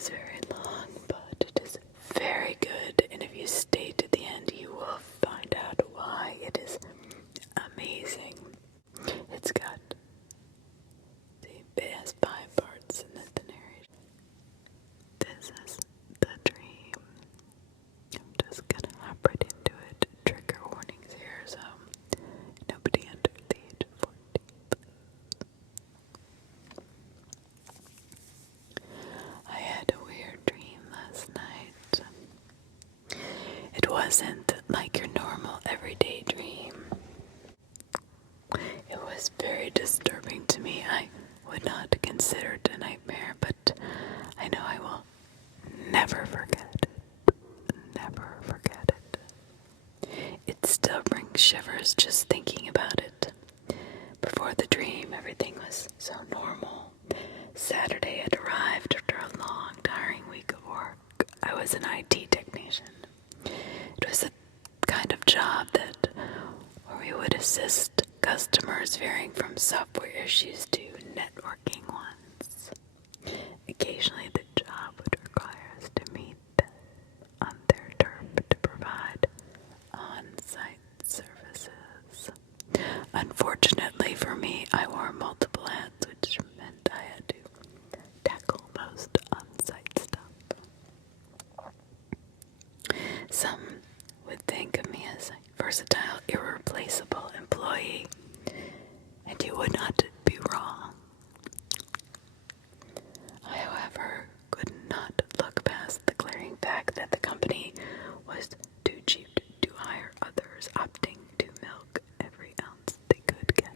is very long, but it is very good, and if you stay to the end, you will find out why it is amazing. It's got it has 5 parts in the narration. This is the dream. I'm just gonna hop right into it. Trigger warnings here, so nobody under the age of 14. I had a weird dream last night. It wasn't like your normal everyday dream. It was very disturbing to me. I would not consider it a nightmare, but I know I will never forget it. Never forget it. It still brings shivers just thinking about it. Before the dream, everything was so normal. Saturday had arrived after a long, tiring week of work. I was an IT technician. It was a kind of job where we would assist customers varying from software issues to networking ones. Occasionally the job would require us to meet on their turf to provide on-site services. Unfortunately for me, I wore multiple hats, which meant I had to tackle most on-site stuff. Some would think of me as a versatile, irreplaceable employee, and you would not be wrong. I, however, could not look past the glaring fact that the company was too cheap to hire others, opting to milk every ounce they could get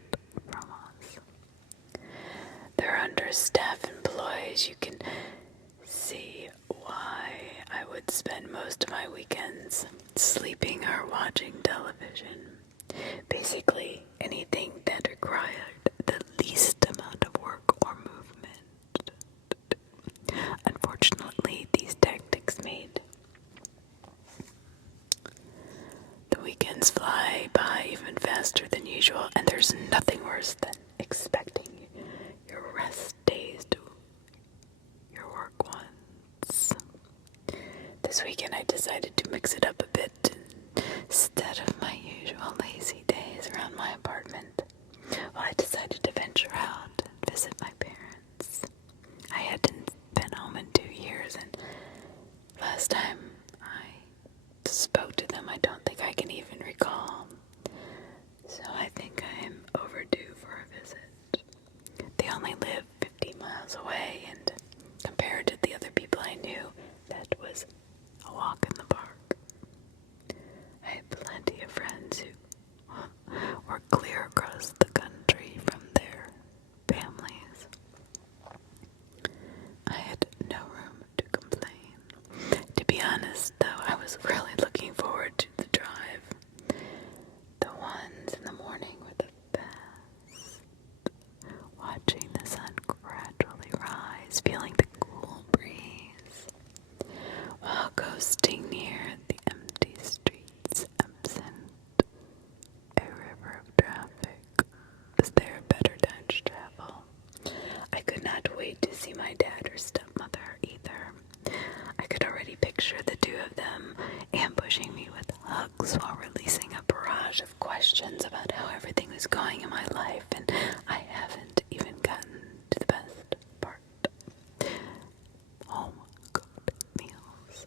from us. They're understaffed employees. You can see why I would spend most of my weekends sleeping or watching television. Basically, anything that required the least amount of work or movement. Unfortunately, these tactics made the weekends fly by even faster than usual, and there's nothing worse than expecting your rest days to your work ones. This weekend I decided to mix it up a bit. Instead of my usual lazy days around my apartment, I decided to venture out and visit my parents. I hadn't been home in 2 years, and last time I spoke to them, I don't think I can even recall. So I think I am overdue for a visit. They only live 50 miles away, and compared to the other people I knew, that was a walk in the park. I had plenty of friends who were clear across the country from their families. I had no room to complain. To be honest, though, I was really looking forward to the drive. The ones in the morning were the best. Watching the sun gradually rise, feeling the cool breeze, while coasting near the empty streets, absent a river of traffic. Was there a better time to travel? I could not wait to see my dad or stepmother either. I could already picture the two of them ambushing me with hugs while releasing a barrage of questions about how everything was going in my life, and I haven't even gotten to the best part. Home-cooked meals.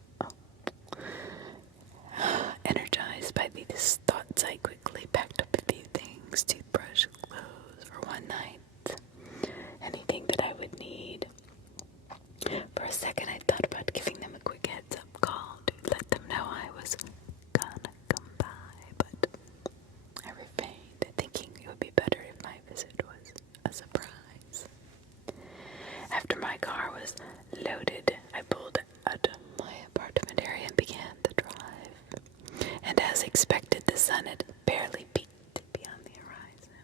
Energized by these thoughts, I quickly packed up a few things, toothbrush, clothes for one night, anything that I would need. For a second, I thought about giving them a quick heads-up call to let them know I was gonna come by, but I refrained, thinking it would be better if my visit was a surprise. After my car was loaded, I pulled out of my apartment area and began the drive. And as expected, the sun had barely peaked beyond the horizon.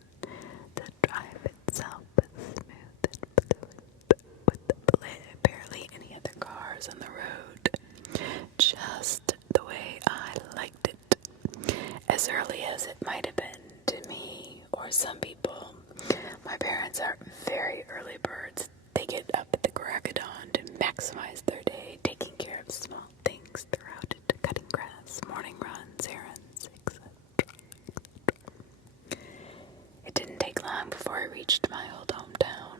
The drive itself was smooth and fluid, with barely any other cars on the road. Just the way I liked it. As early as it might have been to me or some people. My parents are very early birds. They get up at the crack of dawn to maximize their day, taking care of small things throughout it, cutting grass, morning runs, errands, etc. It didn't take long before I reached my old hometown.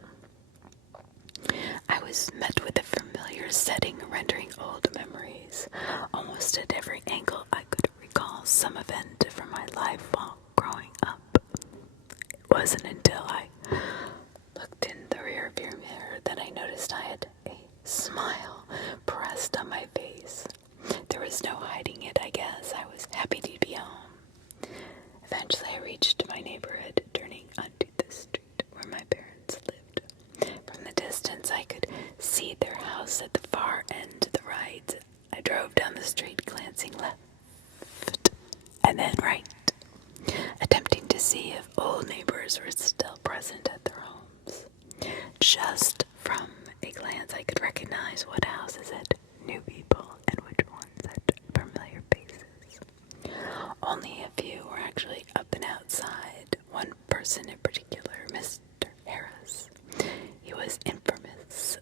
I was met with a familiar setting, rendering old memories. Almost at every angle I could recall some event from my life while growing up. It wasn't until I looked in the rearview mirror that I noticed I had a smile pressed on my face. There was no hiding it, I guess. I was happy to be home. Eventually I reached my neighborhood, turning onto the street where my parents lived. From the distance I could see their house at the far end to the right. I drove down the street, glancing left and then right, attempting to see if old neighbors were still present at their homes. Just from a glance I could recognize what houses had new people and which ones had familiar faces. Only a few were actually up and outside. One person in particular, Mr. Harris. He was infamous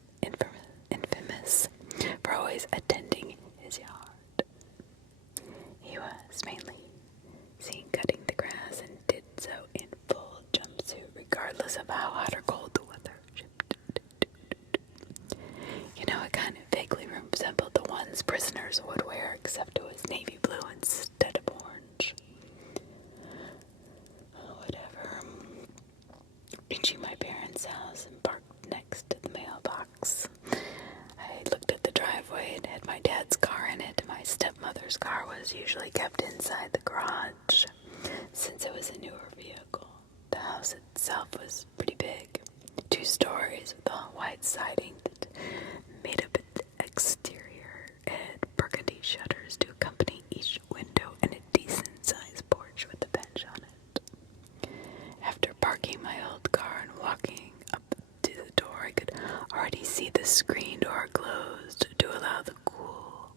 for always attending his yard. He was mainly seen cutting the grass and did so in full jumpsuit, regardless of how hot or cold the weather. You know, it kind of vaguely resembled the ones prisoners would wear, except it was navy blue instead of orange. Whatever. Reaching my parents' house and parked next to the mailbox. I looked at the driveway. It had my dad's car in it. My stepmother's car was usually kept inside the garage, since it was a newer vehicle. The house itself was pretty big. 2 stories with all white siding that made up its exterior. It had burgundy shutters to accompany each window and a decent-sized porch with a bench on it. After parking my old car and walking up to the door, I could already see the screen door closed to allow the cool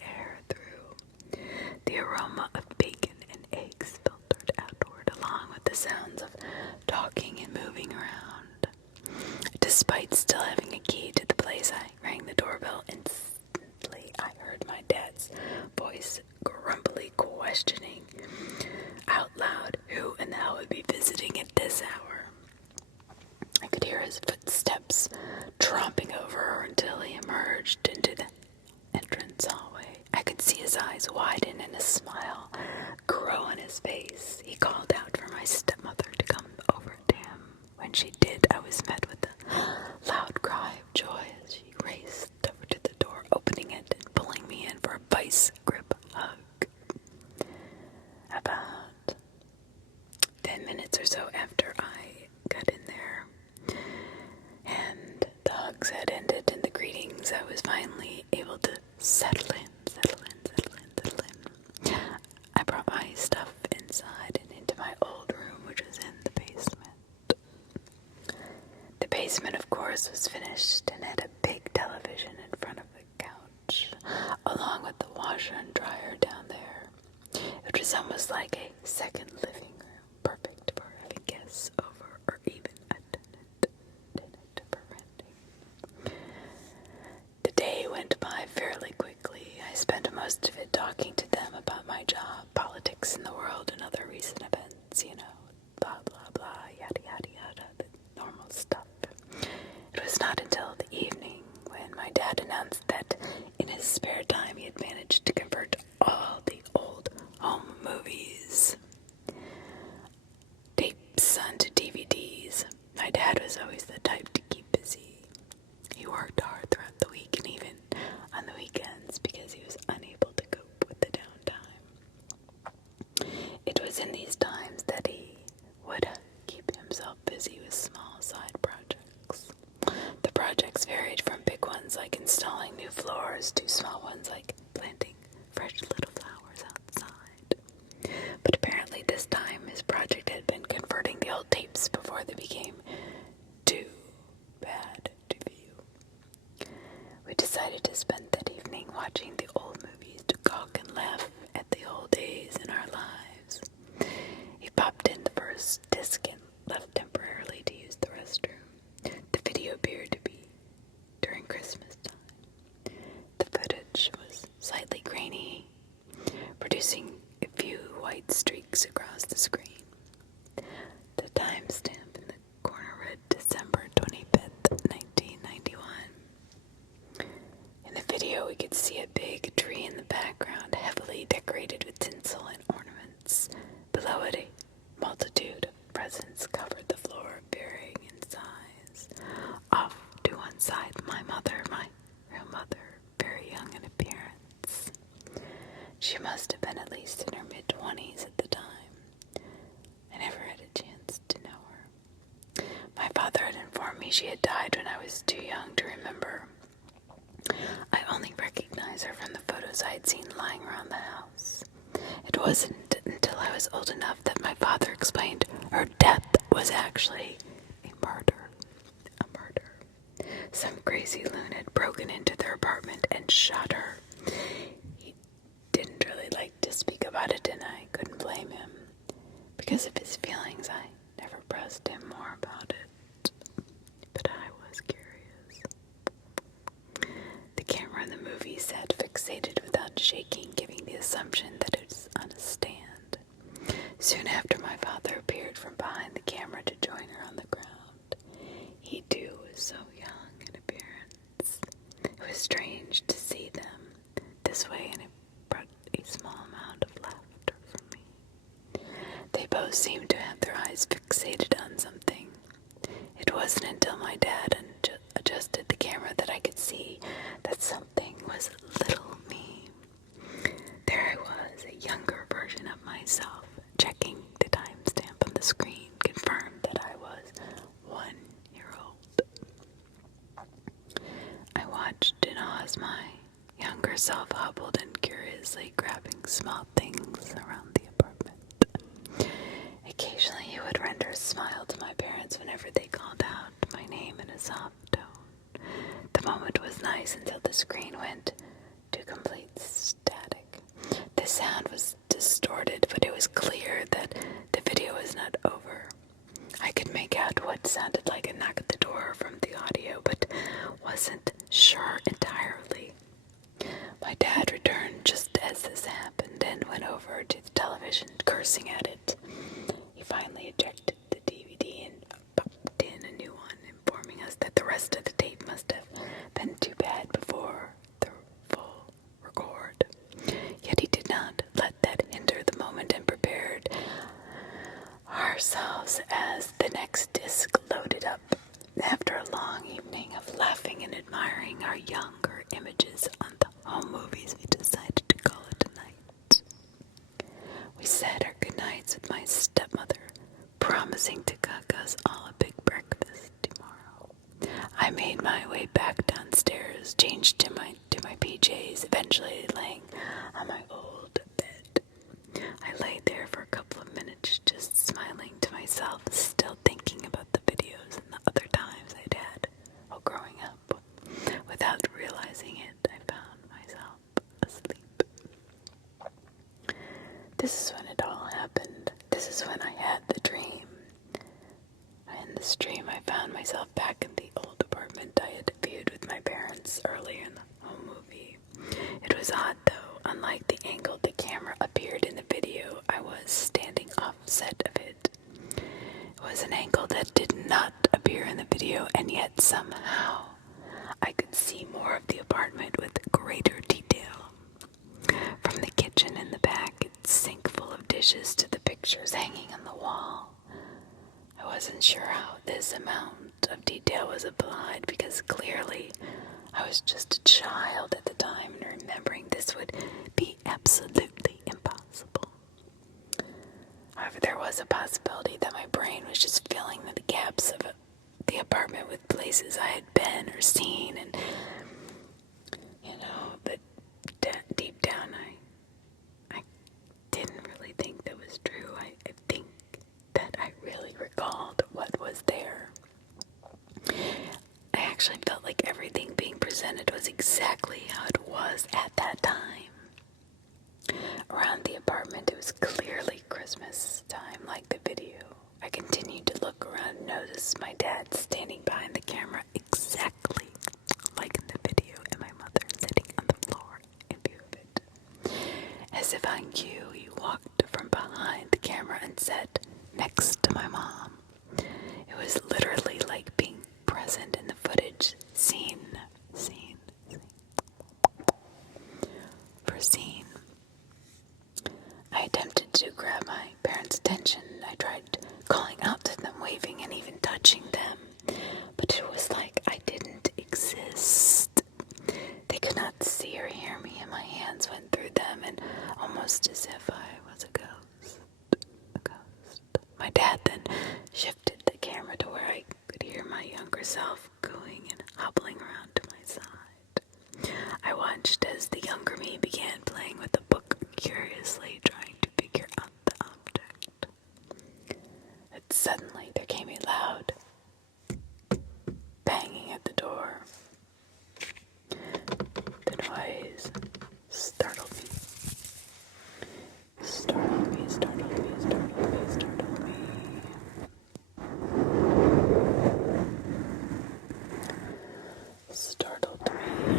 air through. The aroma of bacon and eggs filtered outward, along with the sounds of talking and moving around. Despite still having a key to the place, I rang the doorbell. Instantly, I heard my dad's voice grumpily questioning out loud who in the hell would be visiting at this hour. I could hear his footsteps tromping over her until he emerged into the entrance hallway. I could see his eyes widen and a smile grow on his face. He called out for my stepmother to come over to him. When she did, I was met with a loud cry of joy as she raced over to the door, opening it and pulling me in for a vice grip hug. About 10 minutes or so after I got in there and the hugs had ended and the greetings, I was finally able to settle in. I brought my stuff inside and into my old room, which was in the basement. The basement, of course, was finished and had a big television in front of the couch, along with the washer and dryer down there. It was almost like a second living room, perfect for having guests over or even a tenant for renting. The day went by fairly quickly. I spent most of it talking to them about my job, politics in the world, and other recent events, blah, blah, blah, yada, yada, yada, the normal stuff. It was not until the evening when my dad announced that in his spare time he had managed to convert all the old home movies, tapes onto DVDs. My dad was always the type to keep busy. He worked hard throughout the week and even on the weekends because he was unable to cope with the downtime. It was in these times that he would keep himself busy with small side projects. The projects varied from big ones like installing new floors to small ones like planting fresh little flowers outside. But apparently this time his project had been converting the old tapes before they became too bad to view. We decided to spend that evening watching the old movies to gawk and laugh at the old days in our lives. He popped in the first disc and left temporarily to use the restroom. The video appeared to be tracing a few white streaks across the screen. The timestamp in the corner read December 25th, 1991. In the video, we could see a big tree in the background, heavily decorated with tinsel and ornaments. Below it, a multitude of presents covered the floor, varying in size. Off to one side, my mother, my real mother, very young in appearance. She must have been at least in her mid-20s at the time. I never had a chance to know her. My father had informed me she had died when I was too young to remember. I only recognized her from the photos I had seen lying around the house. It wasn't until I was old enough that my father explained her death was actually a murder. A murder. Some crazy loon had broken into their apartment and shot her. He didn't really like to speak about it, and I couldn't blame him. Because of his feelings, I never pressed him more about it. But I was curious. The camera in the movie set fixated without shaking, giving the assumption that it was on a stand. Soon after, my father appeared from behind the camera to join her on the ground. He too was so young in appearance. It was strange to see them this way, and it brought a small amount of laughter from me. They both seemed to have their eyes fixated on something. It wasn't until my dad adjusted the camera that I could see that something was little me. There I was, a younger version of myself, checking the timestamp on the screen, confirmed that I was 1 year old. I watched in awe as my younger self hobbled and curiously grabbing small things around the apartment. Occasionally he would render a smile to my parents whenever they called out my name in a soft tone. The moment was nice until the screen went to complete static. The sound was distorted, but it was clear that the video was not over. I could make out what sounded like a knock at the door from the audio, but wasn't sure entirely. My dad returned just as this happened and went over to the television, cursing at it. He finally ejected the DVD and popped in a new one, informing us that the rest of the tape must have been too bad before the full record. Yet he did not let that hinder the moment and prepared ourselves as the next disc loaded up. After a long evening of laughing and admiring our younger images on the home movies, we decided to call it a night. We said our goodnights with my stepmother, promising to cook us all a big breakfast tomorrow. I made my way back downstairs, changed to my PJs, eventually laying on my old bed. I lay there for a couple of minutes, just smiling to myself, still thinking about the videos and the other times I'd had while growing up. Without realizing it, I found myself asleep. This is when it all happened. This is when I had the dream. In this dream, I found myself back in the old apartment I had viewed with my parents earlier in the home movie. It was odd, though. Unlike the angle the camera appeared in the video, I was standing offset of it. It was an angle that did not appear in the video, and yet somehow I could see more of the apartment with greater detail. From the kitchen in the back, its sink full of dishes, to the pictures hanging on the wall. I wasn't sure how this amount of detail was applied, because clearly I was just a child at the time, and remembering this would be absolutely impossible. However, there was a possibility that my brain was just filling the gaps of the apartment with places I had been or seen, and but deep down I didn't really think that was true. I think that I really recalled what was there. I actually felt like everything being presented was exactly how it was at that time. Around the apartment, it was clearly Christmas time, like the video. I continued to look around and noticed my dad standing behind the camera exactly like in the video, and my mother sitting on the floor in view of it. As As if on cue, he walked from behind the camera and sat next to my mom. It was literally like being present in the footage, scene for scene. I attempted to grab my parents' attention. I tried calling out to them, waving and even touching them, but it was like I didn't exist. They could not see or hear me, and my hands went through them, and almost as if I was a ghost. My dad then shifted the camera to where I could hear my younger self going and hobbling around to my side. I watched as the younger me began playing with the book, curiously trying to figure out the object. But suddenly there came a loud banging at the door. The noise startled me. Startled me.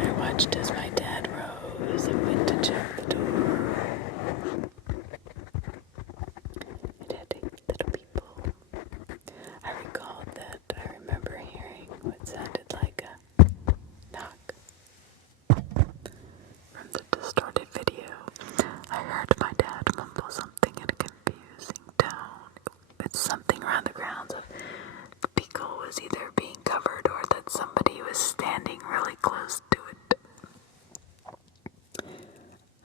I watched as my dad rose and went to check the door. It had 8 little people. I recalled that I remember hearing what sounded like a knock. From the distorted video, I heard my dad mumble something in a confusing tone. It's something around the grounds of the beagle was either being covered or that somebody was standing really close to it.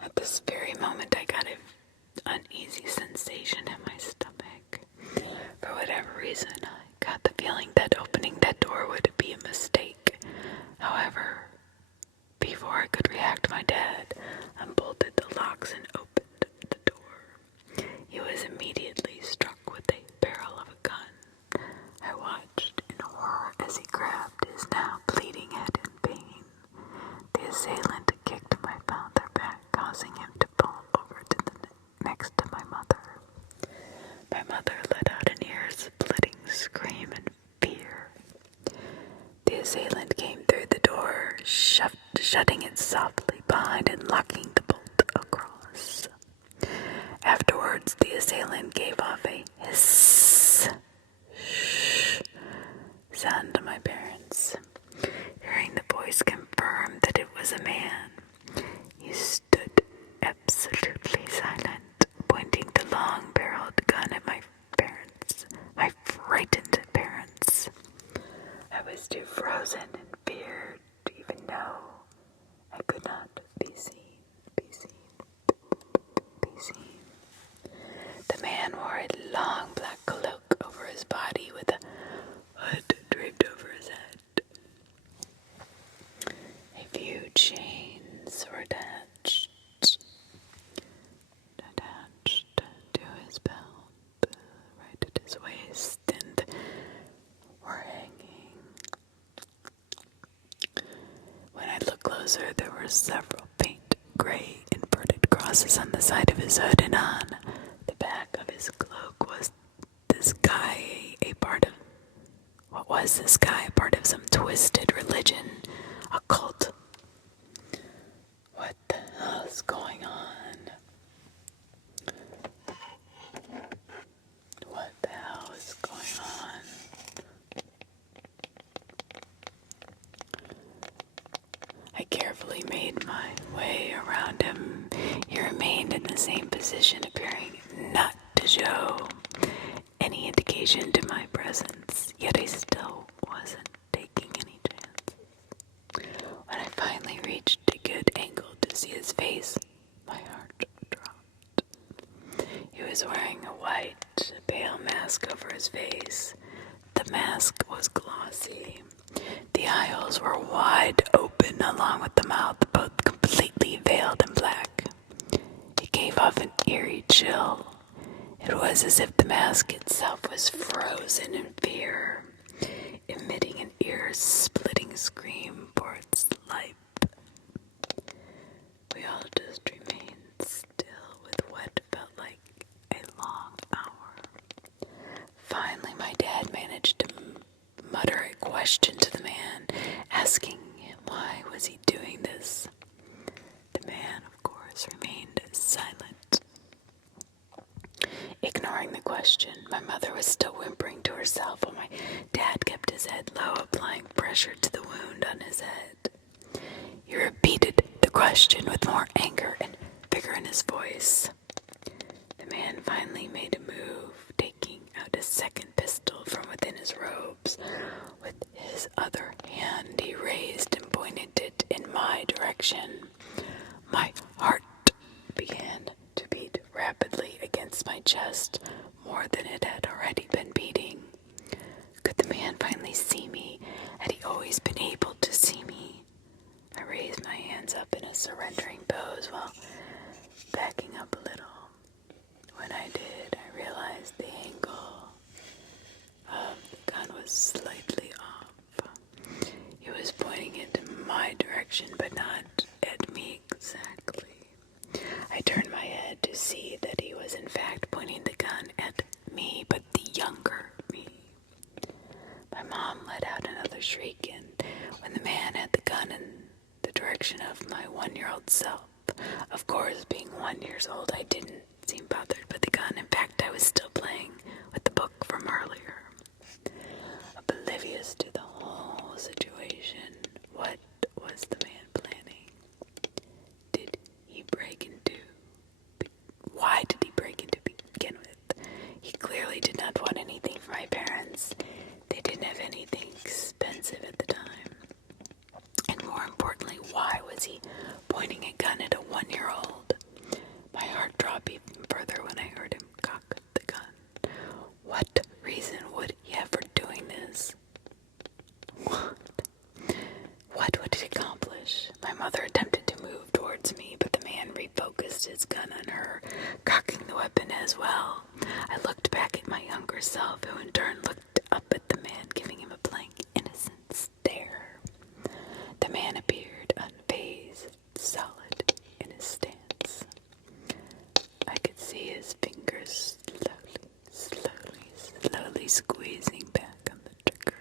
At this very moment, I got an uneasy sensation in my stomach. For whatever reason, I got the feeling that opening that door would be a mistake. However, before I could react, my dad unbolted the locks and opened the door. He was immediately struck with the barrel of a gun. I watched in horror as he grabbed his now bleeding head in pain. The assailant kicked my father back, causing him to fall over to the next to my mother. My mother let out an ear-splitting scream in fear. The assailant came through the door, shutting it softly behind and locking the bolt across. Afterwards, the assailant gave off a hiss sound to my parents. Hearing the voice confirmed that it was a man, he stood absolutely silent, pointing the long-barreled gun at my parents, my frightened parents. I was too frozen in fear to even know. I could not be seen. The man wore a long black cloak over his body with a hood draped over his head. A few chains were attached to his belt, right at his waist, and were hanging. When I looked closer, there were several faint gray inverted crosses on the side of his hood, and on the back of his cloak was this guy a part of some twisted religion, a cult. What the hell is going on? What the hell is going on? I carefully made my way around him. He remained in the same position, appearing not to show any indication to my presence, yet I still wasn't taking any chances. When I finally reached a good angle to see his face, my heart dropped. He was wearing a white, pale mask over his face. The mask was glossy. The eye holes were wide open, along with the mouth, both completely veiled in black. It gave off an eerie chill. It was as if the mask itself was frozen in fear, emitting an ear-splitting scream for its life. We all just remained still with what felt like a long hour. Finally, my dad managed to mutter a question to the man, asking him why was he doing this. The man, of course, remained silent. question. My mother was still whimpering to herself while my dad kept his head low, applying pressure to the wound on his head. He repeated the question with more anger and vigor in his voice. The man finally made a move, taking out a second pistol from within his robes. With his other hand, he raised and pointed it in my direction. My heart began to beat rapidly against my chest, more than it had already been beating. Could the man finally see me? Had he always been able to see me? I raised my hands up in a surrendering pose while backing up a little. When I did, I realized the angle of the gun was slightly off. He was pointing it in my direction, but not at me exactly. I turned my head to see that he was in fact pointing the gun at me, but the younger me. My mom let out another shriek, and when the man had the gun in the direction of my 1-year-old self, of course, being 1 year old, I didn't seem bothered by the gun. In fact, I was still playing with the book from earlier. Oblivious to the whole situation, what was the man planning? Did he break into? Why did he break into begin with? He clearly did not want anything from my parents. They didn't have anything expensive at the time. And more importantly, why was he pointing a gun at a 1-year-old? My heart dropped even further when I heard him cock the gun. What reason would he have for doing this? What would it accomplish? My mother attempted to move towards me, but the man refocused his gun on her, cocking the weapon as well. I looked back at my younger self, who in turn looked up at the man, giving him a blank, innocent stare. The man appeared unfazed, solid in his stance. I could see his fingers slowly squeezing back on the trigger.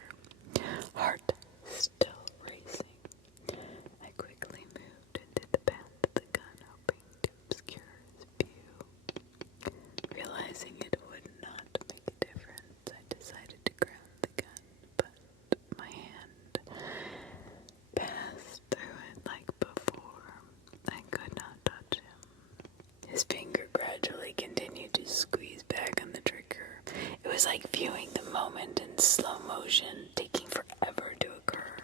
Heart still racing. I quickly moved into the path of the gun, hoping to obscure his view. Realizing it would not make a difference, I decided to grab the gun, but my hand passed through it like before. I could not touch him. His finger gradually continued to squeeze back on the trigger. It was like viewing the moment in slow motion, taking forever to occur.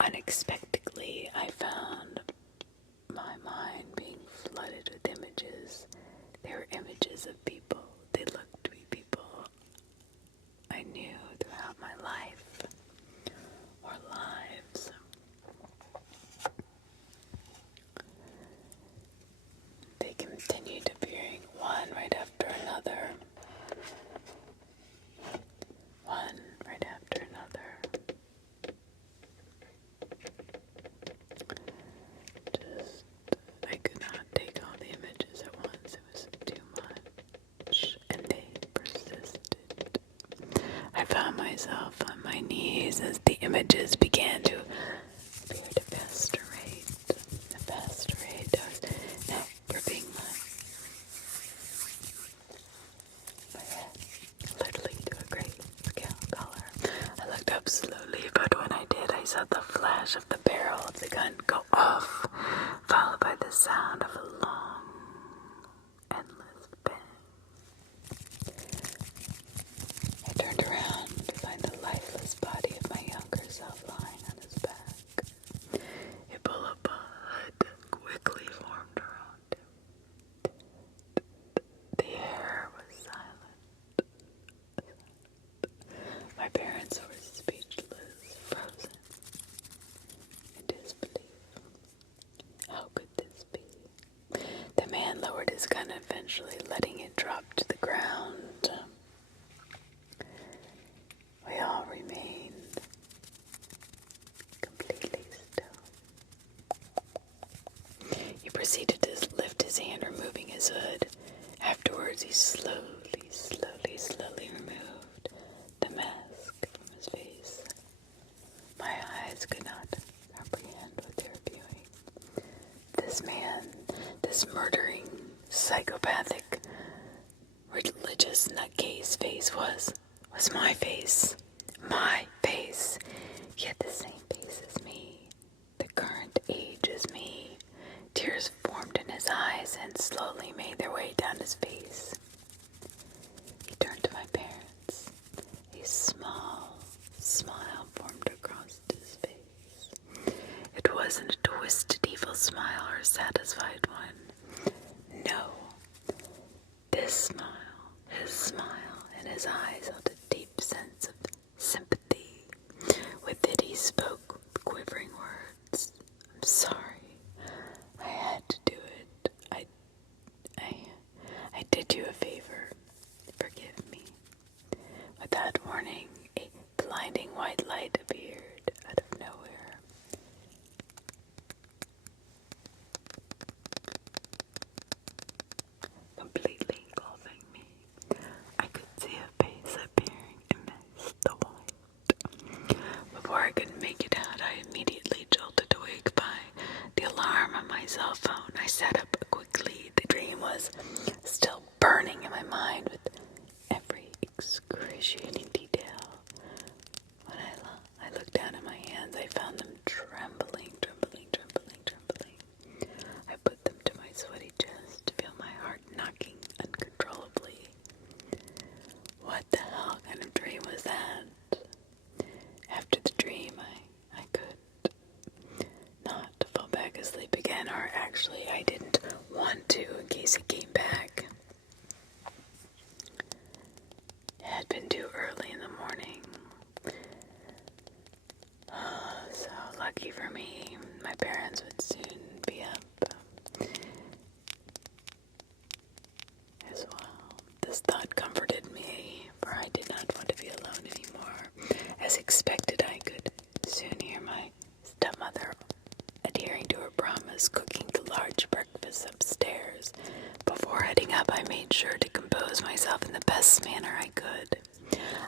Unexpectedly, I found my mind being flooded with images. They were images of people. They looked to be people I knew throughout my life, or lives. They continued appearing, one right after another. One right after another. I could not take all the images at once. It was too much, and they persisted. I found myself on my knees as the images began to appear at a faster rate. I was now gripping my head, literally to a great scale color. I looked up slowly, but when I did, I saw the flash of the barrel of the gun go off, followed by the sound of a long, endless bang. I turned around to find the lifeless body of my younger self lying on his back. A bullet bud quickly formed around him. The air was silent. My parents were speechless, frozen in disbelief. How could this be? The man lowered his gun, eventually letting it drop to the ground. We all remained completely still. He proceeded to lift his hand, removing his hood. Afterwards, he slowly removed the mask from his face. My eyes could not comprehend what they were viewing. This man, this murdering, psychopathic, religious nutcase face was my face. My face. He had the same face as me. The current age as me. Tears formed in his eyes and slowly made their way down his face. He turned to my parents. A small smile formed across his face. It wasn't a twisted evil smile or a satisfied one. No. This smile, his smile, and his eyes held a deep sense of sympathy. With it he spoke with quivering words. I'm sorry. I had to do it. I did you a favor. Forgive me. Without warning, a blinding white light appeared out of nowhere. Completely engulfing me. I could see a face appearing amidst the white. Before I could make it out, I immediately jolted awake by the alarm on my cell phone. I sat up quickly. The dream was still burning in my mind with every excruciating detail. When I looked down at my hands, I found them trembling. I put them to my sweaty chest to feel my heart knocking uncontrollably. What the hell kind of dream was that? After the dream, I could not fall back asleep again, or actually I didn't want to in case it came back. It had been too early in the morning. So lucky for me, my parents would soon be up as well. This thought comforted me, for I did not want to be alone anymore. As expected, I could soon hear my stepmother adhering to her promise, cooking the large breakfast upstairs. Before heading up, I made sure to compose myself in the best manner I could.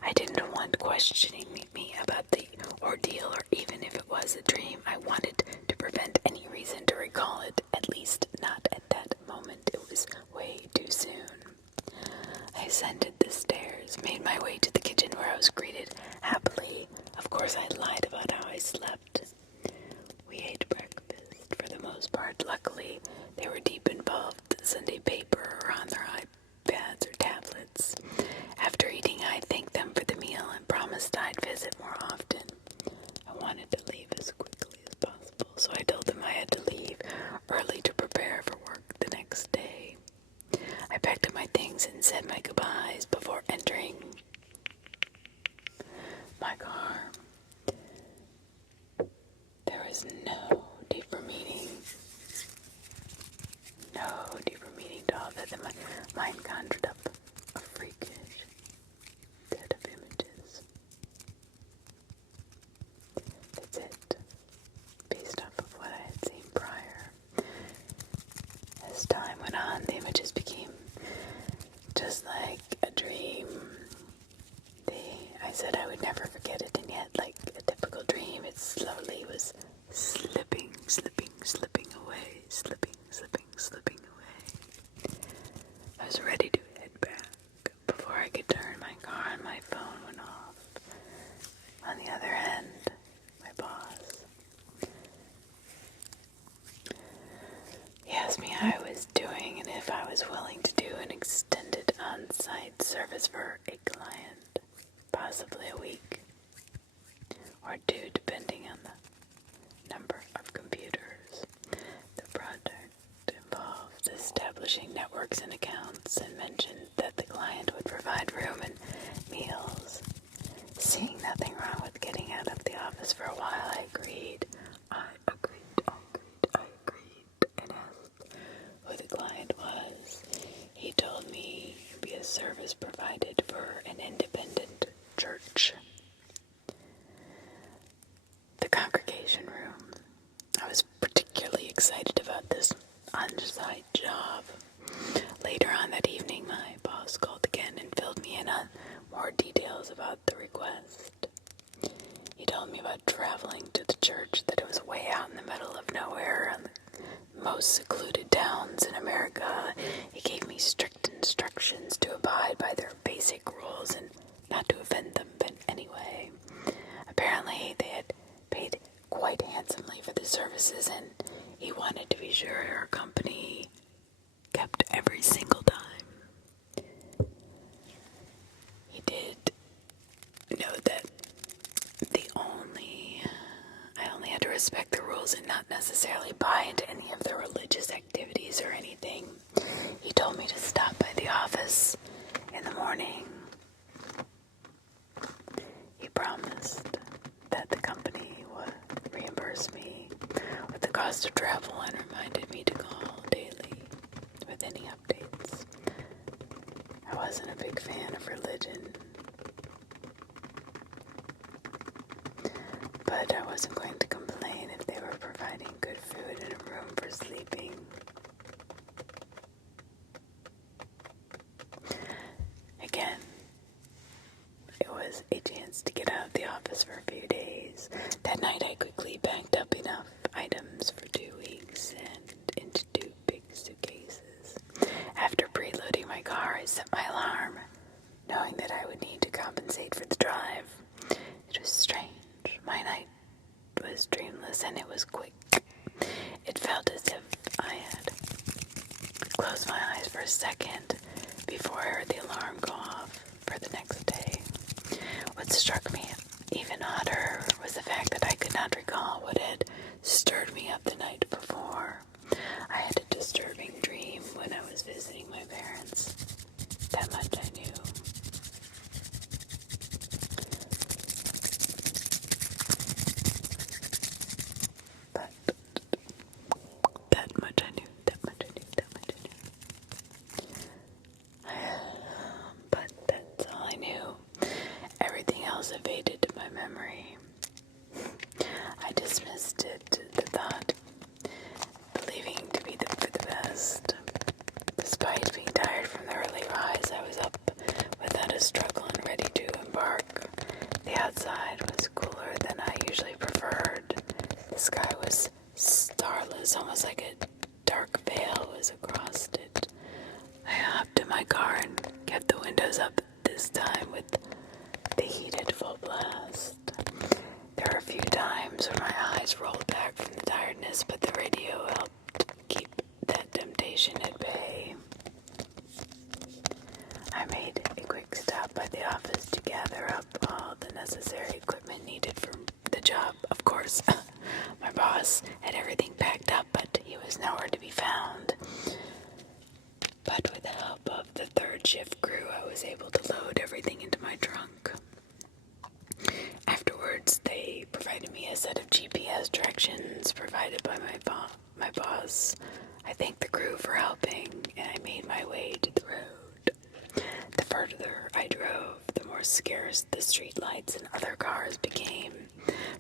I didn't want questioning me about the ordeal, or even if it was a dream. I wanted to prevent any reason to recall it, at least not at that moment. It was way too soon. I ascended the stairs, made my way to the kitchen where I was greeted happily. Of course, I lied about how I slept. We ate breakfast for the most part. Luckily, they were deep involved in Sunday paper or on their iPads or tablets. After eating, I thanked them for the meal and promised I'd visit more often. I wanted to leave as quickly as possible, so I told them I had to leave early to prepare for work the next day. I packed up my things and said my goodbyes before entering my car. There was no deeper meaning to all that than my mind conjured up a freakish set of images. That's it, based off of what I had seen prior. As time went on, the images became just like a dream. I said I would never forget it, and yet, like a typical dream, it slowly was slipping away. I was ready to head back. Before I could turn my car on, my phone went off. On the other end, my boss. He asked me how I was doing and if I was willing to do an extended on-site service for a client, possibly a week or two, depending on the number of computers. The project involved establishing networks and accounts, and mentioned that the client would provide room and meals. Seeing nothing wrong with getting out of the office for a while, I agreed. And asked who the client was. He told me it would be a service provided for an independent church. The congregation room. I was particularly excited about this on-site job. Later on that evening, my boss called again and filled me in on more details about the request. He told me about traveling to the church, that it was way out in the middle of nowhere, in the most secluded towns in America. He gave me strict instructions instructions to abide by their basic rules and not to offend them, but anyway, apparently they had paid quite handsomely for the services, and he wanted to be sure our company kept every single time. He did note that I only had to respect the rules and not necessarily buy into any of the religious activities or anything. He told me to stop by the office in the morning. He promised that the company would reimburse me with the cost of travel and reminded me to call daily with any updates. I wasn't a big fan of religion, but I wasn't going to complain if they were providing good food and a room for sleeping. Again, it was a chance to get out of the office for a few days. That night I quickly packed up enough items for 2 weeks and into 2 big suitcases. After preloading my car, I set my alarm, knowing that I would need to compensate for the drive. It was strange. My night was dreamless and it was quick. It felt as if I had closed my eyes for a second before I heard the alarm go off for the next day. What struck me even odder was the fact that I could not recall what had stirred me up the night before. I had a disturbing dream when I was visiting my parents. That much I knew. But that's all I knew. Everything else evaded my memory. I dismissed it, the thought, believing to be for the best. Despite being tired from the early rise, I was up without a struggle and ready to embark. The outside was cooler than I usually preferred. The sky was starless, almost like a dark veil was across it. I hopped in my car and kept the windows up, this time with the heat at full blast. There were a few times when my eyes rolled back from the tiredness, but the radio helped keep that temptation at bay. I made a quick stop by the office to gather up all the necessary equipment needed for the job. Of course, my boss had everything packed up, but he was nowhere to be found. But with the help of the third shift crew, I was able to load everything into my trunk. Afterwards, they provided me a set of GPS directions provided by my boss. I thanked the crew for helping, and I made my way to the road. The further I drove, the more scarce the street lights and other cars became.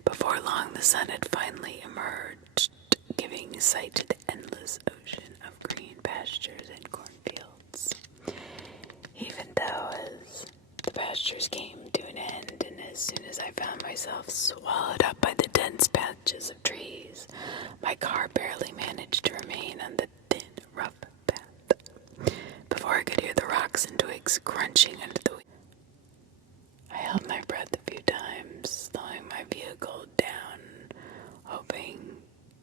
Before long, the sun had finally emerged, giving sight to the endless ocean of green pastures and cornfields. Even though as the pastures came to an end, and as soon as I found myself swallowed up by the dense patches of trees, my car barely managed to remain on the thin, rough path. Before I could hear the rocks and twigs crunching under the wheels, I held my breath a few times, slowing my vehicle down, hoping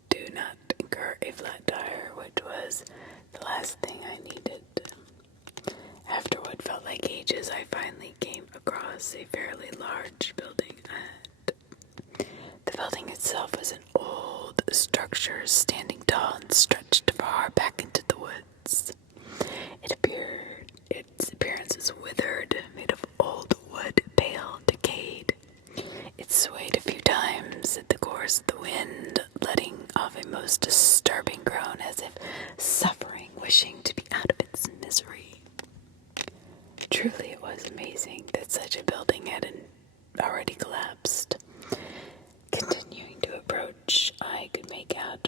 to not incur a flat tire, which was the last thing I needed. After what felt like ages, I finally came across a fairly large building ahead. The building itself was an old structure standing tall and stretched far back into the woods. Its appearance was withered, made of old wood, pale, decayed. It swayed a few times at the course of the wind, letting off a most disturbing groan as if suffering, wishing to be out of its misery. Truly, it was amazing that such a building had already collapsed. Continuing to approach, I could make out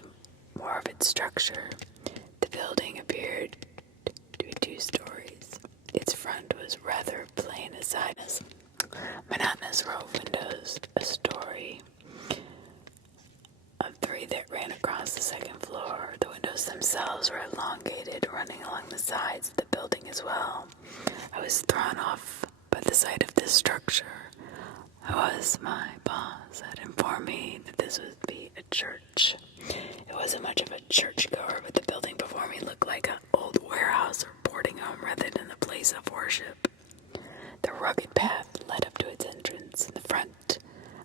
more of its structure. The building appeared to be 2 stories. Its front was rather plain aside as monotonous row of windows, a story of 3 that ran across the second floor. The windows themselves themselves were elongated, running along the sides of the building as well. I was thrown off by the sight of this structure. My boss had informed me that this would be a church. It wasn't much of a churchgoer, but the building before me looked like an old warehouse or boarding home rather than a place of worship. The rugged path led up to its entrance. In the front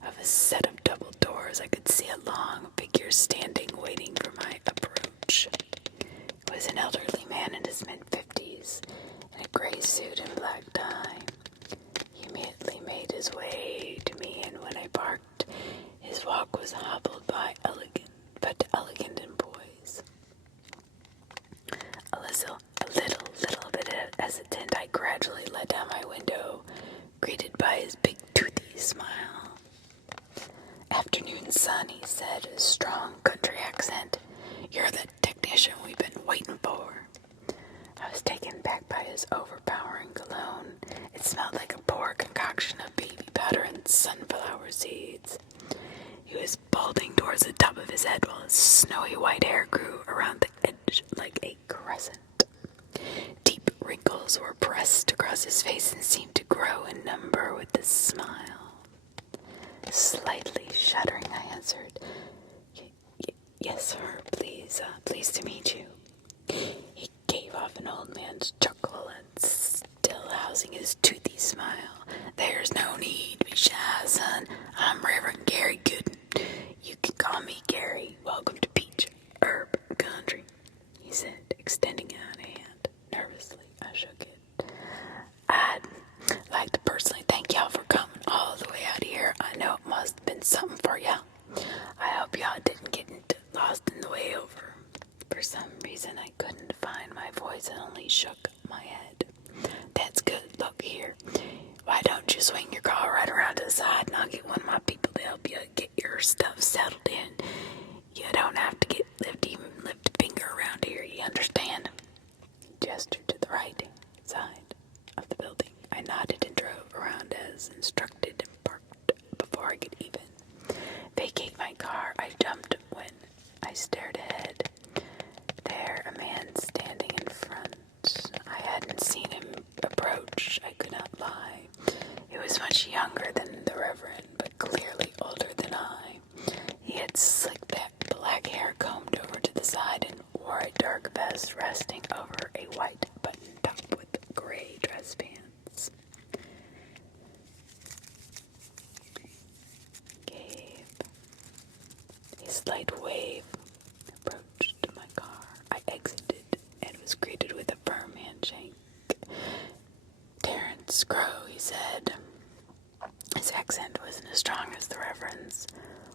of a set of double doors, I could see a long figure standing, waiting for my approach. It was an elderly man in his mid-50s, in a gray suit and black tie. He immediately made his way to me, and when I parked, his walk was hobbled by elegant in poise. A little bit hesitant, I gradually let down my window, greeted by his big toothy smile. "Afternoon, son," he said, a strong country accent. "You're the technician we've been waiting for." I was taken back by his overpowering cologne. It smelled like a poor concoction of baby powder and sunflower seeds. He was balding towards the top of his head while his snowy white hair grew around the edge like a crescent. Deep wrinkles were pressed across his face and seemed to grow in number with his smile. Slightly shuddering, I answered, "Yes, sir, pleased to meet you." He gave off an old man's chuckle and, still housing his toothy smile, "There's no need to be shy, son. I'm Reverend Gary Gooden. You can call me Gary. Welcome to Peach Herb Country," he said, extending out a hand. Nervously, I shook it. "I'd like to personally thank y'all for coming all the way out here. I know it must have been something for y'all. I hope y'all didn't get lost in the way over." For some reason, I couldn't find my voice and only shook my head. "That's good. Look here. Why don't you swing your car right around to the side and I'll get one of my people to help you get your stuff settled in. You don't have to lift a finger around here, you understand?" He gestured to the right side of the building. I nodded and drove around as instructed and parked before I could even vacate my car. I jumped when I stared ahead. There, a man standing in front. I hadn't seen him approach, I could not lie. He was much younger than the Reverend, but clearly older than I. He had slick back black hair combed over to the side and wore a dark vest resting over a white button top with gray dress pants. Gave a slight wave, approached my car. I exited and was greeted with a firm handshake. "Terrence Crow," he said. His accent wasn't as strong as the Reverend's.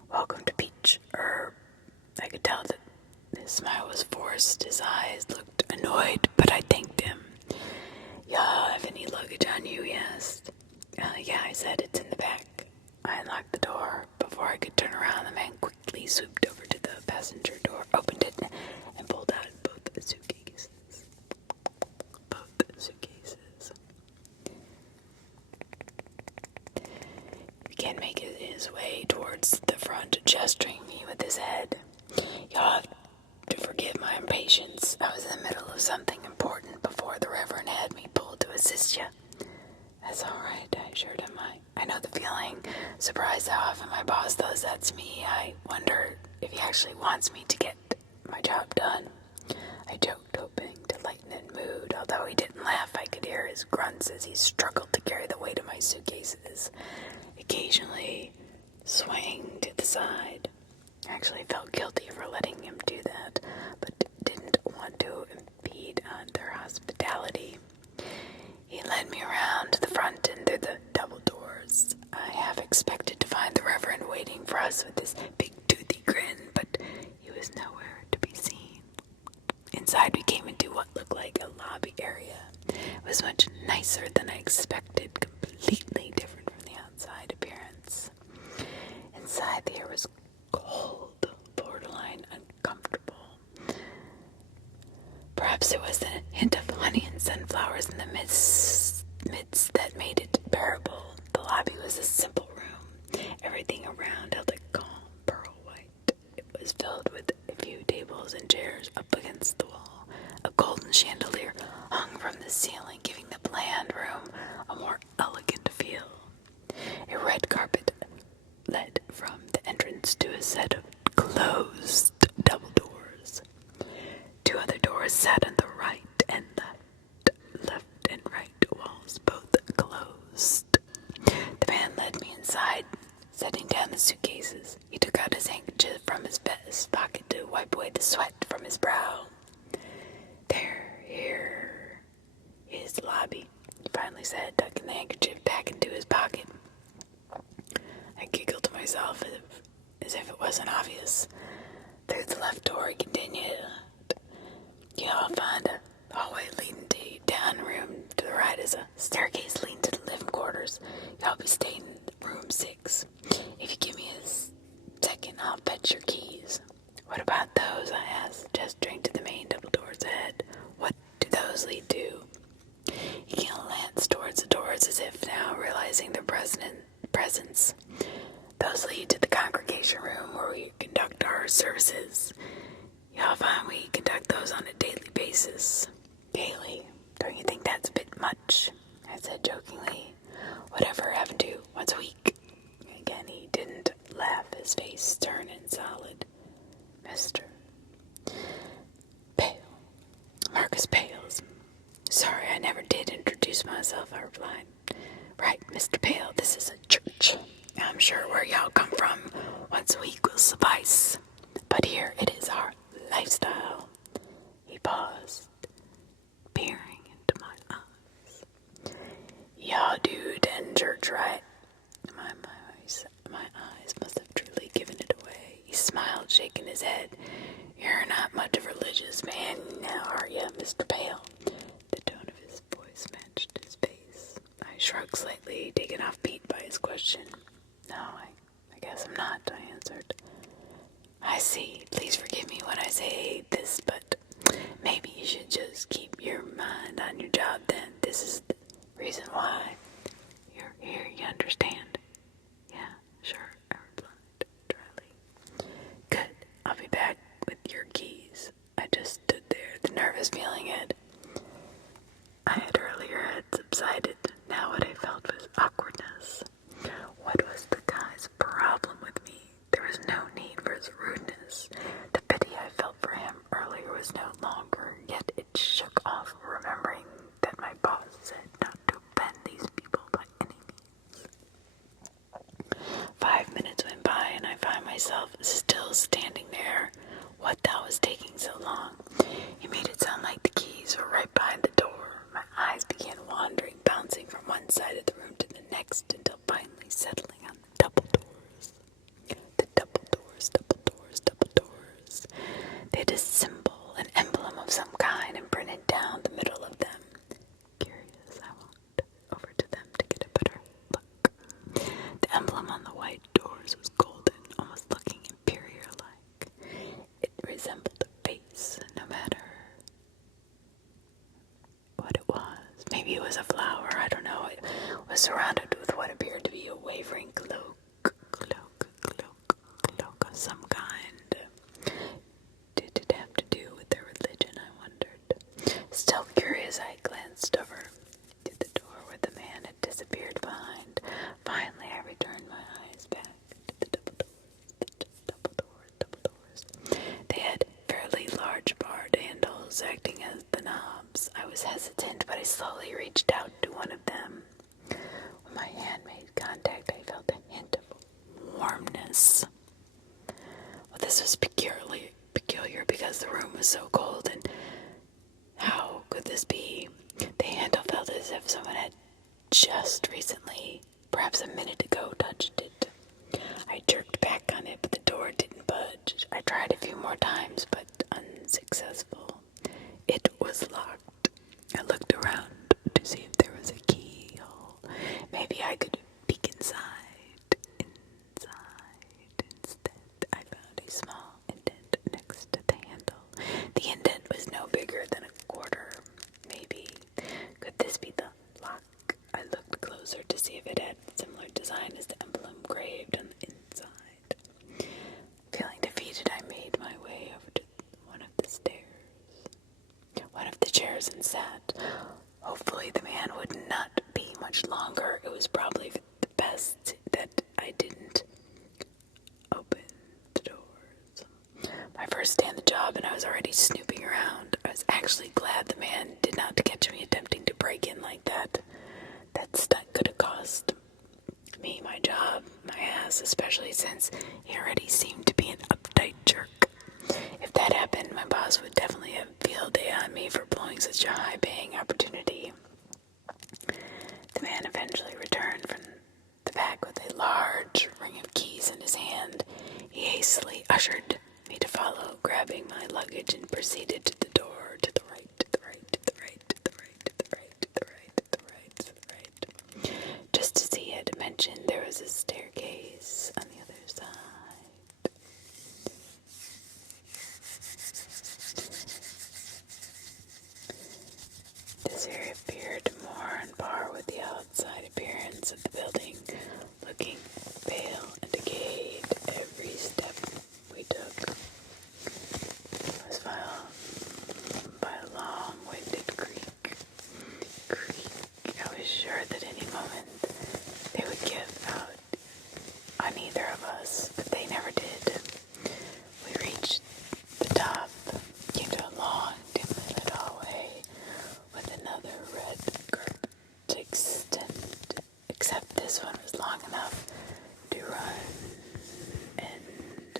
"Welcome to Peach Herb." I could tell that his smile was forced. His eyes looked annoyed, but I thanked him. "Y'all have any luggage on you?" he asked. Yeah, I said, "It's in the back." I unlocked the door. Before I could turn around, the man quickly swooped over to the passenger door, opened it, and pulled out both suitcases. He began making his way towards the front, gesturing me with his head. "Y'all have to forgive my impatience. I was in the middle of something important before the Reverend had me pulled to assist you." "That's all right," I assured him. I know the feeling. Surprised how often my boss does that to me. I wonder if he actually wants me to get my job done. I joked, hoping to lighten his mood. Although he didn't laugh, I could hear his grunts as he struggled to carry the weight of my suitcases, occasionally swaying to the side. I actually felt guilty for letting him do that, but didn't want to impede on their hospitality. He led me around to the front and through the double doors. I half expected to find the Reverend waiting for us with his big toothy grin, but he was nowhere to be seen. Inside, we came into what looked like a lobby area. It was much nicer than I expected, completely different from the outside appearance. Inside, the air was cold, borderline uncomfortable. Perhaps it was the hint of honey and sunflowers in the midst that made it bearable. The lobby was a simple room. Everything around held a calm pearl white. It was filled with a few tables tables and chairs up against the wall. A golden chandelier hung from the ceiling, giving the bland room a more elegant feel. A red carpet led from the entrance to a set of closed double doors. Two other doors sat on the right and left and right walls, both closed. The man led me inside, setting down the suitcases. He took out his handkerchief from his vest pocket to wipe away the sweat from his brow. Here is the lobby, he finally said, tucking the handkerchief back into his pocket. I giggled to myself as if it wasn't obvious. Through the left door, he continued. You'll find a hallway leading to you down the room. To the right is a staircase leading to the living quarters. You'll be staying in room 6. If you give me a second, I'll fetch your keys. What about those? I asked, gesturing to the main double doors ahead. What do those lead to? He glanced towards the doors as if now realizing their presence. Those lead to the congregation room where we conduct our services. You'll find we conduct those on a daily basis. Daily? Don't you think that's a bit much? I said jokingly. Whatever happened to once a week? Again, he didn't laugh, his face stern and solid. Mr. Pale. Marcus Pales. Sorry, I never did introduce myself, I replied. Right, Mr. Pale, this is a church. I'm sure where y'all come from once a week will suffice. But here it is our lifestyle. He paused, peering into my eyes. Y'all do attend church, right? My eyes must have truly given it away. He smiled, shaking his head. You're not much of a religious man now, are you, Mr. Pale? The tone of his voice matched his face. I shrugged slightly, taken off beat by his question. No, I guess I'm not, I answered. I see. Please forgive me when I say this, but maybe you should just keep your mind on your job then. This is the reason why you're here, you understand? Yeah, sure, I replied dryly. Good. I'll be back with your keys. I just stood there, the nervous feeling had subsided. Now what I felt was awkwardness. What was the guy's problem with me? There was no need for his rudeness. The pity I felt for him earlier was no longer, yet it shook off, remembering that my boss said not to offend these people by any means. 5 minutes went by and I found myself still standing there. What the hell was taking so long? He made it sound like the keys were right behind the door. My eyes began wandering, bouncing from one side of the room to the next until finally settling on the double doors. The double doors, double doors, double doors. They had a symbol, an emblem of some kind imprinted down the middle of them. Curious, I walked over to them to get a better look. The emblem on the white doors was golden, almost looking imperial-like. It resembled a face, no matter what it was. Maybe it was a flower, I don't know. It was surrounded with what appeared to be a wavering cloak of some kind. Did it have to do with their religion, I wondered. Still curious, I glanced over to the door where the man had disappeared behind. Finally, I returned my eyes back to the double doors. They had fairly large barred handles acting as the knobs. I was hesitant, but I slowly reached out to one of them. When my hand made contact, I felt a hint of warmness. Well, this was peculiar because the room was so cold, and how could this be? The handle felt as if someone had just recently, perhaps a minute ago, touched it. I jerked back on it, but the door didn't budge. I tried a few more times, but unsuccessful. It was locked. I looked around to see if there was a keyhole. Maybe I could peek inside. Instead, I found a small indent next to the handle. The indent was no bigger than a quarter, maybe. Could this be the lock? I looked closer to see if it had a similar design as the emblem engraved on the inside. Feeling defeated, I made my way over to one of chairs and sat. Hopefully the man would not be much longer. It was probably the best that I didn't open the doors. My first day on the job, and I was already snooping around. I was actually glad the man did not catch me attempting to break in like that. That stunt could have cost me my job, my ass, especially since he already seemed to be an uptight jerk. If that happened, my boss would definitely have a field day on me for blowing such a high-paying opportunity. The man eventually returned from the back with a large ring of keys in his hand. He hastily ushered me to follow, grabbing my luggage, and proceeded to the door, to the right, to the right, to the right, to the right, to the right, to the right, to the right, to the right. Just as he had mentioned, there was a staircase on the other side. This area appeared more on par with the outside appearance of the building, looking pale and decayed. Every step we took was followed by a long-winded creak. I was sure that any moment they would give out on either of us, but they never did. We reached the top, came to a long, dimly lit hallway with another red curtain to extend, except this one was long enough to run end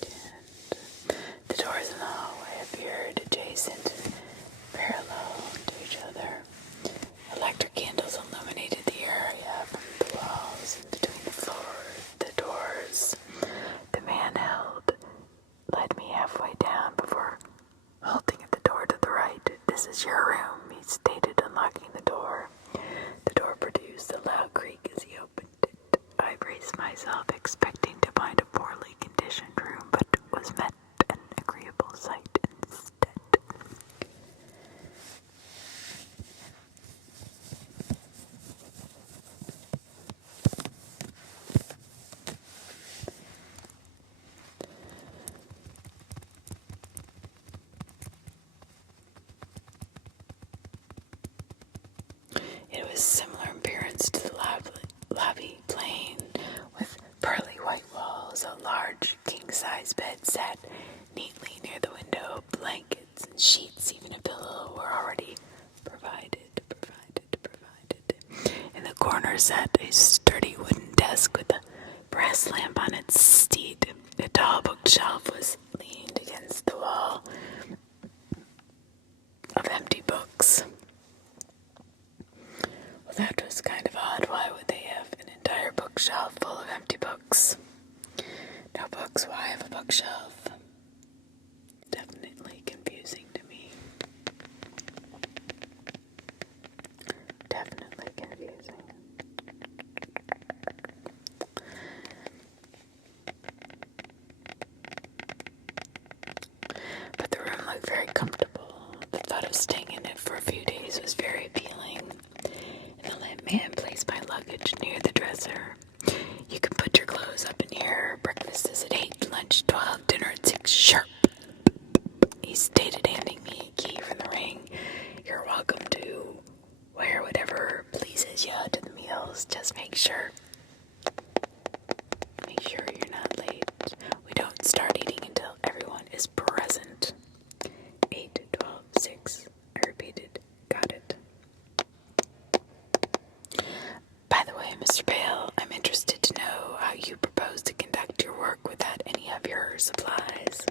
to end. The doors in the hallway appeared adjacent and parallel to each other. Electric candles illuminated the area from the walls and between the floor, the doors. The man led me halfway down before halting at the door to the right. "This is your room," he stated, unlocking the door. The door produced a loud creak as he opened it. I braced myself, expecting to find a poorly conditioned room, but was met an agreeable sight instead. It was similar in appearance to the lobby, plain, with pearly white walls. A large king-size bed sat neatly near the window. Blankets and sheets, even a pillow, were already provided. In the corner sat a sturdy wooden desk with a brass lamp on its seat. A tall bookshelf was leaned against the wall of empty books. Well, that was kind of odd. Why would they have an entire bookshelf full of empty books? No books, why have a bookshelf? Definitely confusing to me. Definitely confusing. But the room looked very comfortable. The thought of staying in it for a few days was very appealing. And the lamp man placed my luggage near the dresser. "You can put your clothes up in here. Breakfast is at 8, lunch 12, dinner at 6 sharp," he stated, handing me a key from the ring. "You're welcome to wear whatever pleases you to the meals. Just make sure you're not late. We don't start eating until everyone is present." 8, 12, 6, I repeated. "Got it." "By the way, Mr. Bale, I'm interested to know how you propose to conduct your work without any of your supplies."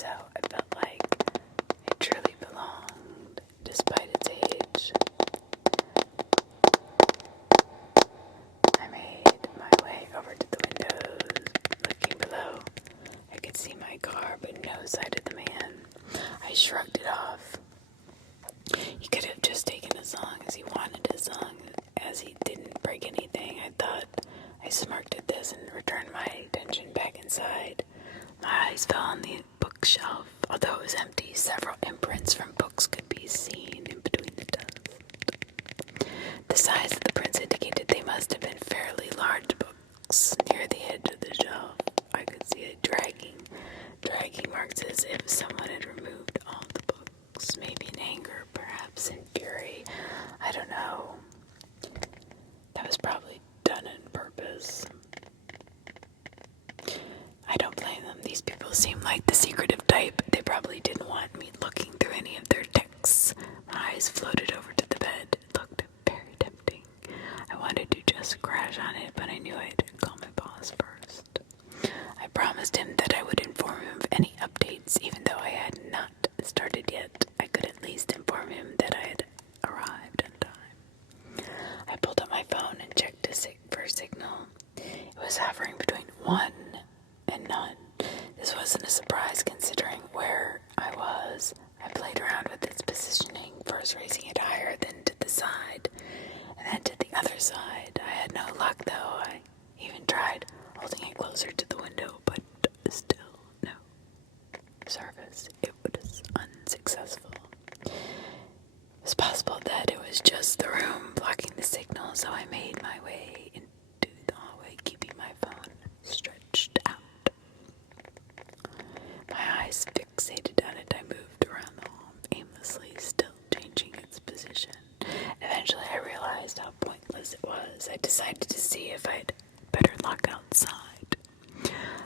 so I felt like it truly belonged, despite its age. I made my way over to the windows. Looking below, I could see my car, but no sight of the man. I shrugged it off. He could have just taken as long as he wanted, as long as he didn't break anything, I thought. I smirked at this and returned my attention back inside. My eyes fell on the bookshelf. Although it was empty, several imprints from books could be seen in between the dust. The size of the prints indicated they must have been fairly large books. Near the edge of the shelf, I could see a dragging marks as if someone had removed all the books, maybe in anger, perhaps in fury. I don't know. That was probably done on purpose. I don't blame them. These people seem like the secretive type. They probably didn't want me looking through any of their texts. My eyes floated over to the bed. It looked very tempting. I wanted to just crash on it, but I knew I had to call my boss first. I promised him that I would inform him of any updates, even though I had not started yet. I could at least inform him that I had arrived on time. I pulled up my phone and checked for a signal. It was hovering between 1 and none. This wasn't a surprise considering where I was. I played around with its positioning, first raising it higher, then to the side, and then to the other side. I had no luck though. I even tried holding it closer to the window, but still no service. It was unsuccessful. It's possible that it was just the room blocking the signal, so I made my way into the hallway, keeping my phone stretched out. My eyes fixated on it. I moved around the hall aimlessly, still changing its position. Eventually I realized how pointless it was. I decided to see if I'd better look outside.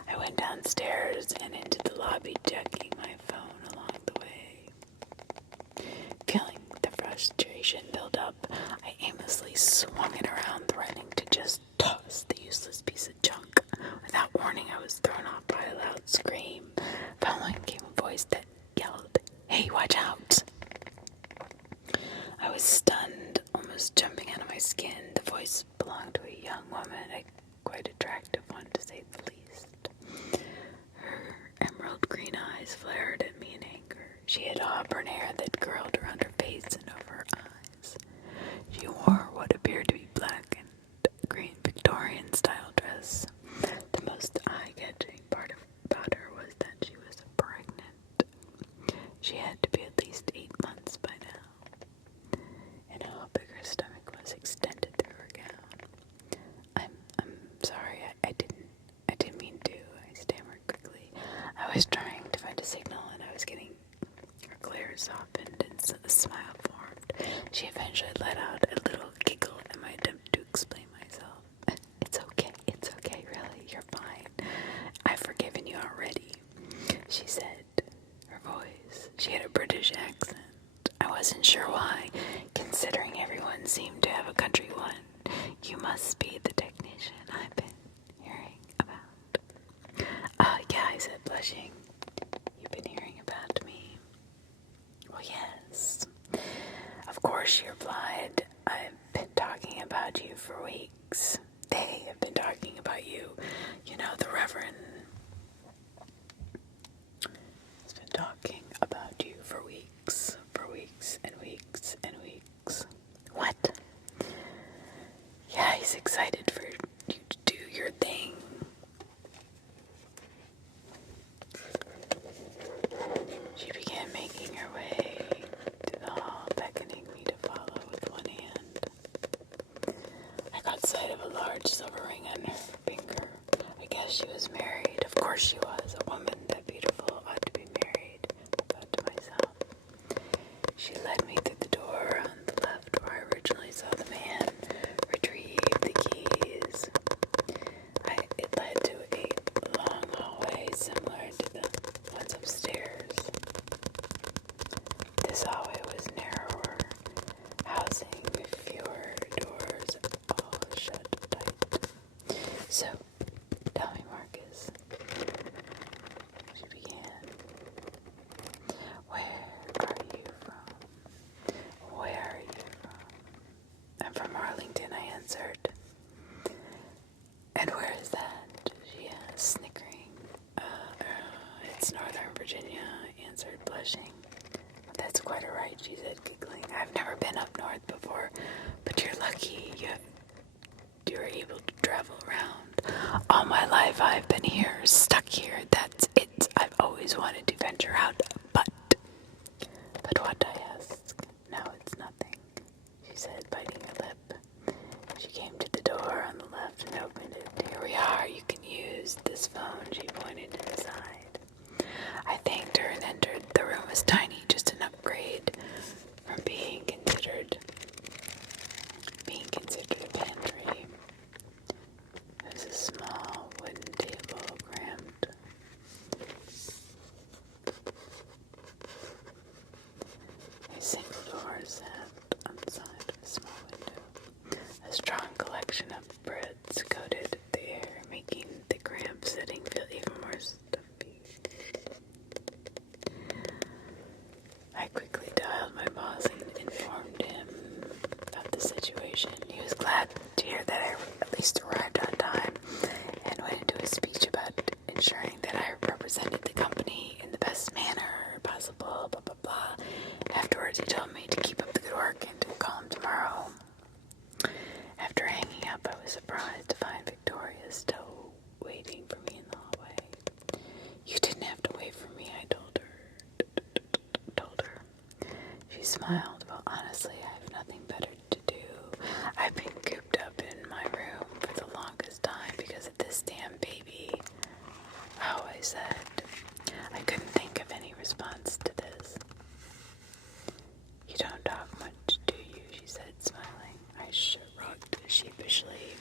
I went downstairs and into the lobby, checking my phone along the way. Feeling the frustration build up, I aimlessly swung it around, threatening to just toss the useless piece of junk. Without warning, I was thrown off by a loud scream. Following came a voice that yelled, "Hey, watch out!" I was stunned, almost jumping out of my skin. The voice belonged to a young woman, a quite attractive one to say the least. Her emerald green eyes flared at me in anger. She had auburn hair that curled around her face and over her eyes. She wore what appeared to be black and green Victorian-style dress. The most eye-catching part about her was that she was pregnant. She had to be at least 8 months by now, and how big her stomach was extended through her gown. I'm sorry, I didn't mean to. I stammered quickly. I was trying to find a signal, and I was getting. Her glare softened and a smile formed. She eventually let out a little giggle at my attempt to explain myself. It's okay, really, you're fine. I've forgiven you already, she said. Her voice, she had a British accent. I wasn't sure why, considering everyone seemed to have a country one. You must be the technician I've been hearing about. Yeah, I said, blushing. You've been hearing about me? Well, yes. Of course, she replied. I've been talking about you for weeks. They have been talking about you. You know, the Reverend has been talking about you for weeks and weeks and weeks. What? Yeah, he's excited for you to do your thing. It's Northern Virginia, I answered, blushing. That's quite alright, she said, giggling. I've never been up north before, but you're lucky you're able to travel around. All my life I've been here, stuck here, that's it. I've always wanted to venture out, but what, I asked? No, it's nothing, she said, biting her lip. She came to the door on the left and opened it. Here we are, you can use this phone, she pointed to the side. I thanked her and entered. The room was tiny, just an upgrade from being considered a pantry. It was a small wooden table, cramped. A single door sat on the side of a small window. A strong collection of breads coated the air, making the cramped setting feel even more stuffy. I quickly dialed my boss and informed him of the situation. He was glad to hear that I at least arrived on time and went into a speech about ensuring that I represented the company in the best manner possible, blah, blah, blah. Afterwards, he told me to keep up the good work and to call him tomorrow. After hanging up, I was surprised to find Victoria still waiting for me in the hallway. You didn't have to wait for me, I told her. She smiled. Well, honestly, I have nothing better to do. I've been cooped up in my room for the longest time because of this damn baby. Oh, I said. I couldn't think of any response to this. You don't talk much, do you? She said, smiling. I shrugged sheepishly.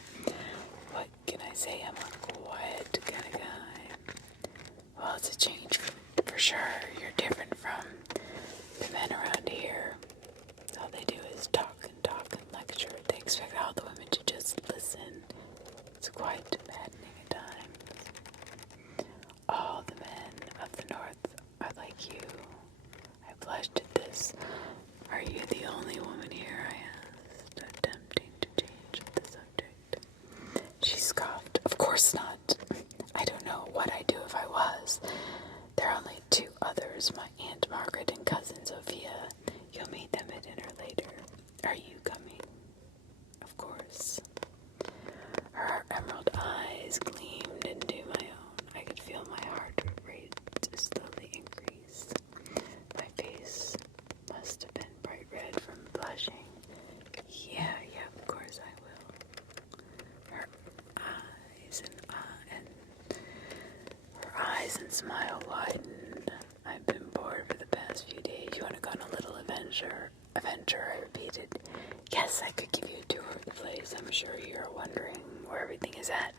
What can I say? I'm a quiet kind of guy. Well, it's a change for sure. You're different from the men around here. All they do is talk and lecture. They expect all the women to just listen. It's quite maddening at times. All the men of the north are like you. I blushed at this. Are you the only woman here? I asked, attempting to change the subject. She scoffed. Of course not. I don't know what I'd do if I was. There are only two others, my Aunt Margaret and cousin Sophia. You'll meet them at dinner later. Are you coming? Of course. Her emerald eyes gleamed into my own. I could feel my heart rate slowly increase. My face must have been bright red from blushing. Yeah, of course I will. Her eyes and smile widened. I've been bored for the past few days. You want to go on a little adventure? I repeated. Yes, I could give you a tour of the place. I'm sure you're wondering where everything is at.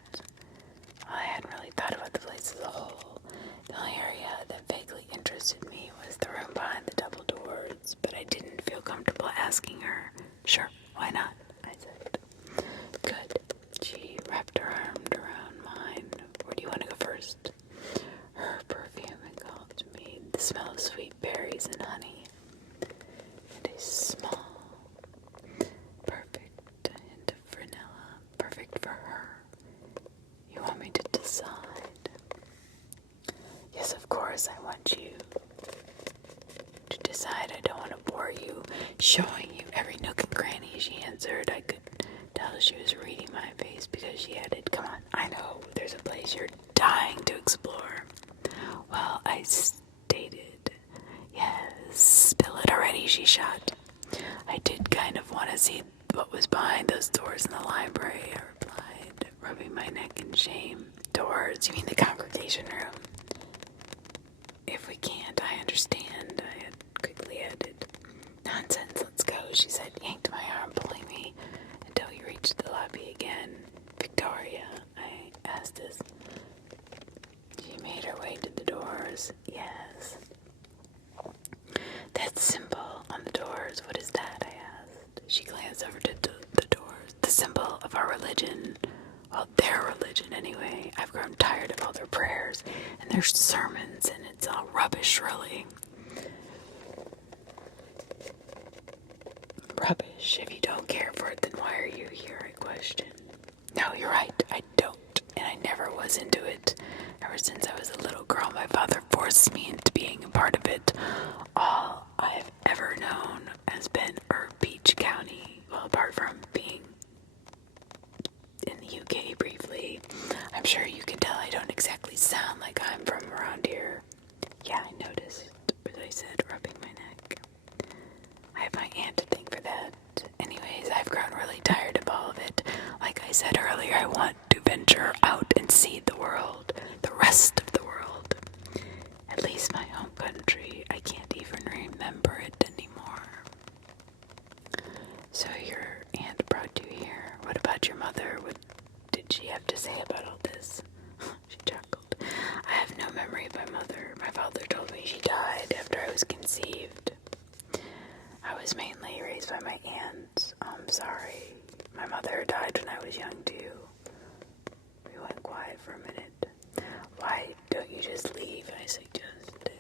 I hadn't really thought about the place as a whole. The only area that vaguely interested me was the room behind the double doors, but I didn't feel comfortable asking her. Sure, why not? I said. Good. She wrapped her arm around mine. Where do you want to go first? Her perfume had called to me, the smell of sweet berries and honey, and a small, perfect hint of vanilla, perfect for her. You want me to decide? Yes, of course, I want you to decide. I don't want to bore you, showing you every nook and cranny, she answered. I could tell she was reading my face because she added, come on, I know there's a place you're dying to explore. Well, I stated, yes, spill it already, she shot. I did kind of want to see what was behind those doors in the library, I replied, rubbing my neck in shame. Doors? You mean the congregation room? If we can't, I understand, I had quickly added. Nonsense, let's go, she said, yanked my arm, pulling me until we reached the lobby again. Victoria, I asked as she made her way to the doors. Yes. That symbol on the doors, what is that? I asked. She glanced over to the doors. The symbol of our religion. Well, their religion anyway. I've grown tired of all their prayers and their sermons, and it's all rubbish, really. Rubbish. If you don't care for it, then why are you here? I questioned. No, you're right. I don't. And I never was into it. Ever since I was a little girl, my father forced force me into being a part of it. All I've ever known has been Beach County. Well, apart from being in the UK briefly. I'm sure you can tell I don't exactly sound like I'm from around here. Yeah, I noticed, as I said, rubbing my neck. I have my aunt to thank for that. Anyways, I've grown really tired of all of it. Like I said earlier, I want to venture out and see the world, the rest of the world. At least my home country. I can't even remember it anymore. So your aunt brought you here. What about your mother? What did she have to say about all this? She chuckled. I have no memory of my mother. My father told me she died after I was conceived. I was mainly raised by my aunt. I'm sorry. My mother died when I was young too. We went quiet for a minute. Why don't you just leave? I suggested.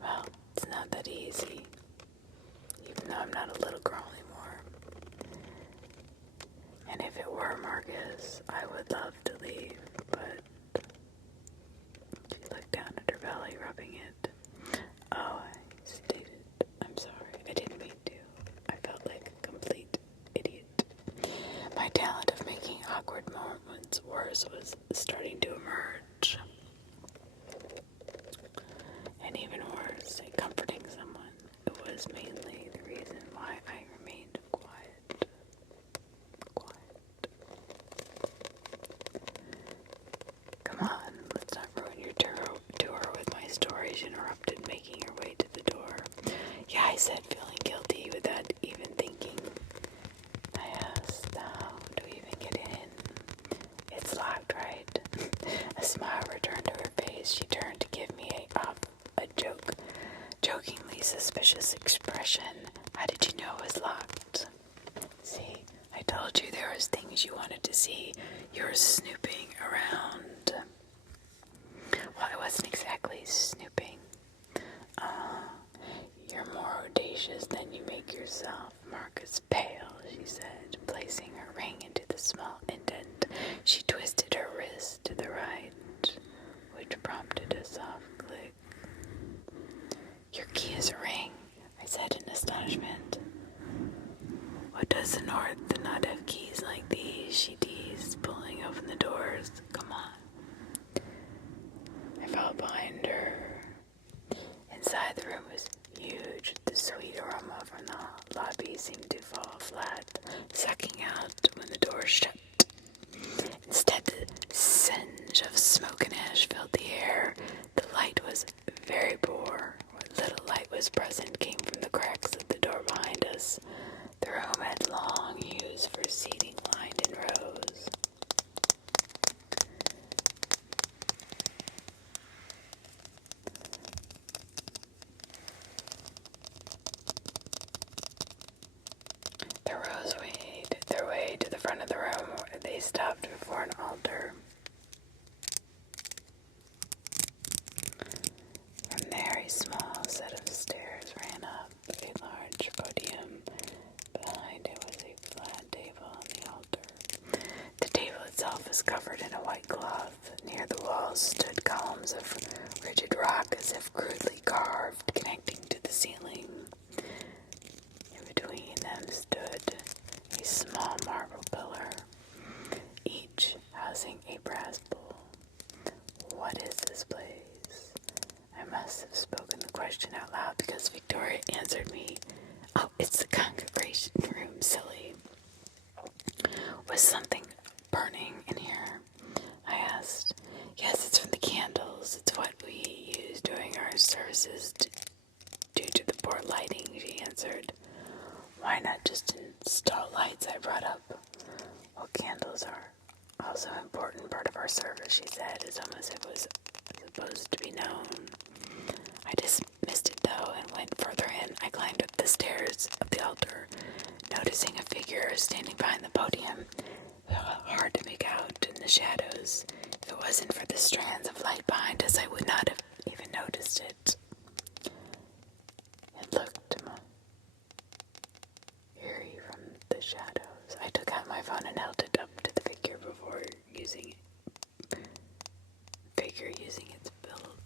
Well, it's not that easy. Even though I'm not a little girl anymore. And if it were Marcus, I would love to leave, but she looked down at her belly, rubbing it. Oh, I stated, I'm sorry, I didn't mean to. I felt like a complete idiot. My talent of making awkward moments worse was starting to emerge. And even worse, comforting someone. It was mainly the reason why I remained quiet. Come on, let's not ruin your tour with my story, she interrupted, making her way to the door. Yeah, I said, feeling guilty without even thinking. I asked, how do we even get in? It's locked, right? A smile returned to her face. She turned to give me a jokingly suspicious expression. How did you know it was locked? See, I told you there was things you wanted to see. You were snooping around. Well, I wasn't exactly snooping. You're more audacious than you make yourself. Marcus pale, she said, placing her ring into the small indent. She twisted her wrist to the right, which prompted a soft click. Your key is a ring, I said in astonishment. What does the North not have keys like these? She teased, pulling open the doors. Come on. I followed behind her. Inside the room was huge. The sweet aroma from the lobby seemed to fall flat, sucking out when the door shut. Instead, the singe of smoke and ash filled the air. The light was very poor. What little light was present came from the cracks of the door behind us. The room had long yews for seating lined in rows. The rows made their way to the front of the room, where they stopped before an altar. From there, a small set of stairs ran up a large podium. Behind it was a flat table on the altar. The table itself was covered in a white cloth. Near the walls stood columns of rigid rock as if crudely carved, connecting to the ceiling. In between them stood a small marble pillar, each housing a brass bowl. What is this place? I must have spoken the question out loud because Victoria answered me. Oh, it's the congregation room, silly. Was something burning in here? I asked. Yes, it's from the candles. It's what we use during our services due to the poor lighting, she answered. Why not just install lights? I brought up. Well, candles are also an important part of our service, she said, as almost it was supposed to be known. I dismissed it, though, and went further in. I climbed up the stairs of the altar, noticing a figure standing behind the podium. It was hard to make out in the shadows. If it wasn't for the strands of light behind us, I would not have even noticed it. It looked eerie from the shadows. I took out my phone and held it up to the figure before using its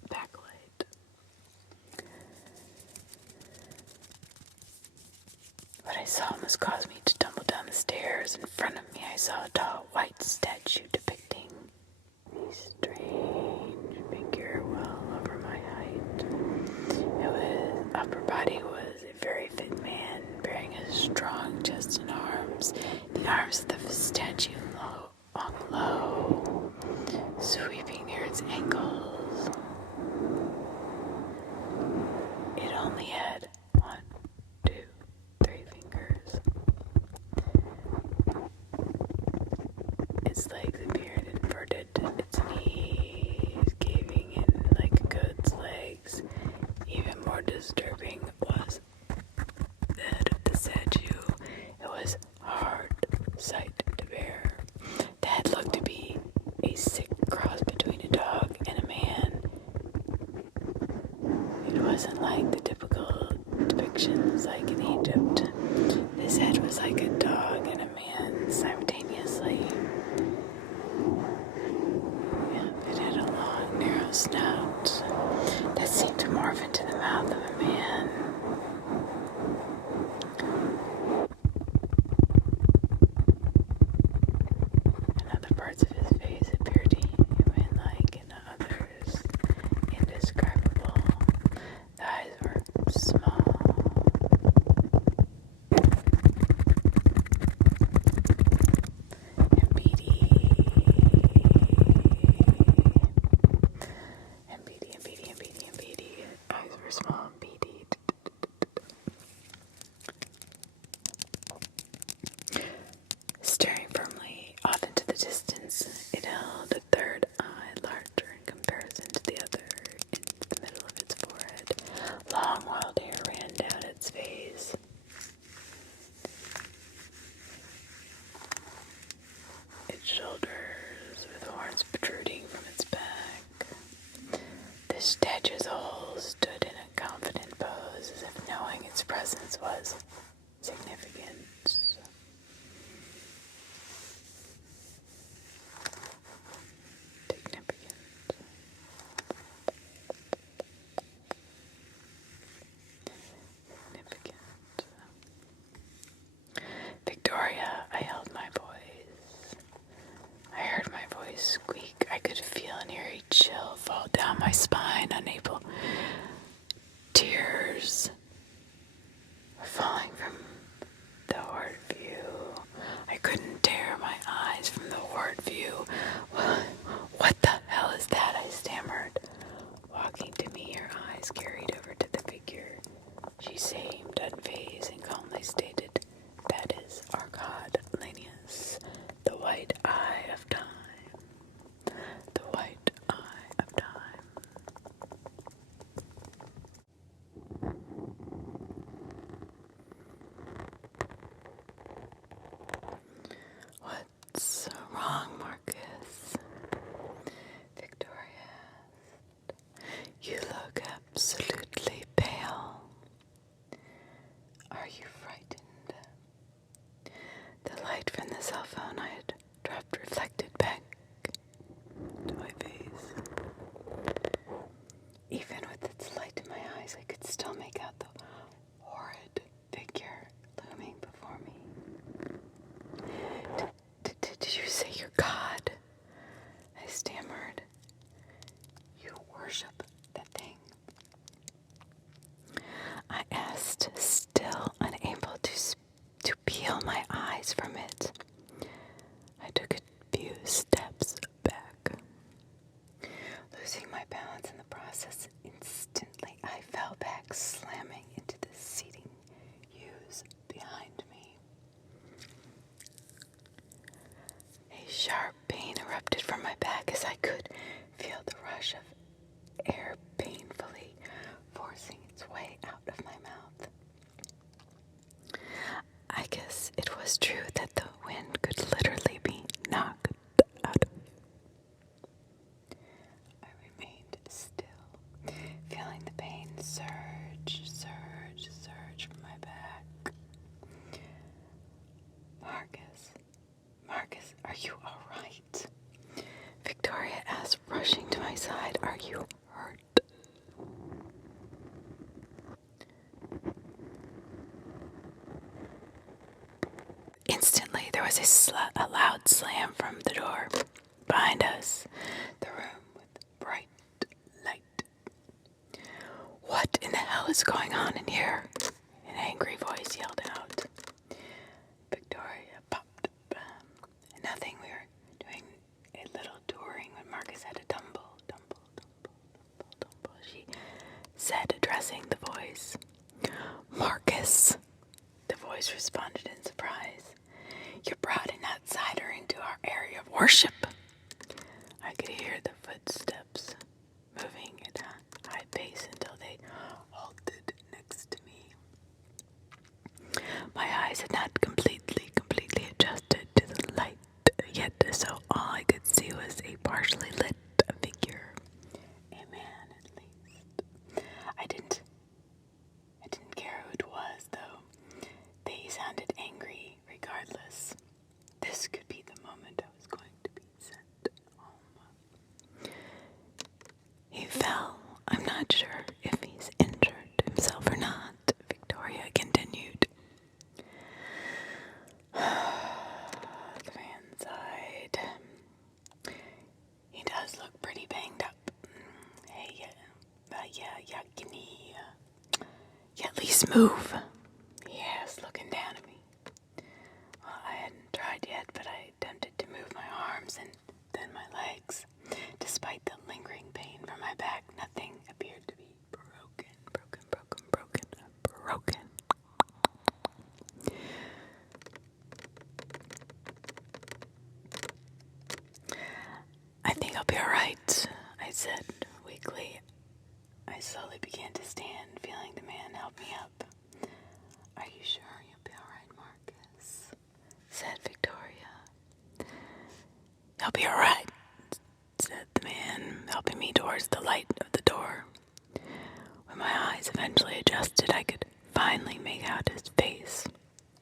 backlight. I saw almost caused me to tumble down the stairs. In front of me, I saw a tall white statue depicting a strange figure well over my height. Upper body was a very fit man, bearing a strong chest and arms. The arms of the statue hung low, sweeping near its ankles. It only had 1, 2, 3 fingers. Its legs appeared inverted, its knees caving in like a goat's legs. Even more disturbing was the head of the statue. It was a hard sight to bear. The head looked to be a sick cross between a dog and a man. It wasn't like the typical depictions like in Egypt. This head was like a dog and a man simultaneously. It had a long, narrow snout that seemed to morph into the mouth of a man. And other parts of his face appeared human-like, and others indescribable. The eyes were small and beady. Eyes were small and beady. Staring firmly off into the distance, it held a third eye, larger in comparison to the other, in the middle of its forehead. Long wild hair ran down its face. Its shoulders with horns protruding from its back. The statue as a whole stood in a confident pose, as if knowing its presence was significant. Victoria, I held my voice. I heard my voice squeak. I could feel an eerie chill fall down my spine, unable. Tears were falling from the horrid view. I couldn't tear my eyes from the horrid view. What the hell is that? I stammered. Walking to me, her eyes carried over to the figure. She seemed unfazed and calmly stated, "That is our god, Lanius, the white eye of time. The white eye of time." "What's wrong, Marcus?" Victoria asked. "You look absolutely pale. Are you frightened?" The light from the cell phone I had dropped reflected back to my face. Even with its light in my eyes, I could still make out the horrid figure looming before me. Did you say you're God?" I stammered. "You worship the thing?" I asked, still unable to peel my eyes from it. I took a few steps back. Losing my balance in the process, instantly I fell back, slamming into the seating yews behind me. A sharp pain erupted from my back as I could feel the rush of air painfully forcing its way out of my mouth. I guess it was true that the wind could literally be knocked out of me. I remained still, feeling the pain surge from my back. Marcus, are you all right?" Victoria asked, rushing to my side. "Are you hurt?" was a loud slam from the door behind us, the room with bright light. "What in the hell is going on in here?" An angry voice yelled out. Victoria popped up. Nothing. We were doing a little touring when Marcus had a tumble, she said, addressing the voice. "Marcus," the voice responded in surprise. "You brought an outsider into our area of worship." I could hear the footsteps moving at a high pace until they halted next to me. My eyes had not completely adjusted to the light yet, so all I could see was a partially lit figure. A man, at least. I didn't care who it was, though. They sounded angry regardless. This could be the moment I was going to be sent home. He fell. I'm not sure if he's injured himself or not, Victoria continued. The man sighed. He does look pretty banged up. Hey, can he at least move? He asked, looking down at me. Well, I hadn't tried yet, but I attempted to move my arms and then my legs. Despite the lingering pain from my back, nothing appeared to be broken. "I think I'll be alright," I said weakly. I slowly began to stand, feeling the man help me up. "Are you sure you'll be alright, Marcus?" said Victoria. "I'll be alright," said the man, helping me towards the light of the door. When my eyes eventually adjusted, I could finally make out his face.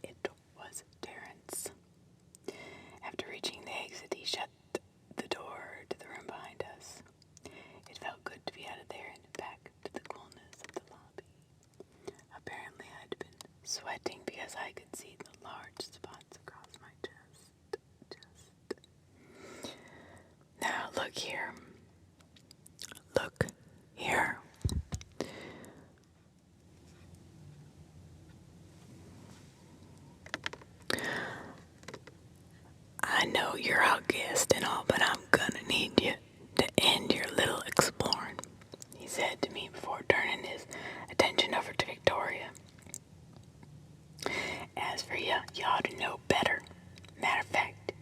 It was Terrence. After reaching the exit, he shut the door to the room behind us. It felt good to be out of there and back to the coolness of the lobby. Apparently, I'd been sweating because I could see the large spots across my chest. "Now, look here. I know you're our guest and all, but I'm gonna need you to end your little exploring," he said to me before turning his attention over to Victoria. "As for you, you ought to know better. Matter of fact,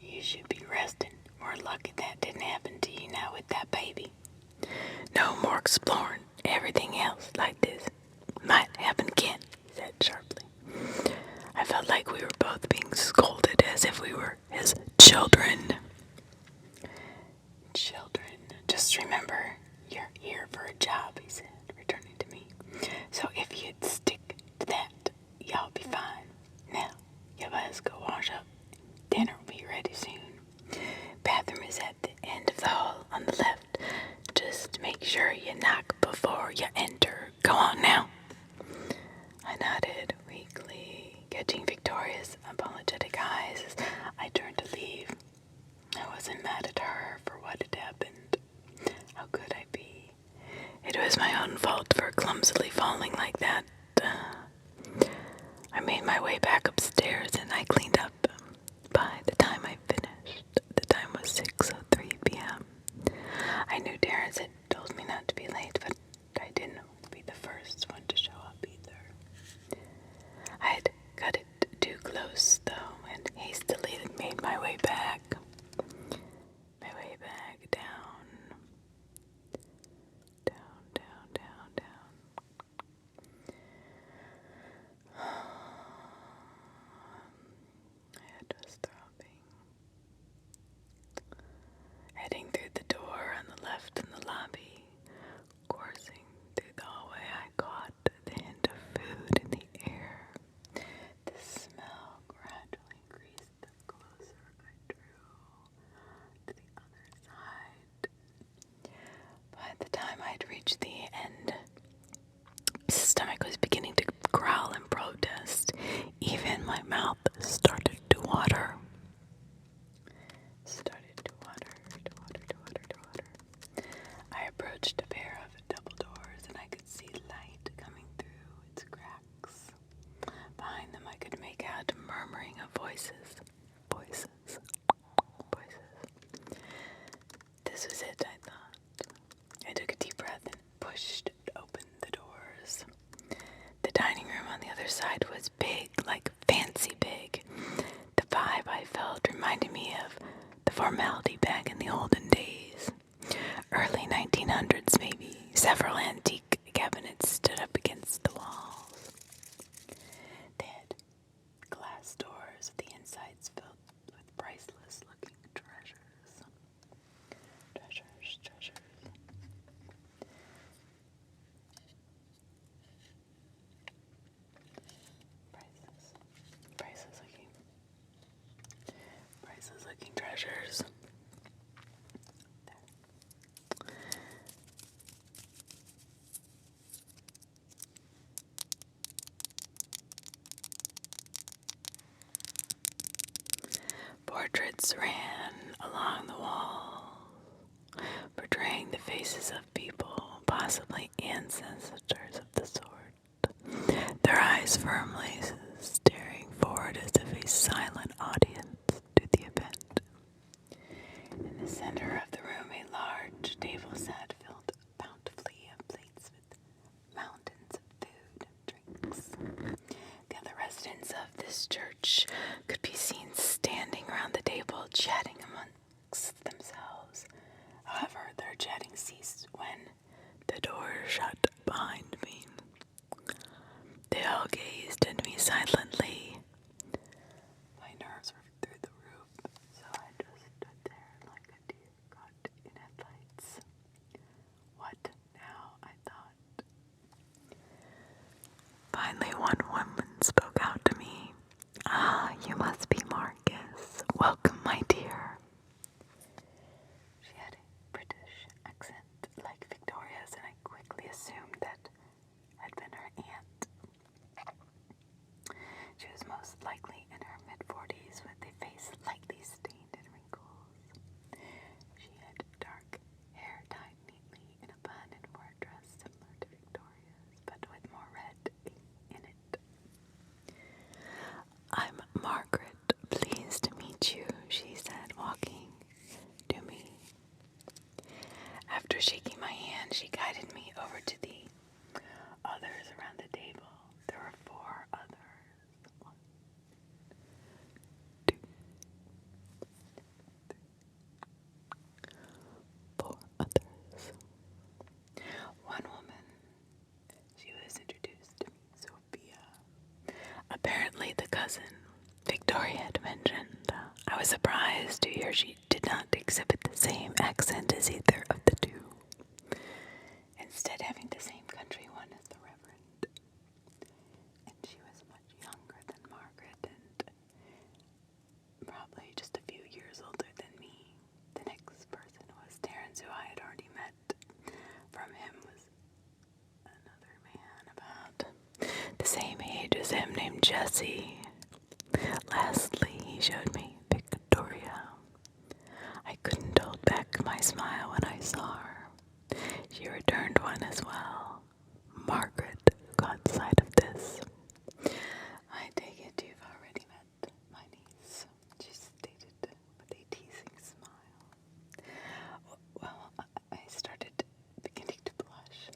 you should be resting. We're lucky that didn't happen to you now with that baby. No more exploring. Everything else like this might happen again," he said sharply. I felt like we were both being scolded as if we were his children. "Children, just remember, you're here for a job," he said, returning to me. "So if you'd stick to that, y'all be fine. Now, you guys go wash up. Dinner will be ready soon. Bathroom is at the end of the hall on the left. Just make sure you knock before you enter. Go on now." I nodded weakly, catching Victoria's apologetic eyes as I turned to leave. I wasn't mad at her for what had happened. How could I be? It was my own fault for clumsily falling like that. I made my way back upstairs and I cleaned up. By the time I finished, the time was 6:03 p.m. I knew Terrence had told me not to be late, but I didn't want to be the first one to show up either. I had cut it too close, though, and hastily made my way back. Down. My head was throbbing. side was big, like fancy big. The vibe I felt reminded me of the formality back in the olden days. Early 1900s maybe. Several antique cabinets stood up against the walls. They had glass doors, the insides filled with priceless looking treasures. Treasures. Priceless looking treasures. Portraits ran along the walls, portraying the faces of people, possibly ancestors of the sort, their eyes firmly staring forward as if a silent audience to the event. In the center of the room, a large table sat filled bountifully of plates with mountains of food and drinks. The other residents of this church could be seen standing around the table, chatting amongst themselves. However, their chatting ceased when the door shut behind me. They all gazed at me silently. My nerves were through the roof, so I just stood there like a deer caught in headlights. What now? I thought. Finally, one woman spoke out to me. "Ah, you must be Marcus. Welcome, my dear." She had a British accent like Victoria's, and I quickly assumed that had been her aunt. She was most likely in her mid-40s with a face lightly stained in wrinkles. She had dark hair tied neatly in a bun and wore a dress similar to Victoria's, but with more red in it. "I'm Margaret. Pleased to meet you," she said, walking to me. After shaking my hand, she guided me over to the others around the table. There were 4 others. 1, 2, 3, 4 others. One woman, she was introduced to me, Sophia. Apparently the cousin Victoria had mentioned. I was surprised to hear she did not exhibit the same accent as either of the two, instead having the same country one as the Reverend. And she was much younger than Margaret and probably just a few years older than me. The next person was Terence, who I had already met. From him was another man about the same age as him named Jesse. Lastly, he showed me Victoria. I couldn't hold back my smile when I saw her. She returned one as well. Margaret caught sight of this. "I take it you've already met my niece," she stated with a teasing smile. Well, I started beginning to blush.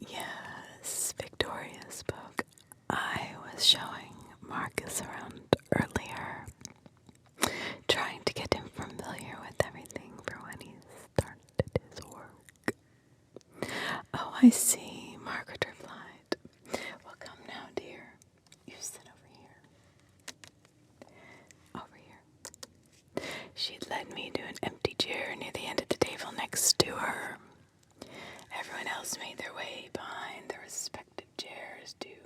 "Yes," Victoria spoke. "I was showing Marcus around earlier, trying to get him familiar with everything for when he started his work." "Oh, I see," Margaret replied. "Well, come now, dear. You sit over here. Over here." She led me to an empty chair near the end of the table next to her. Everyone else made their way behind their respective chairs too.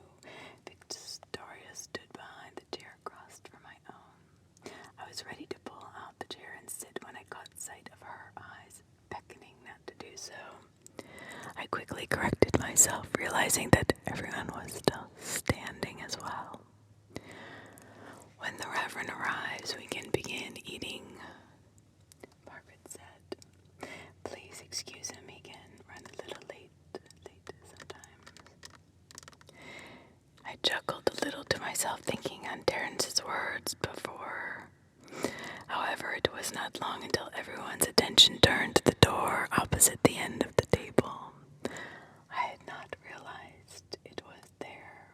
Victoria stood behind the chair across from my own. I was ready to pull out the chair and sit when I caught sight of her eyes beckoning not to do so. I quickly corrected myself, realizing that everyone was still standing as well. "When the Reverend arrives, we can begin eating," Margaret said. "Please excuse him, he can run a little late sometimes." I chuckled a little to myself, thinking on Terence's words before. However, it was not long until everyone's attention turned to the door opposite the end of the table. I had not realized it was there.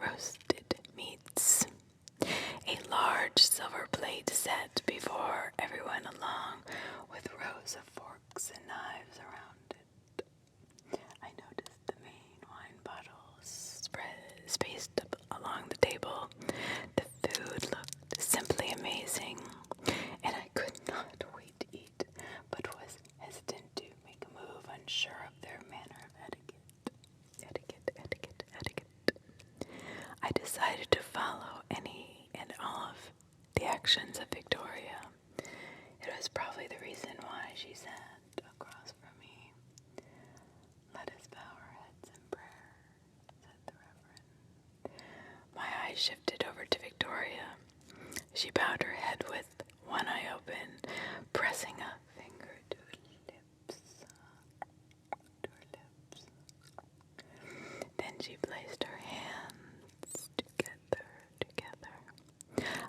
roasted meats. A large silver plate set before everyone, along with rows of forks and knives around it. I noticed the main wine bottles spaced up along the table. The food looked simply amazing, and I could not wait to eat, but was hesitant to make a move, unsure of their manner of etiquette. I decided to follow any and all of the actions of Victoria. It was probably the reason why she sat across from me. "Let us bow our heads in prayer," said the Reverend. My eyes shifted over to Victoria. She bowed her head with one eye open, pressing a finger to her lips. Then she placed her hands together.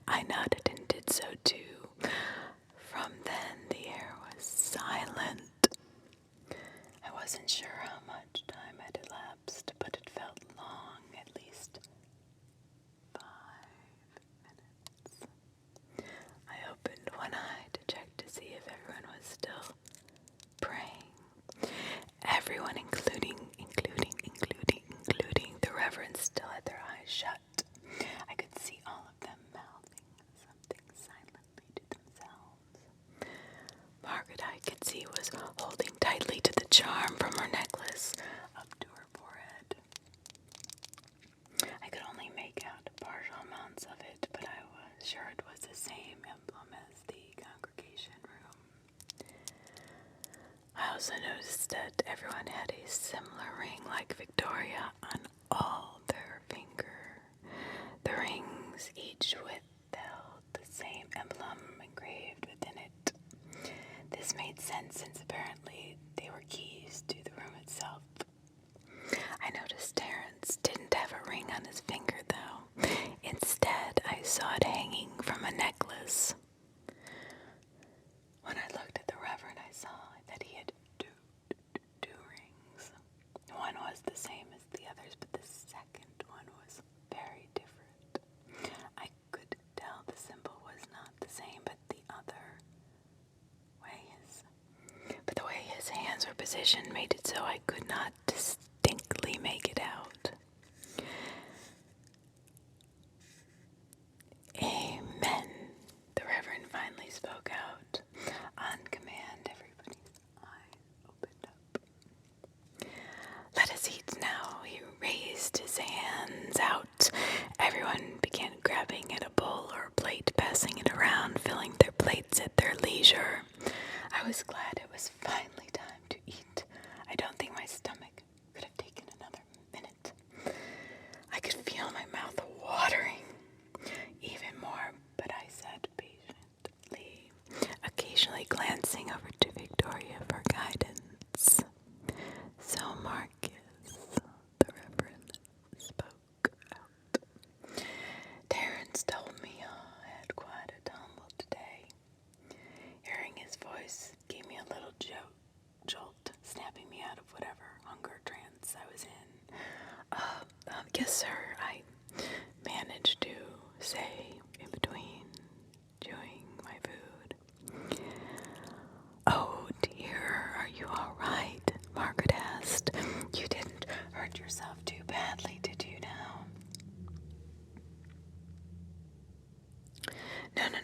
I nodded and did so too. From then, the air was silent. I wasn't sure how much time had elapsed, but it felt long, at least 5 minutes. I opened one eye to check to see if everyone was still praying. Everyone, including the Reverend, still had their eyes shut. I could see all of them mouthing something silently to themselves. Margaret, I could see, was holding tightly to the charm from her necklace up to her forehead. I could only make out partial amounts of it, but I was sure it was the same emblem as the congregation room. I also noticed that everyone had a similar ring like Victoria on all their finger. The rings each withheld the same emblem engraved within it. This made sense since apparently they were keys to the room itself. I noticed Terence didn't have a ring on his finger, though. Instead, I saw it hanging from a necklace. When I looked at the Reverend, I saw that he had two rings. One was the same as the others, but the second one was very different. I could tell the symbol was not the same, but the way his hands were positioned made it so I could not distinctly make it out. "Amen," the Reverend finally spoke out. On command, everybody's eyes opened up. "Let us eat now." He raised his hands out. Everyone began grabbing at a bowl or a plate, passing it around, filling their plates at their leisure. I was glad it was finally time to eat. I don't think my stomach could have taken another minute. I could feel my mouth watering even more, but I sat patiently, occasionally glancing over to Victoria for guidance. "So, Marcus," the Reverend spoke out. "Terence told me I had quite a tumble today." Hearing his voice gave me a little jolt, snapping me out of whatever hunger trance I was in. Yes, sir," I managed to say in between chewing my food. "Oh dear, are you all right?" Margaret asked. "You didn't hurt yourself too badly, did you now?" No, "No,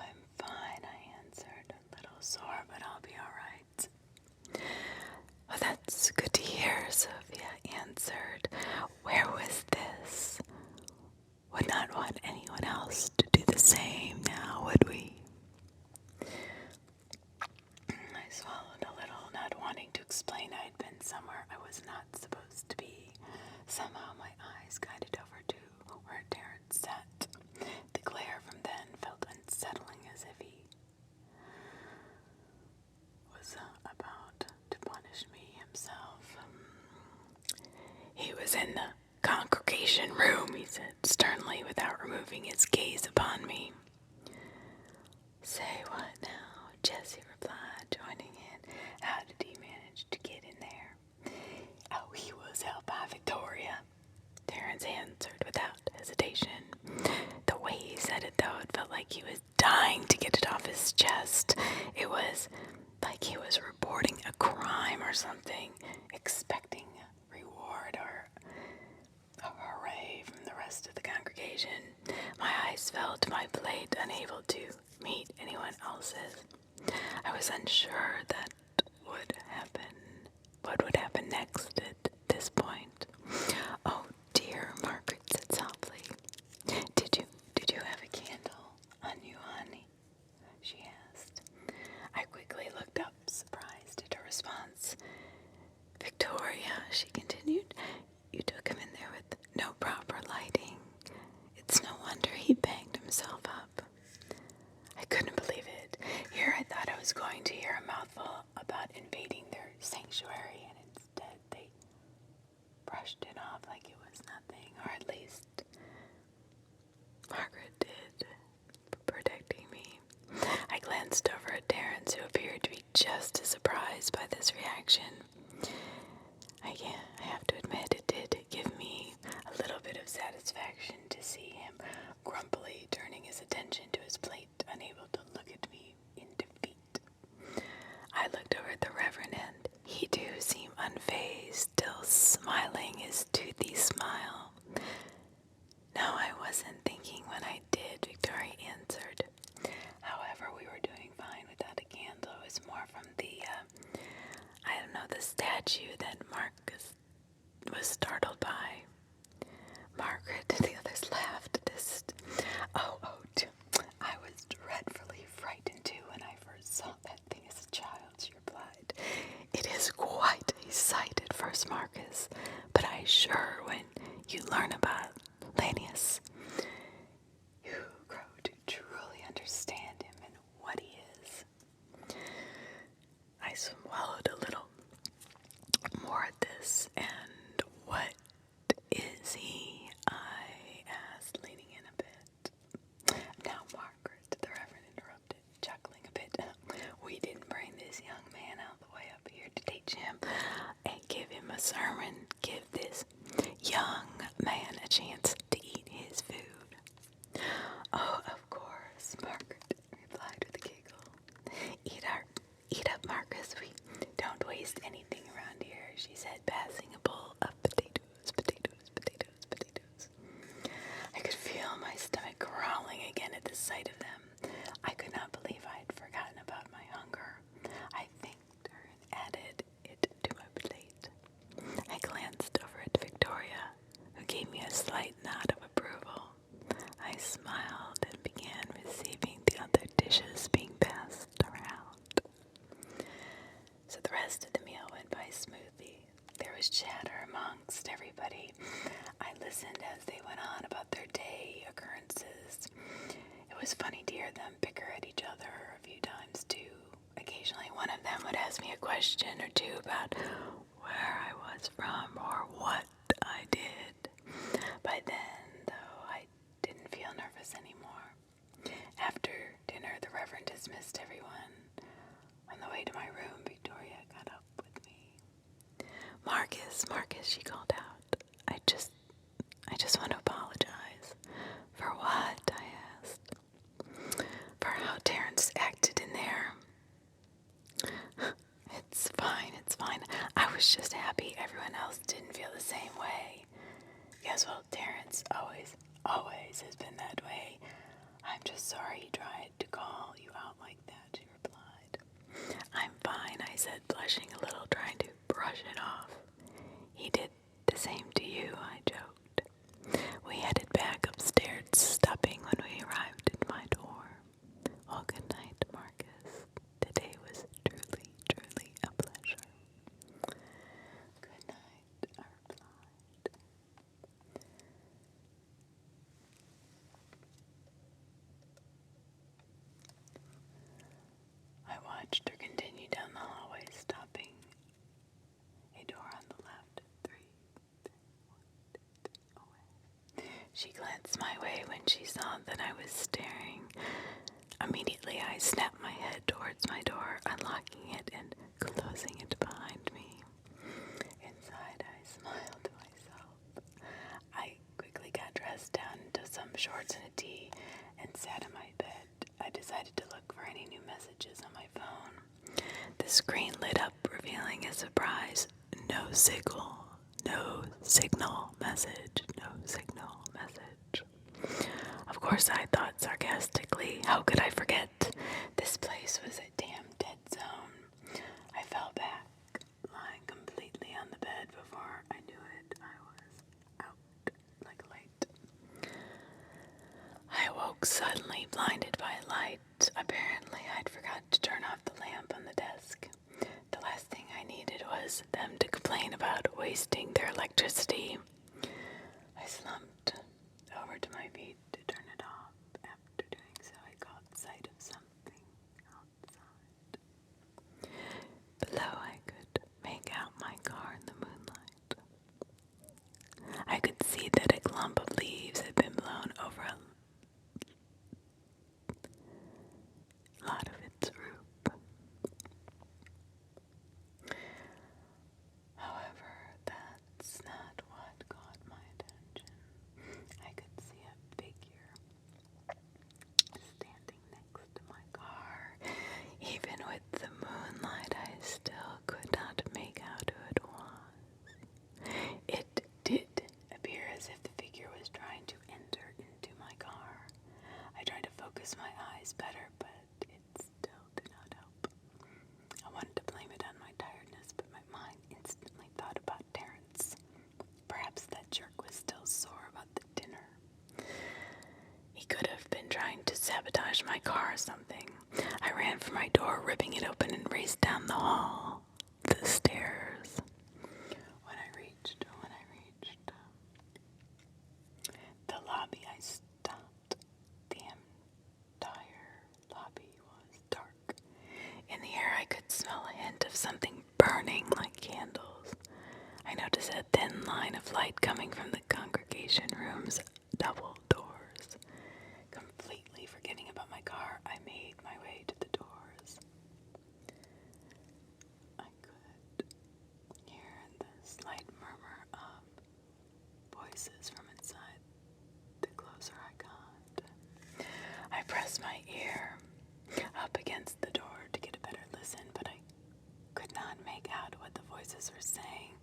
I'm fine," I answered, a little sore, but I'll be all right. "Well, that's good to hear," Sophia answered. "Where was this? Would not want anyone else to do the same now, would we?" I swallowed a little, not wanting to explain I had been somewhere I was not supposed to be. Somehow my eyes guided over to where Terence sat. The glare from then felt unsettling, as if he was about to punish me himself. "He was in the congregation room," he said sternly, without removing his gaze upon me. "Say what now?" Jessie replied. impulses. I was unsure what would happen next at this point. Oh dear, Margaret said softly. Did you have a candle on you, honey? She asked. I quickly looked up, surprised at her response. Victoria, she continued, you took him in there with no proper lighting. It's no wonder he banged himself up. I couldn't believe it. Here I thought I was going to hear a mouthful about invading their sanctuary, and instead they brushed it off like it was nothing, or at least Margaret did, protecting me. I glanced over at Terrence, who appeared to be just as surprised by this reaction. I have to admit, it did give me a little bit of satisfaction to see him grumpily turning his attention to his plate, unable to look at me in defeat. I looked over at the Reverend, and he too seemed unfazed, still smiling his toothy smile. No, I wasn't thinking when I did, Victoria answered. However, we were doing fine without a candle. It was more from the the statue that Marcus was startled by. Margaret and the others laughed. I was dreadfully frightened too when I first saw that thing as a child, she replied. It is quite a sight at first, Marcus, but I assure when you learn about Lanius, you grow to truly understand him and what he is. I swallowed a little more at this. And what is he? I asked, leaning in a bit. Now, Margaret, the Reverend interrupted, chuckling a bit. We didn't bring this young man all the way up here to teach him and give him a sermon. Give this young man a chance to eat his food. Oh, of course, Margaret replied with a giggle. Eat up, Marcus. We don't waste anything around here, she said, passing a bowl of potatoes. I could feel my stomach growling again at the sight of them. I could not believe I had forgotten about my hunger. I thanked her and added it to my plate. I glanced over at Victoria, who gave me a slight nod of approval. I smiled and began receiving the other dishes being passed around. So the rest of the meal went by smoothly. There was chatter amongst everybody. I listened as they went on about their day occurrences. It was funny to hear them bicker at each other a few times too. Occasionally one of them would ask me a question or two about where I was from or what I did. By then, though, I didn't feel nervous anymore. After dinner, the Reverend dismissed everyone. On the way to my room, Victoria got up with me. Marcus, she called out. I just want to apologize. For what? I asked. For how Terrence acted in there. It's fine. I was just happy everyone else didn't feel the same way. Yes, well, Terrence always has been that way. I'm just sorry he tried to call you out like that, she replied. I'm fine, I said, blushing a little, trying to brush it off. He did the same to you, I joked. We headed back upstairs, stopping when we arrived at my door. Well, good night, Marcus. Today was truly a pleasure. Good night, I replied. I watched her continue down the hallway, stopping a door on the left, 3, 1, 2, 3, away. She glanced my way when she saw that I was staring. Immediately, I snapped my head towards my door, unlocking it and closing it behind me. Inside, I smiled to myself. I quickly got dressed down into some shorts and a tee and sat in my bed. I decided to look for any new messages on my phone. The screen lit up, revealing a surprise. No signal message. Of course, I thought sarcastically. How could I forget? This place was a damn dead zone. I fell back, lying completely on the bed. Before I knew it, I was out like a light. I awoke suddenly, blinded by a light. Apparently, I'd forgot to turn off the lamp on the desk. The last thing I needed was them to complain about wasting their electricity. I slumped over to my feet to turn it off. After doing so, I caught sight of something outside. Below, I could make out my car in the moonlight. I could see that a clump of leaves had been blown over a lot of its roof. However, that's not what caught my attention. I could see a figure standing next to my car. Even with the moonlight, I still could not make out who it was. It did appear as if the figure was trying to enter into my car. I tried to focus my eyes better, but it still did not help. I wanted to blame it on my tiredness, but my mind instantly thought about Terrence. Perhaps that jerk was still sore about the dinner. He could have been trying to sabotage my car or something. I ran for my door, ripping it open, and raced down the hall, the stairs. When I reached the lobby, I stopped. The entire lobby was dark. In the air, I could smell a hint of something burning like candles. I noticed a thin line of light coming from the congregation room's double doors. Completely forgetting about my car, I made my way to the doors. I could hear the slight murmur of voices from inside. The closer I got, I pressed my ear up against the door to get a better listen, but I could not make out what the voices were saying.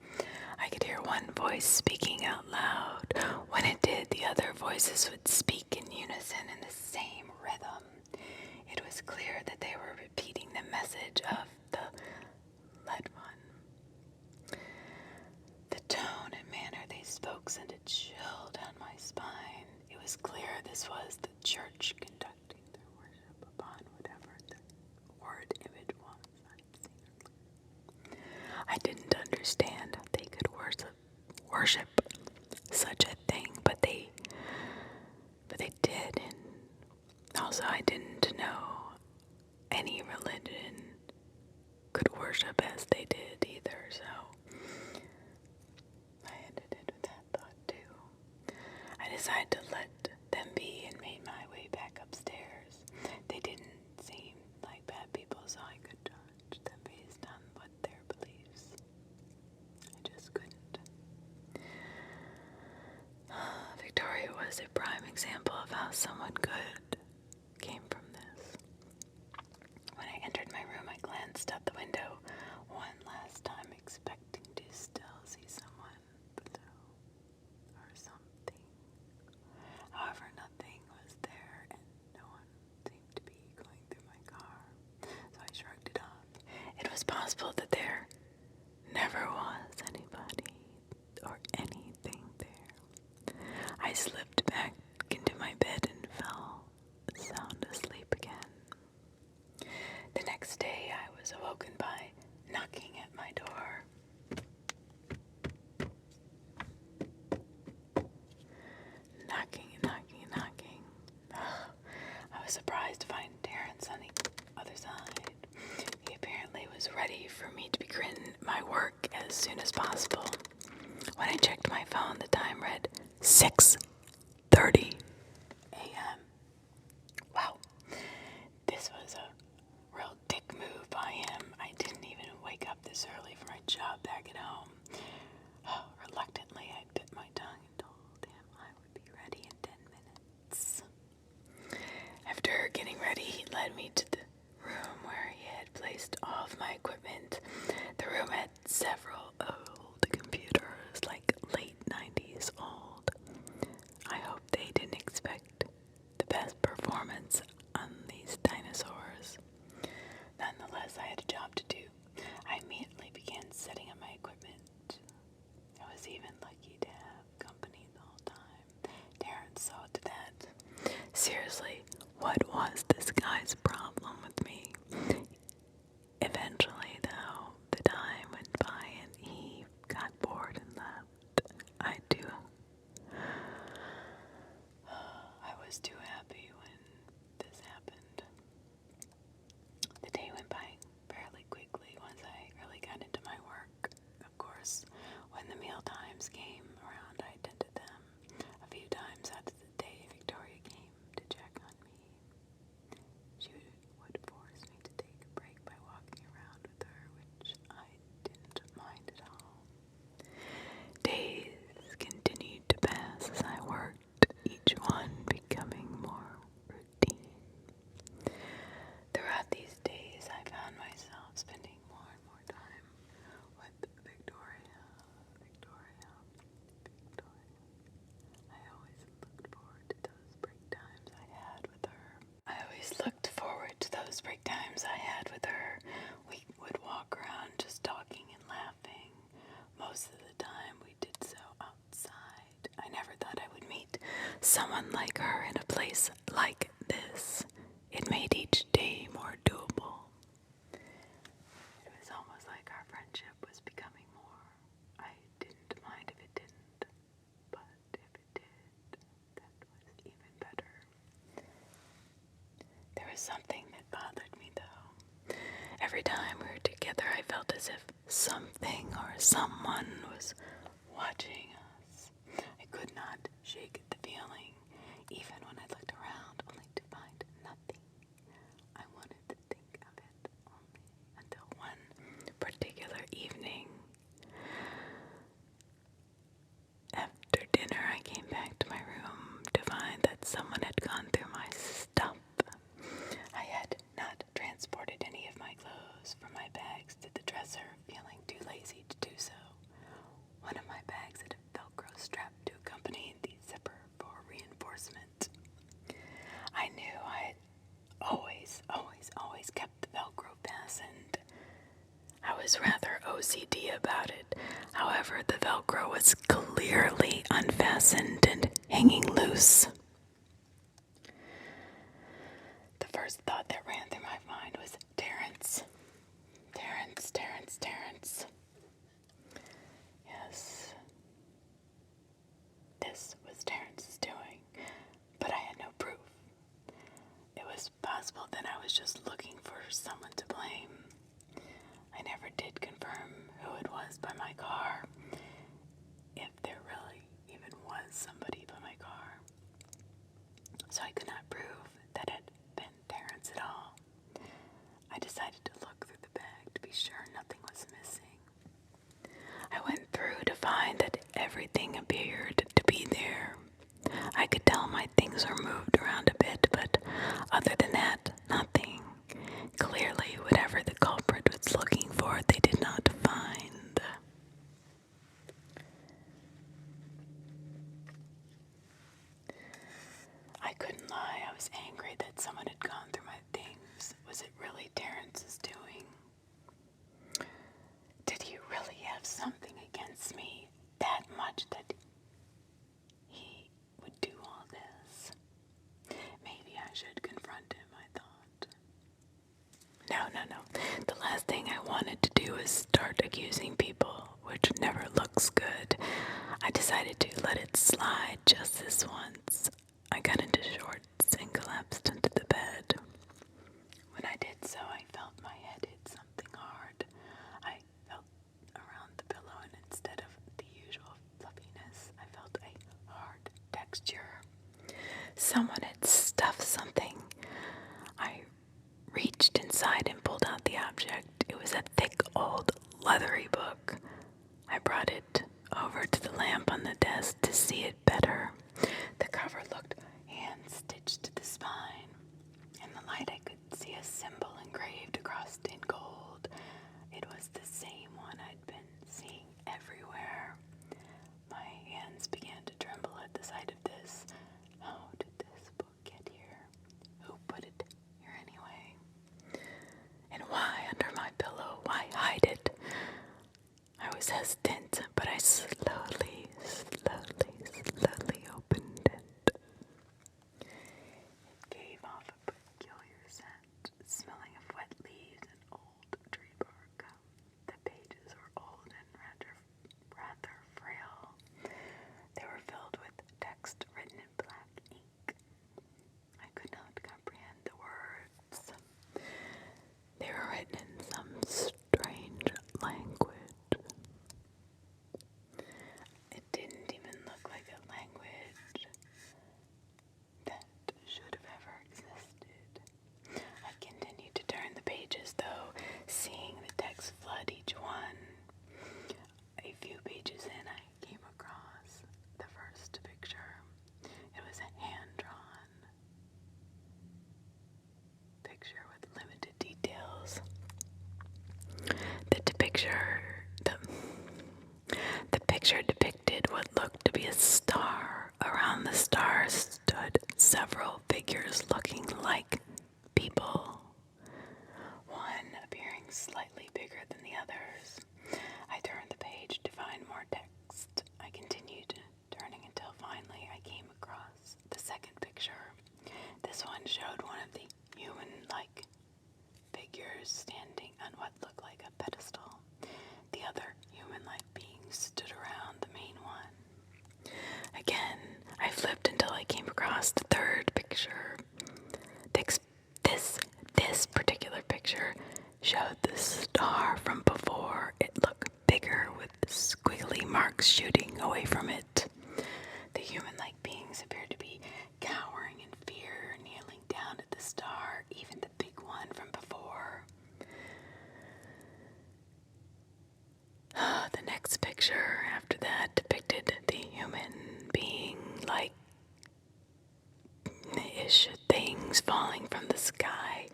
I could hear one voice speaking out loud. When it did, the other voices would speak in unison in the same rhythm. It was clear that they were repeating the message of the led one. The tone and manner they spoke sent a chill down my spine. It was clear this was the church conducting their worship upon whatever the word image was I'd seen. I didn't understand how they could worship such a thing, but they did, and also I didn't know any religion could worship as they did either, so I ended it with that thought too. I decided to let them be and made my way back upstairs. They didn't seem like bad people, so I could judge them based on what their beliefs. I just couldn't. Victoria was a prime example of how someone good came from this. When I entered my room, I glanced out the window one last time, expecting to still see someone below or something. However, nothing was there, and no one seemed to be going through my car, so I shrugged it off. It was possible that there never was anybody or anything there. I slipped back into my bed and fell sound asleep again. The next day, I was awoken by knocking at my door. Knocking. I was surprised to find Terrence on the other side. He apparently was ready for me to begin my work as soon as possible. When I checked my phone, the time read 6:30 a.m. Wow, this was a real dick move by him. I didn't even wake up this early for my job back at home. Reluctantly, I bit my tongue and told him I would be ready in 10 minutes. After getting ready, he led me to the room where he had placed all of my equipment. The room had several old computers, like late 90s old. I hope they didn't someone like her in a place like this. It made each day more doable. It was almost like our friendship was becoming more. I didn't mind if it didn't, but if it did, that was even better. There was something that bothered me, though. Every time we were together, I felt as if something or someone was watching us. I could not shake the feeling, even when I looked around, only to find nothing. I wanted to think of it only until one particular evening. After dinner, I came back to my room to find that someone had gone through my stuff. I had not transported any of my clothes from my bags to the dresser, feeling too lazy to do so. One of my bags had a Velcro strap to accompany the zipper for reinforcement. I knew I had always kept the Velcro fastened. I was rather OCD about it. However, the Velcro was clearly unfastened and hanging loose. The first thought that ran through my mind was Terrence. Terrence. Yes, this was Terrence's doing, but I had no proof. It was possible that I was just looking for someone to blame. I never did confirm who it was by my car, if there really even was somebody by my car. So I could not prove that it had been Terrence at all. I decided to look through the bag to be sure nothing was missing. I went through to find that everything appeared to be there. I could tell my things were moved around a bit, but other than that, nothing. Clearly, whatever the culprit was looking for, they did not find. I couldn't lie. I was angry that someone had gone through my things. Was it really Terrence's doing? Did he really have something against me that much that he would do all this? Maybe I should confront him, I thought. No. The last thing I wanted to do was start accusing people, which never looks good. I decided to let it slide just this once. I got into shorts and collapsed into the bed. When I did so, I felt my head hit something hard. I felt around the pillow, and instead of the usual fluffiness, I felt a hard texture. Someone had stuffed something. I reached inside and pulled out the object. It was a thick, old, leathery book. I brought it over to the lamp on the desk to see it better. The cover looked hand-stitched to the spine. In the light, I could see a symbol engraved across in gold. It was the same one I'd been seeing everywhere. My hands began to tremble at the sight of this. How did this book get here? Who put it here anyway? And why under my pillow? Why hide it? I was hesitant, but I slowly opened it. It gave off a peculiar scent, smelling of wet leaves and old tree bark. The pages were old and rather frail. They were filled with text written in black ink. I could not comprehend the words. They were written in some strange language. It didn't even look like a language that should have ever existed. I continued to turn the pages, though, seeing the text flood each one. A few pages in, I came across the first picture. It was a hand-drawn picture with limited details. The picture depicted what looked to be a star. Around the star stood several figures looking like people, one appearing slightly bigger than the others. I turned the page to find more text. I continued turning until finally I came across one showed one of the human-like figures standing on what looked like a pedestal. The other human-like beings stood around the main one. Again, I flipped until I came across the third picture. This particular picture showed the star from before. It looked bigger with squiggly marks shooting away from it. The human-like beings appeared to be cowering in fear, kneeling down at the star, even the big one from before. The next picture after that depicted the human being like ish things falling from the sky,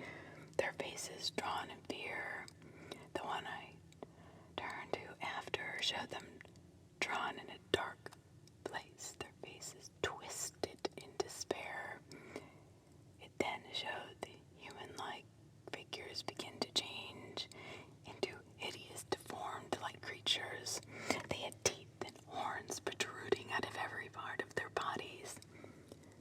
their faces drawn in fear. The one I turned to after showed them drawn in a dark place, their faces twisted in despair. It then showed the human-like figures begin to change into hideous, deformed-like creatures. They had teeth and horns protruding out of every part of their bodies.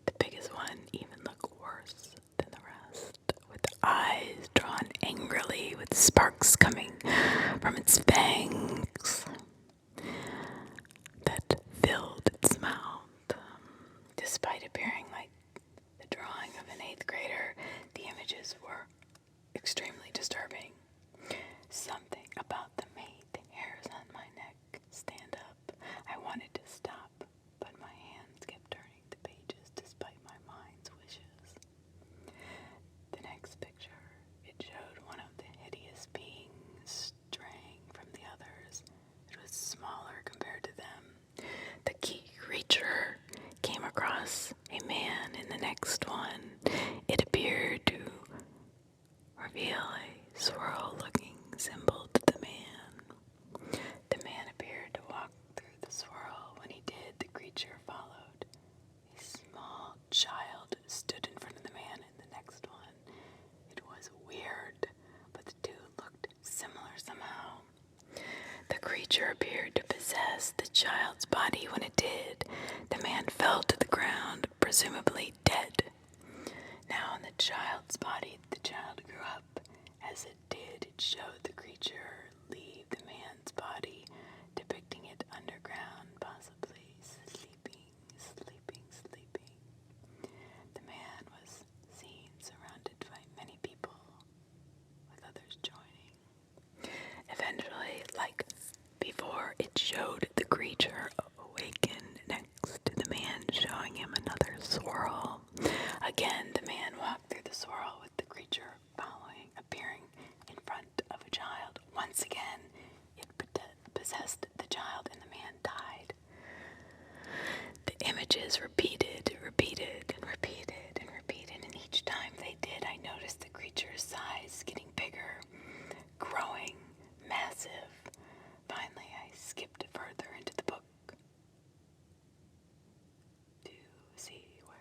The biggest one even looked worse than the rest, with eyes drawn angrily, with sparks coming from its fangs that filled its mouth. Despite appearing like the drawing of an 8th grader, the images were extremely disturbing. Something about them made the hairs on my neck stand up. I wanted to stop, but my hands kept turning the pages despite my mind's wishes. The next picture, it showed one of the hideous beings straying from the others. It was smaller compared to them. The key creature came across a man in the next one. It appeared to reveal a swirl-looking symbol to the man. The man appeared to walk through the swirl. When he did, the creature followed. A small child stood in front of the man in the next one. It was weird, but the two looked similar somehow. The creature appeared to possess the child's body. When it did, the man fell to the ground, presumably dead. Now in the child's body, the child grew up. As it did, it showed the creature leave the man's body, depicting it underground, possibly sleeping. The man was seen surrounded by many people, with others joining. Eventually, like before, it showed the creature awaken next to the man, showing him another swirl. Again, the man walked through the swirl with the creature following, appearing in front of a child. Once again, it possessed the child and the man died. The images repeated, and each time they did, I noticed the creature's size getting bigger, growing, massive. Finally, I skipped further into the book to see where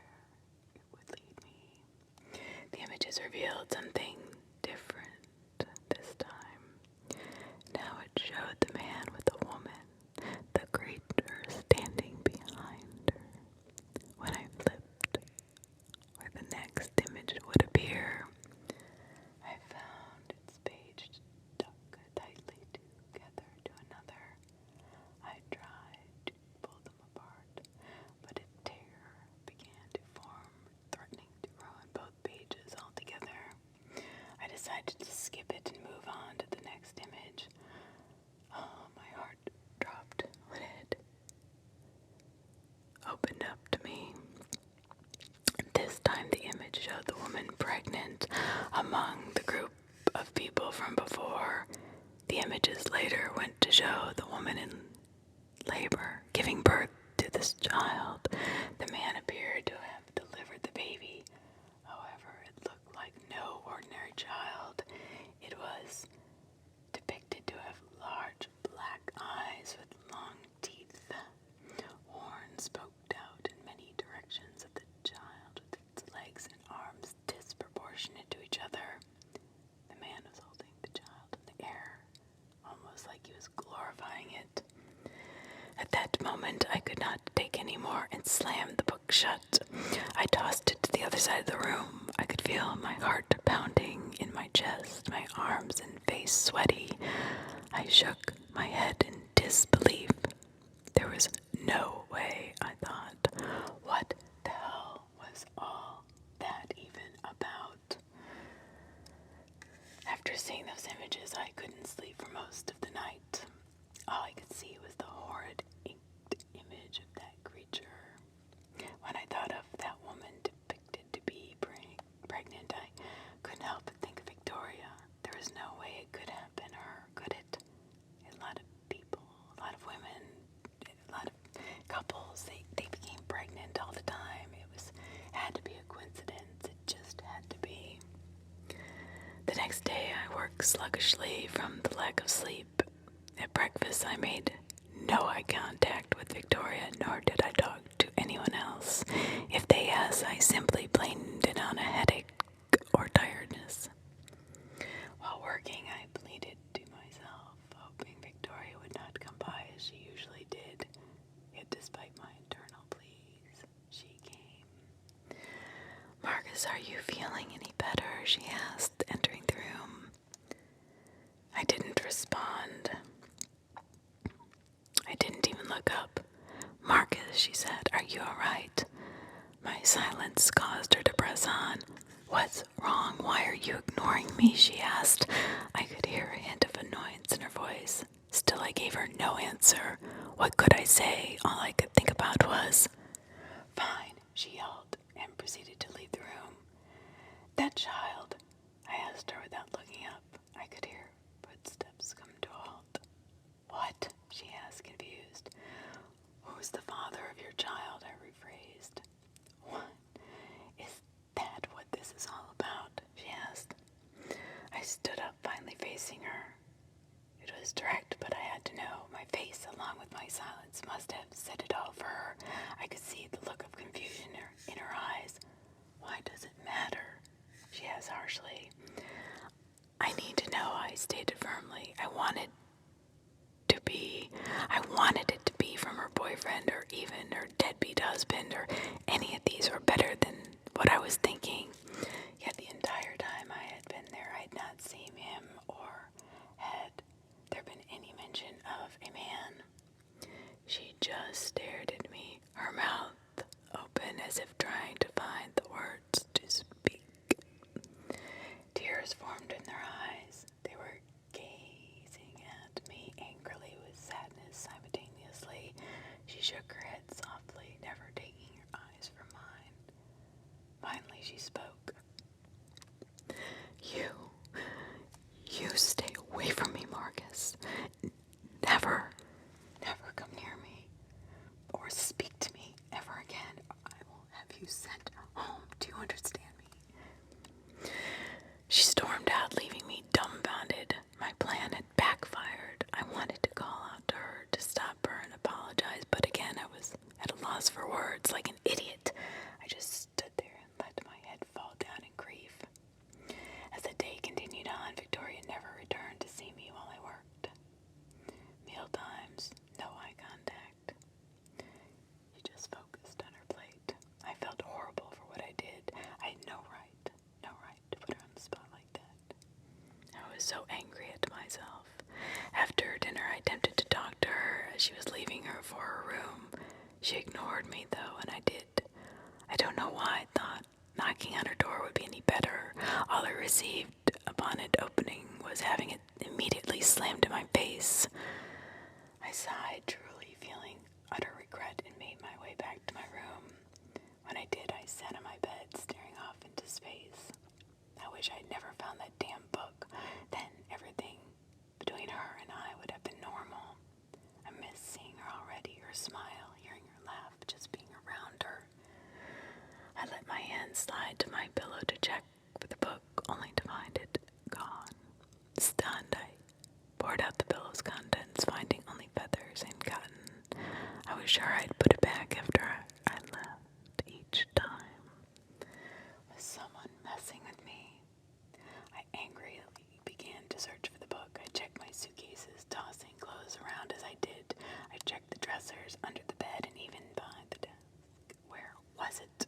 it would lead me. The images revealed something different this time. Now it showed the man with the woman, the creature standing behind her. When I flipped where the next image would appear, I found its page stuck tightly together to another. I tried to pull them apart, but a tear began to form, threatening to ruin both pages altogether. I decided to skip it and move on to the next image. Oh, my heart dropped when it opened up to me. This time the image showed the woman pregnant among the group of people from before. The images later went to show the woman in labor, giving birth to this child. The man appeared to have delivered the baby. However, it looked like no ordinary child. It was depicted to have large black eyes with long teeth. Horns poked out in many directions of the child, with its legs and arms disproportionate to each other. The man was holding the child in the air, almost like he was glorifying it. At that moment, I could not take any more and slammed the book shut. I tossed it to the other side of the room. I feel my heart pounding in my chest, my arms and face sweaty. I shook my head in disbelief. There was no way, I thought. What the hell was all that even about? After seeing those images, I couldn't sleep for most of the night. All I could see was the horrid inked image of that creature. When I thought of that woman depicted to be pregnant, I couldn't help but think of Victoria. There was no way it could have been her, could it? A lot of people, a lot of women, a lot of couples, they became pregnant all the time. Had to be a coincidence. It just had to be. The next day, I worked sluggishly from the lack of sleep. At breakfast, I made no eye contact with Victoria, nor did I talk to anyone else. If they asked, I simply blamed it on a headache or tiredness. While working, I pleaded to myself, hoping Victoria would not come by as she usually did. Yet despite my internal pleas, she came. "Marcus, are you feeling any better?" she asked, entering the room. I didn't respond. I didn't even look up. "Marcus," she said, "are you all right?" My silence caused her to press on. "What's wrong? Why are you ignoring me?" she asked. I could hear a hint of annoyance in her voice. Still, I gave her no answer. What could I say? All I could think about was, "Fine," she yelled, and proceeded to leave the room. "That child?" I asked her without looking up. I could hear footsteps come to a halt. "What?" she asked, confused. "Who's the father of your child?" I rephrased. "What? Is that what this is all about?" she asked. I stood up, finally facing her. It was direct, but I had to know. My face, along with my silence, must have said it all for her. I could see the look of confusion in her eyes. "Why does it matter?" she asked harshly. "I need to know," I stated firmly. I wanted it to be from her boyfriend, or even her deadbeat husband, or any of these were better than what I was thinking. Yet the entire time I had been there, I had not seen him, or had there been any mention of a man. She just stared at me, her mouth open as if trying to find the words to speak. Tears formed in their eyes. They were gazing at me angrily with sadness simultaneously. She shook her head softly, never taking her eyes from mine. Finally, she spoke. You stay away from me, Marcus. Never come near me or speak to me ever again. I will have you sent home. Do you understand me?" She stormed out, leaving me dumbfounded. My plan had backfired. I wanted to call out to her to stop her and apologize, but again I was at a loss for words. Like an idiot, I just stood there and let my head fall down in grief. As the day continued on, Victoria never returned to see me while I worked. Meal times, no eye contact. She just focused on her plate. I felt horrible for what I did. I had no right to put her on the spot like that. I was so angry at myself. After dinner, I attempted to talk to her as she was leaving her for her room. She ignored me, though, and I did. I don't know why I thought knocking on her door would be any better. All I received upon it opening was having it immediately slammed in my face. I sighed, truly feeling utter regret, and made my way back to my room. When I did, I sat on my bed, staring off into space. I wish I'd never found that damn book. Then everything between her and I would have been normal. I miss seeing her already, her smile, hearing her laugh, just being around her. I let my hand slide to my pillow to check for the book, only to find it gone. Stunned, I poured out the pillow's contents, finding only feathers and cotton. I was sure I'd put it back after I left each time. Was someone messing with me? I angrily began to search for the book. I checked my suitcases, tossing clothes around as I did. I checked the dressers, under the bed, and even behind the desk. Where was it?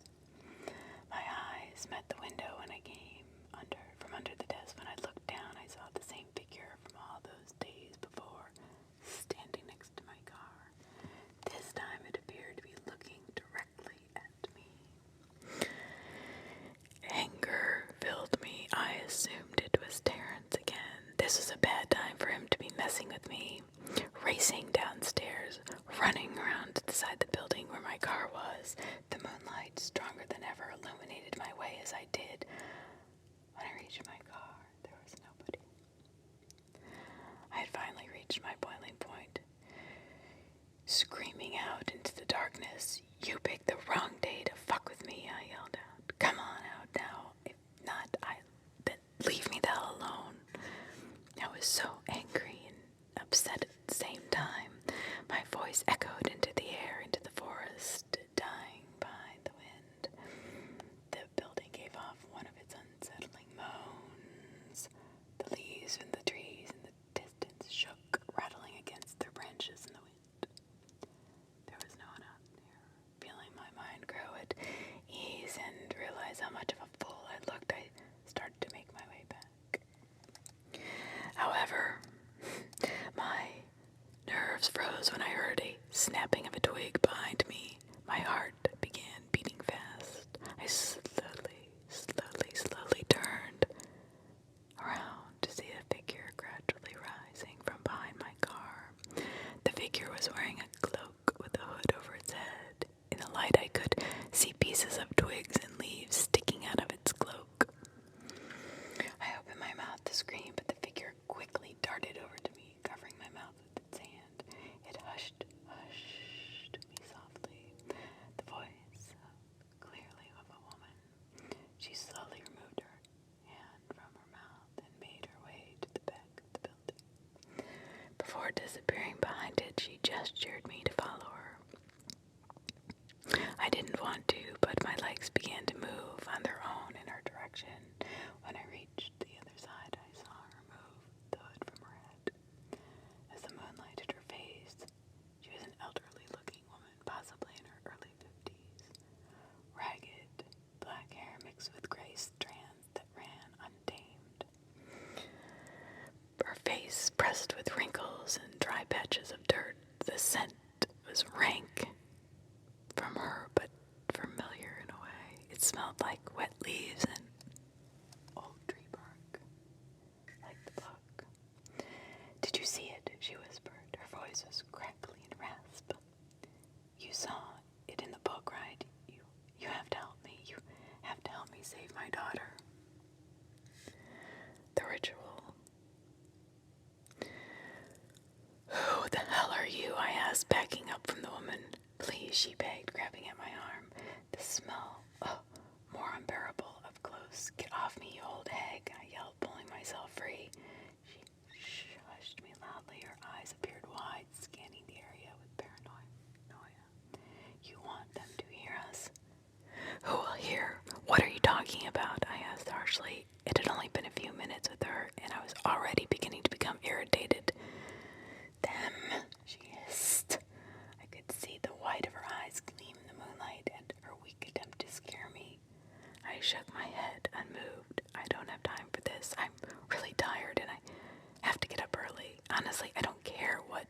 My eyes met the window, and I this was a bad time for him to be messing with me. Racing downstairs, running around to the side of the building where my car was. The moonlight, stronger than ever, illuminated my way as I did. When I reached my car, there was nobody. I had finally reached my boiling point. Screaming out into the darkness, "You picked the wrong day to fuck with me," I yelled out. "Come on out now. If not, then leave me the hell alone." I was so angry and upset at the same time. My voice echoed into the air, into the forest, dying behind the wind. The building gave off one of its unsettling moans. The leaves in the trees in the distance shook, rattling against their branches in the wind. There was no one out there. Feeling my mind grow at ease and realize how much of a fool I looked, I started to make my way back. However, my nerves froze when I heard a snapping of a twig behind me. My heart began beating fast. I slowly turned around to see a figure gradually rising from behind my car. The figure was wearing a cloak with a hood over its head. In the light, I could see pieces of twigs and leaves sticking out of its cloak. I opened my mouth to scream, but the figure quickly darted over to me, covering my mouth with its hand. It hushed me softly. The voice, clearly of a woman. She slowly removed her hand from her mouth and made her way to the back of the building. Before disappearing behind it, she gestured me to follow her. I didn't want to, but my legs began to move on their own in her direction. When I reached the other side, I saw her remove the hood from her head. As the moonlight hit her face, she was an elderly-looking woman, possibly in her early 50s. Ragged, black hair mixed with gray strands that ran untamed. Her face pressed with wrinkles and dry patches of dirt. The scent was rank from her, but familiar in a way. It smelled like wet leaves and old tree bark, like the book. "Did you see it?" she whispered. Her voice was crackly and rasp. "You saw it in the book, right? You have to help me. You have to help me save my daughter." The ritual. "Who the hell are you?" I asked, backing up from the woman. "Please," she begged, grabbing at my arm. The smell, more unbearable, up close. "Get off me, you old hag," I yelled, pulling myself free. She hushed me loudly. Her eyes appeared wide, scanning the area with paranoia. "You want them to hear us?" "Who will hear? What are you talking about?" I asked harshly. It had only been a few minutes with her, and I was already beginning to become irritated. "Them," she hissed. I could see the white of her eyes gleam in the moonlight and her weak attempt to scare me. I shook my head, unmoved. "I don't have time for this. I'm really tired and I have to get up early. Honestly, I don't care what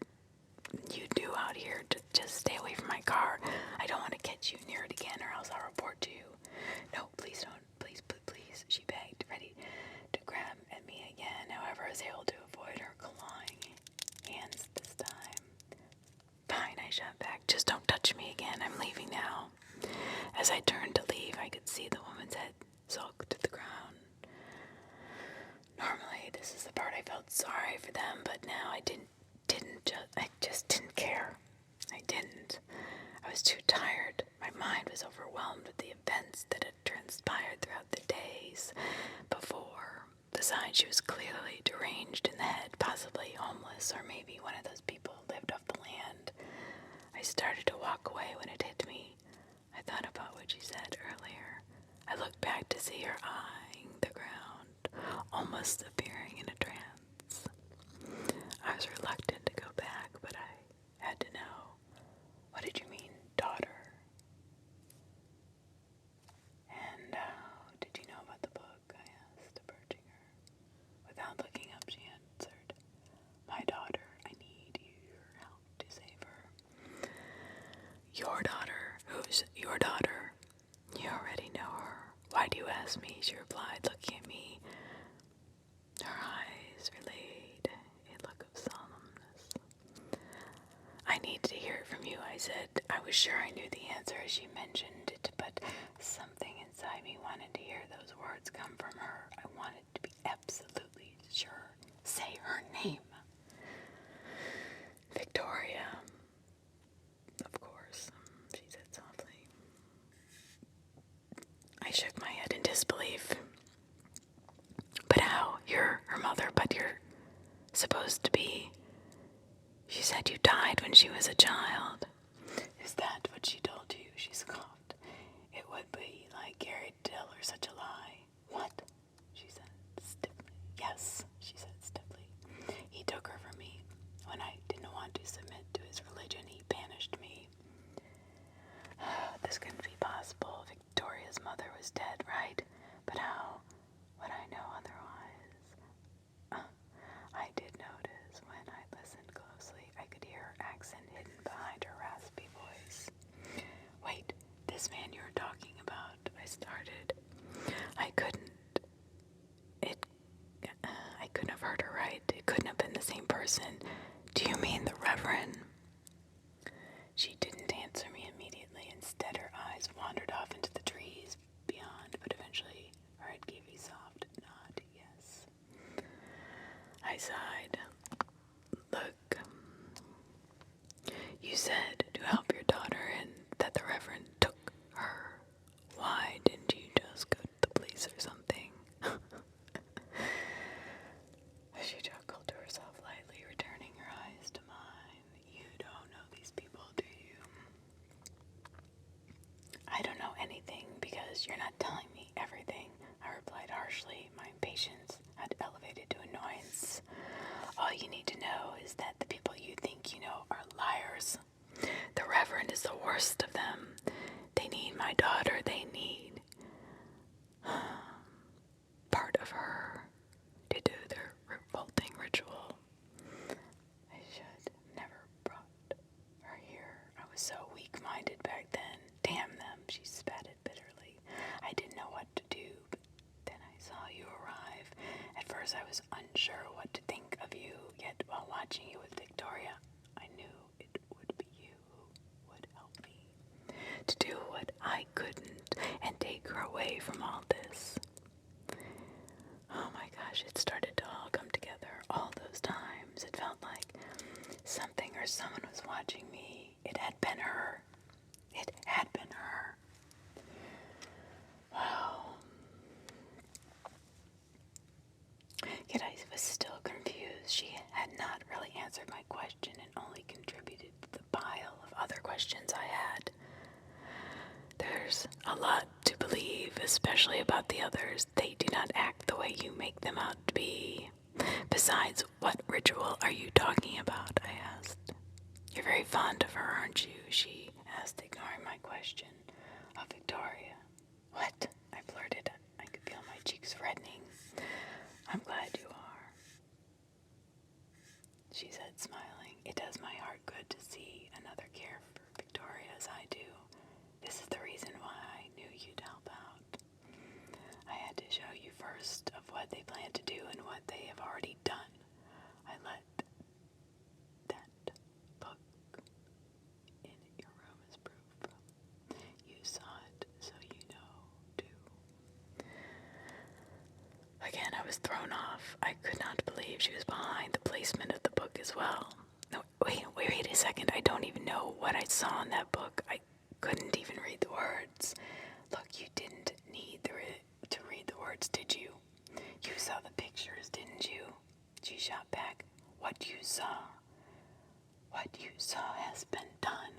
you do out here. Just stay away from my car. I don't want to catch you near it again or else I'll report to you." "No, please don't. Please," she begged, ready to grab at me again. However, I was able to avoid her clawing hands this time. "Fine," I shot back. "Just don't touch me again. I'm leaving now." As I turned to leave, I could see the woman's head sunk to the ground. Normally, this is the part I felt sorry for them, but now I just didn't care. I didn't. I was too tired. My mind was overwhelmed with the events that had transpired throughout the days before. Besides, she was clearly deranged in the head, possibly homeless, or maybe one of those people who lived off the land. I started to walk away when it hit me. I thought about what she said earlier. I looked back to see her eyeing the ground, almost appearing in a trance. I was reluctant to go back, but I had to know. "What did you mean, daughter?" "And how did you know about the book?" I asked, approaching her. Without looking up, she answered, "My daughter, I need your help to save her." "Your daughter? Who's your daughter?" "You already know her. Why do you ask me?" she replied, looking at me. Her eyes relayed need to hear it from you. I said I was sure I knew the answer as she mentioned it, but something inside me wanted to hear those words come from her. I wanted to be absolutely sure. Say her name. Victoria. Of course, she said softly. I shook my head in disbelief. But how? You're her mother, but you're supposed to be. She said you died when she was a child. Is that what she told you? She scoffed. It would be like Gary to tell her such a lie. What? She said stiffly. Yes, she said stiffly. He took her from me. When I didn't want to submit to his religion, he banished me. This couldn't be possible. Victoria's mother was dead, right? But how would I know otherwise? I did notice when I listened closely, I could hear her accent hidden behind her raspy voice. Wait, this man you're talking about, I started. I couldn't have heard her right. It couldn't have been the same person. Do you mean the Reverend? She didn't answer me immediately. Instead, her eyes wandered off into the trees beyond, but eventually her head gave a soft nod, yes. I sighed. Look, you said to help your daughter and that the Reverend took her. Why didn't you just go to the police or something? She chuckled to herself lightly, returning her eyes to mine. You don't know these people, do you? I don't know anything because you're not telling me everything, I replied harshly. My impatience had elevated to annoyance. All you need to know is that the people you think you know are liars. The Reverend is the worst of them. They need my daughter. They need part of her to do their revolting ritual. I should never brought her here. I was so weak-minded back then. Damn them, she spatted bitterly. I didn't know what to do, but then I saw you arrive. At first I was unsure what to think of you, yet while watching you with Victoria, I knew it would be you who would help me to do what I couldn't and take her away from all this. Oh my gosh, it started to all come together. All those times, it felt like something or someone was watching me. It had been her. It had been her. Wow. Yet I was still confused. She had not really answered my question and only contributed to the pile of other questions I had. There's a lot to believe, especially about the others. They do not act the way you make them out to be. Besides, what ritual are you talking about? I asked. You're very fond of her, aren't you? She asked, ignoring my question. Of Victoria. What? I blurted. I could feel my cheeks reddening. I'm glad you are, she said, smiling. It does my heart good to see another care for Victoria as I do. This is the reason why I knew you'd help out. I had to show you first of what they plan to do and what they have already done. I let that book in your room as proof. You saw it, so you know, too. Again, I was thrown off. I could not believe she was behind the placement of the book as well. No, wait a second. I don't even know what I saw in that book. I couldn't even read the words. Look, you didn't need to read the words, did you? You saw the pictures, didn't you? She shot back. What you saw has been done.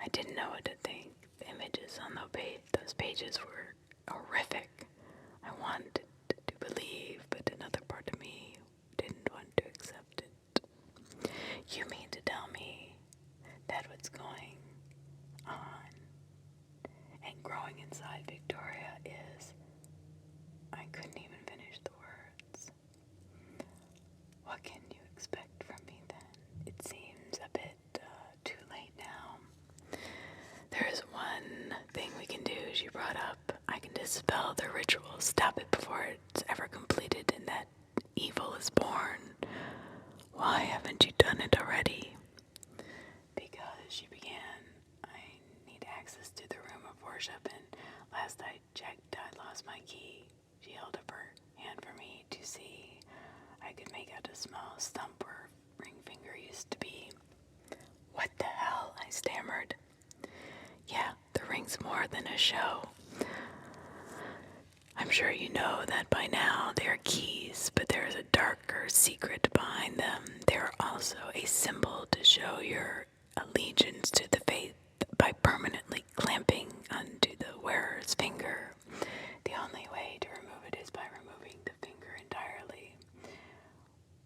I didn't know what to think. The images on those pages were horrific. I wanted to believe, but another part of me didn't want to accept it. You mean to tell me that what's going on and growing inside Victoria is... I couldn't even finish the words. What can you expect from me then? It seems a bit too late now. There is one thing we can do, she brought up. I can dispel the ritual, stop it before it's ever completed and that evil is born. Why haven't you done it already? to the room of worship, and last I checked, I lost my key. She held up her hand for me to see. I could make out a small stump where her ring finger used to be. What the hell? I stammered. Yeah, the ring's more than a show. I'm sure you know that by now. They are keys, but there is a darker secret behind them. They are also a symbol to show your allegiance to the faith by permanently clamping onto the wearer's finger. The only way to remove it is by removing the finger entirely.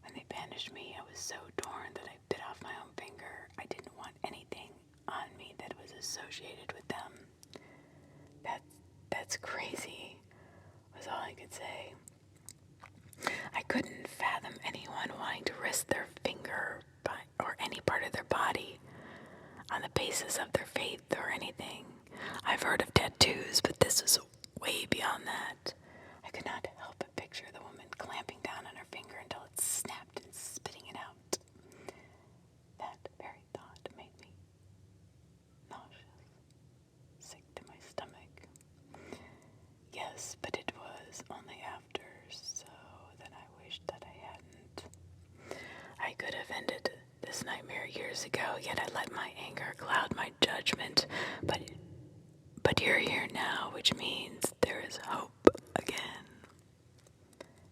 When they banished me, I was so torn that I bit off my own finger. I didn't want anything on me that was associated with them. That's crazy, was all I could say. I couldn't fathom anyone wanting to risk their finger or any part of their body on the basis of their faith or anything. I've heard of tattoos, but this was way beyond that. I could not help but picture the woman clamping down on her finger until it snapped and spitting it out. That very thought made me nauseous, sick to my stomach. Yes, but it was only after, so then I wished that I hadn't. I could have ended this nightmare years ago, yet I let my anger cloud my judgment. But you're here now, which means there is hope again.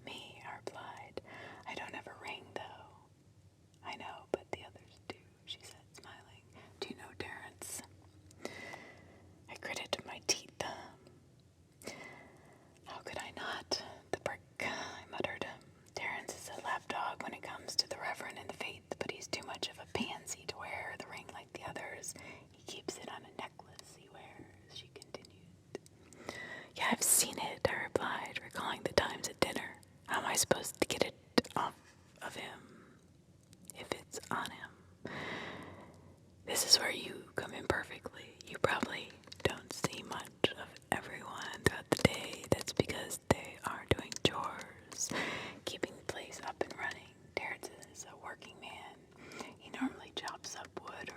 Me, I replied. I don't have a ring, though. I know, but the others do, she said, smiling. Do you know Terrence? I gritted my teeth. How could I not? The brick, I muttered. Terrence is a lapdog when it comes to the Reverend and the faith, but he's too much of a pansy to wear the ring like the others. He keeps it on a necklace he wears, she continued. Yeah, I've seen it, I replied, recalling the times at dinner. How am I supposed to get it off of him, if it's on him? This is where you come in perfectly. You probably don't see much of everyone throughout the day. That's because they are doing chores, keeping the place up and running. Terrence is a working man. He normally chops up wood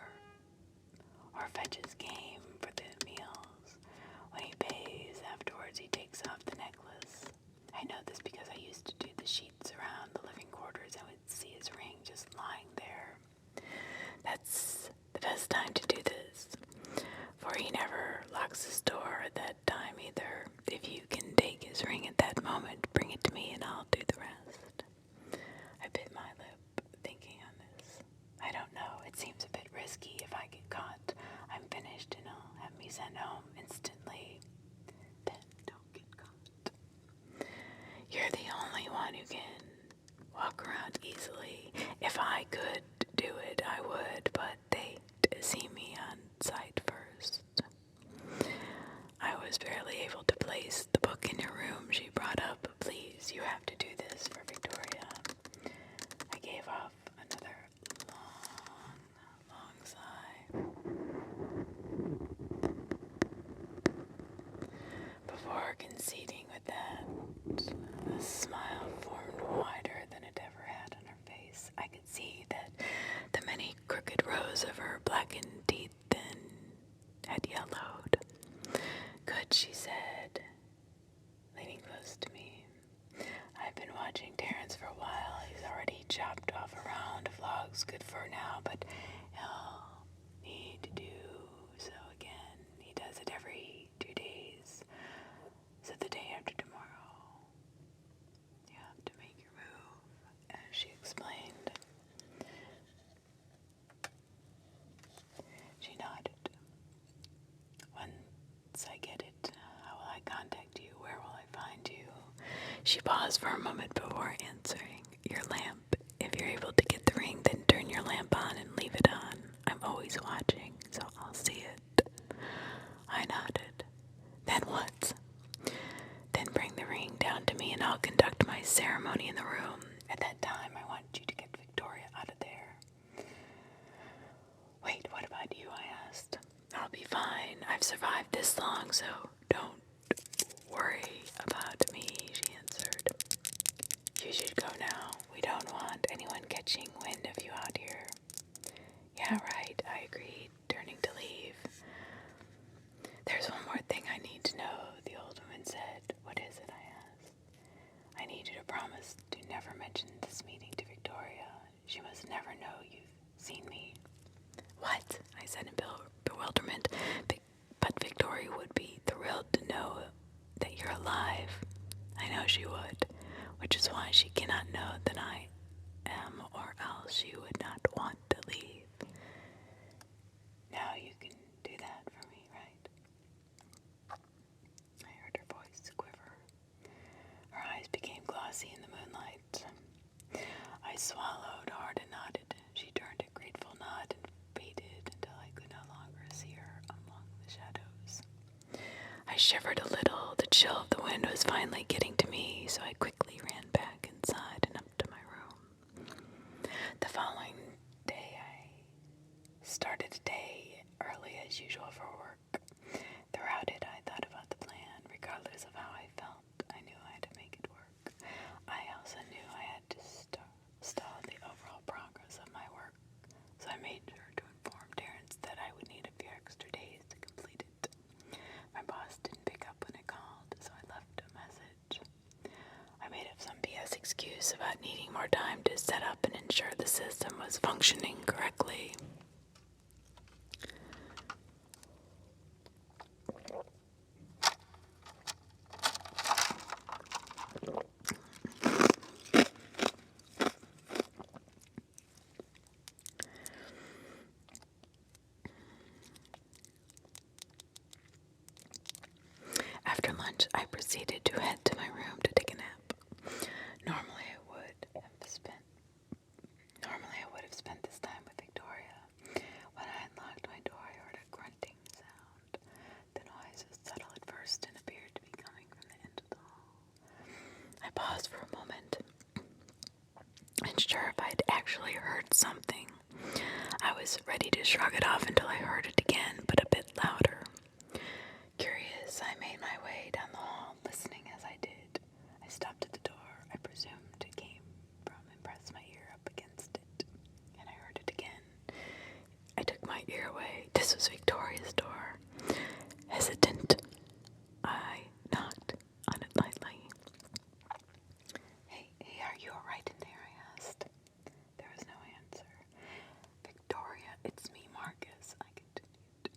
or fetches game for the meals. When he pays, afterwards he takes off the necklace. I know this because I used to do the sheets around the living quarters and would see his ring just lying there. That's the best time to do this, for he never locks his door at that time either. If you can take his ring at that moment, bring it to me and I'll do the rest. I bit my lip, thinking on this. I don't know, it seems a bit risky. If I get caught, I'm finished and he'll have me sent home instantly. Then don't get caught. You're the only one who can walk around easily. If I could do it, I would, but they see me on sight first. I was barely able to place the book in your room, she brought up. Please, you have to do this for Victoria. I gave off another long sigh. Before conceding with that, a smile formed wider than it ever had on her face. I could see that the many crooked rows of her blackened teeth then had yellowed. Good, she said, leaning close to me. I've been watching Terrence for a while. He's already chopped off a round of logs, good for now, but he'll need to do so again. He does it every 2 days. So the day after tomorrow, you have to make your move, as she explained. She nodded. Once I get it, how will I contact you? Where will I find you? She paused for a moment before answering. Your lamp. If you're able to get the ring, then turn your lamp on and leave it on. I'm always watching, so I'll see it. I nodded. Then what? Then bring the ring down to me and I'll conduct my ceremony in the room. At that time, I want you to get Victoria out of there. Wait, what about you? I asked. I'll be fine. I've survived this long, so don't worry about me, she answered. You should go now. We don't want anyone catching wind of you out here. Yeah, right, I agreed, turning to leave. never know you've seen me." "What?" I said in bewilderment. But Victoria would be thrilled to know that you're alive. I know she would, which is why she cannot know that I am, or else she would not want to leave. "Now you can do that for me, right?" I heard her voice quiver. Her eyes became glossy in the moonlight. I swallowed hard and nodded. She turned a grateful nod and faded until I could no longer see her among the shadows. I shivered a little. The chill of the wind was finally getting to me, so I quickly ran back inside and up to my room. The following day, I started the day early as usual for work. Throughout it, I thought about the plan. Regardless of how I felt, I knew I had to make it work. I also knew I had to stall the overall progress of my work, so I made sure to inform Terrence that I would need a few extra days to complete it. My boss didn't pick up when I called, so I left a message. I made up some BS excuse about needing more time to set up and ensure the system was functioning correctly. After lunch, I proceeded to head to my room to take a nap. Normally I would have spent this time with Victoria. When I unlocked my door, I heard a grunting sound. The noise was subtle at first and appeared to be coming from the end of the hall. I paused for a moment, unsure if I'd actually heard something. I was ready to shrug it off until I heard it again, but a bit louder. Curious, I made my way down the hall, listening as I did. I stopped at the door. I presumed it came from and pressed my ear up against it, and I heard it again. I took my ear away. This was Victoria's door. Hesitant, I knocked on it lightly. Hey, are you alright in there?" I asked. There was no answer. "Victoria, it's me, Marcus," I continued.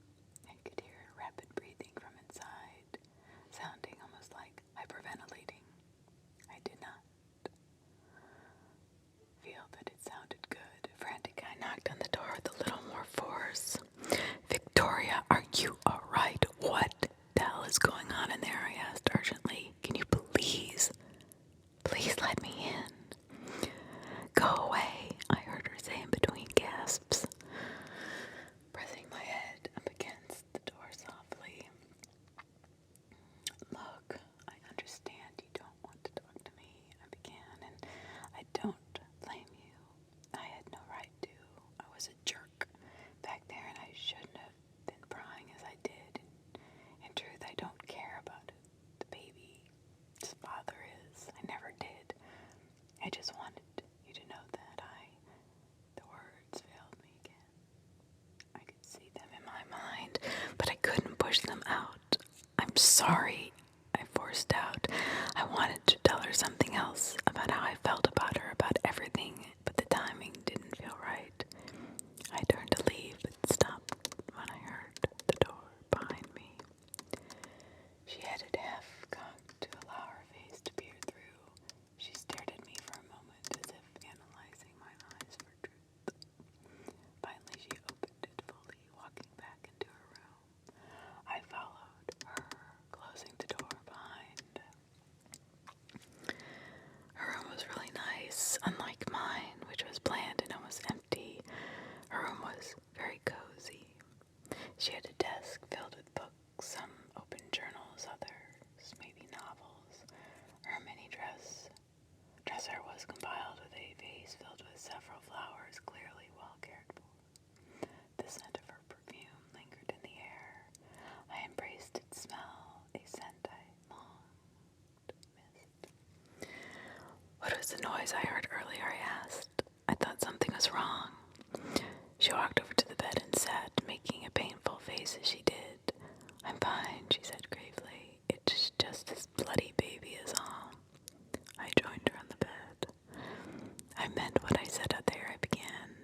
I could hear rapid breathing from inside, sounding almost like hyperventilating. I did not feel that it sounded good. Frantic, I knocked on the door with a little more force. "Victoria, are you alright? What the hell is going on in there?" I asked urgently. "Can you please let me in?" "Go away," I heard her say in between gasps, pressing my head up against the door softly. "Look, I understand you don't want to talk to me," I began, "and I don't blame you. I had no right to. I was a jerk back there, and I shouldn't have been prying as I did. In truth, I don't care about the baby's father is. I never did. I just wanted you to know that the words failed me again. I could see them in my mind, but I couldn't push them out. "I'm sorry," I forced out. I wanted to tell her something else, about how I felt about her, about everything, but the timing didn't feel right. I turned to leave, but stopped when I heard the door behind me. She had it half cocked to allow her face to peer through. She stared at me for a moment, as if analyzing my eyes for truth. Finally, she opened it fully, walking back into her room. I followed her, closing the door behind. Her room was really nice, unlike mine, which was bland and almost empty. Her room was very cozy. She had a desk filled with books, some open journals, others maybe novels. Her mini dresser was compiled with a vase filled with several flowers, clearly well cared for. The scent of her perfume lingered in the air. I embraced its smell, a scent I long missed. "What was the noise I heard earlier?" I asked. I thought something was wrong. She walked over to the bed and sat, making a painful face as she did. "I'm fine," she said gravely. "It's just this bloody baby is all." I joined her on the bed. "I meant what I said out there," I began.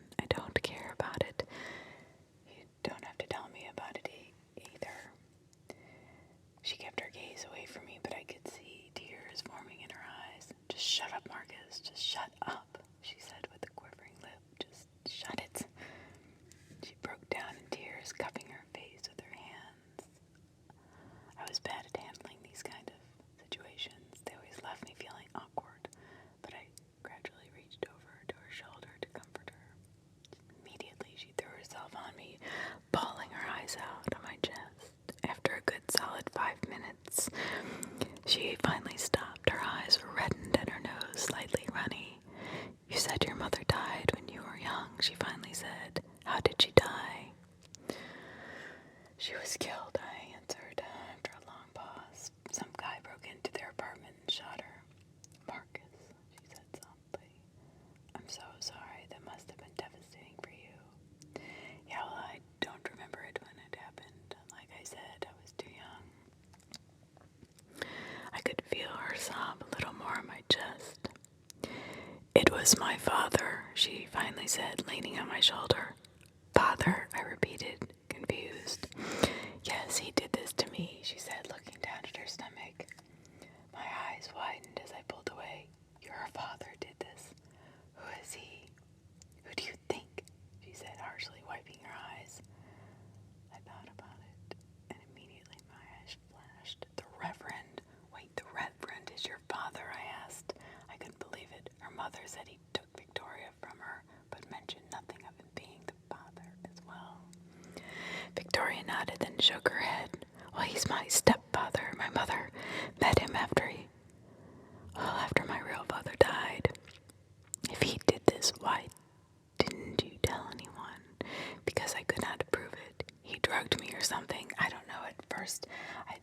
You said your mother died when you were young, she finally said. How did she die? She was killed, I answered. After a long pause, some guy broke into their apartment and shot her. Marcus, she said softly. I'm so sorry. That must have been devastating for you. Yeah, well, I don't remember it when it happened. Like I said, I was too young. I could feel her sob a little more on my chest. It was my father, she finally said, leaning on my shoulder. Father, I repeated, confused. Yes, he did this to me, she said, looking down at her stomach. My eyes widened as I pulled away. Your father did this. Who is he? Who do you think? She said harshly, wiping her eyes. I thought about it, and immediately my eyes flashed. The Reverend. Wait, the Reverend is your father, I asked. I couldn't believe it. Her mother said he took Victoria from her, but mentioned nothing of him being the father as well. Victoria nodded, then shook her head. Well, he's my stepfather. My mother met him after my real father died. If he did this, why didn't you tell anyone? Because I could not prove it. He drugged me or something. I don't know. At first, I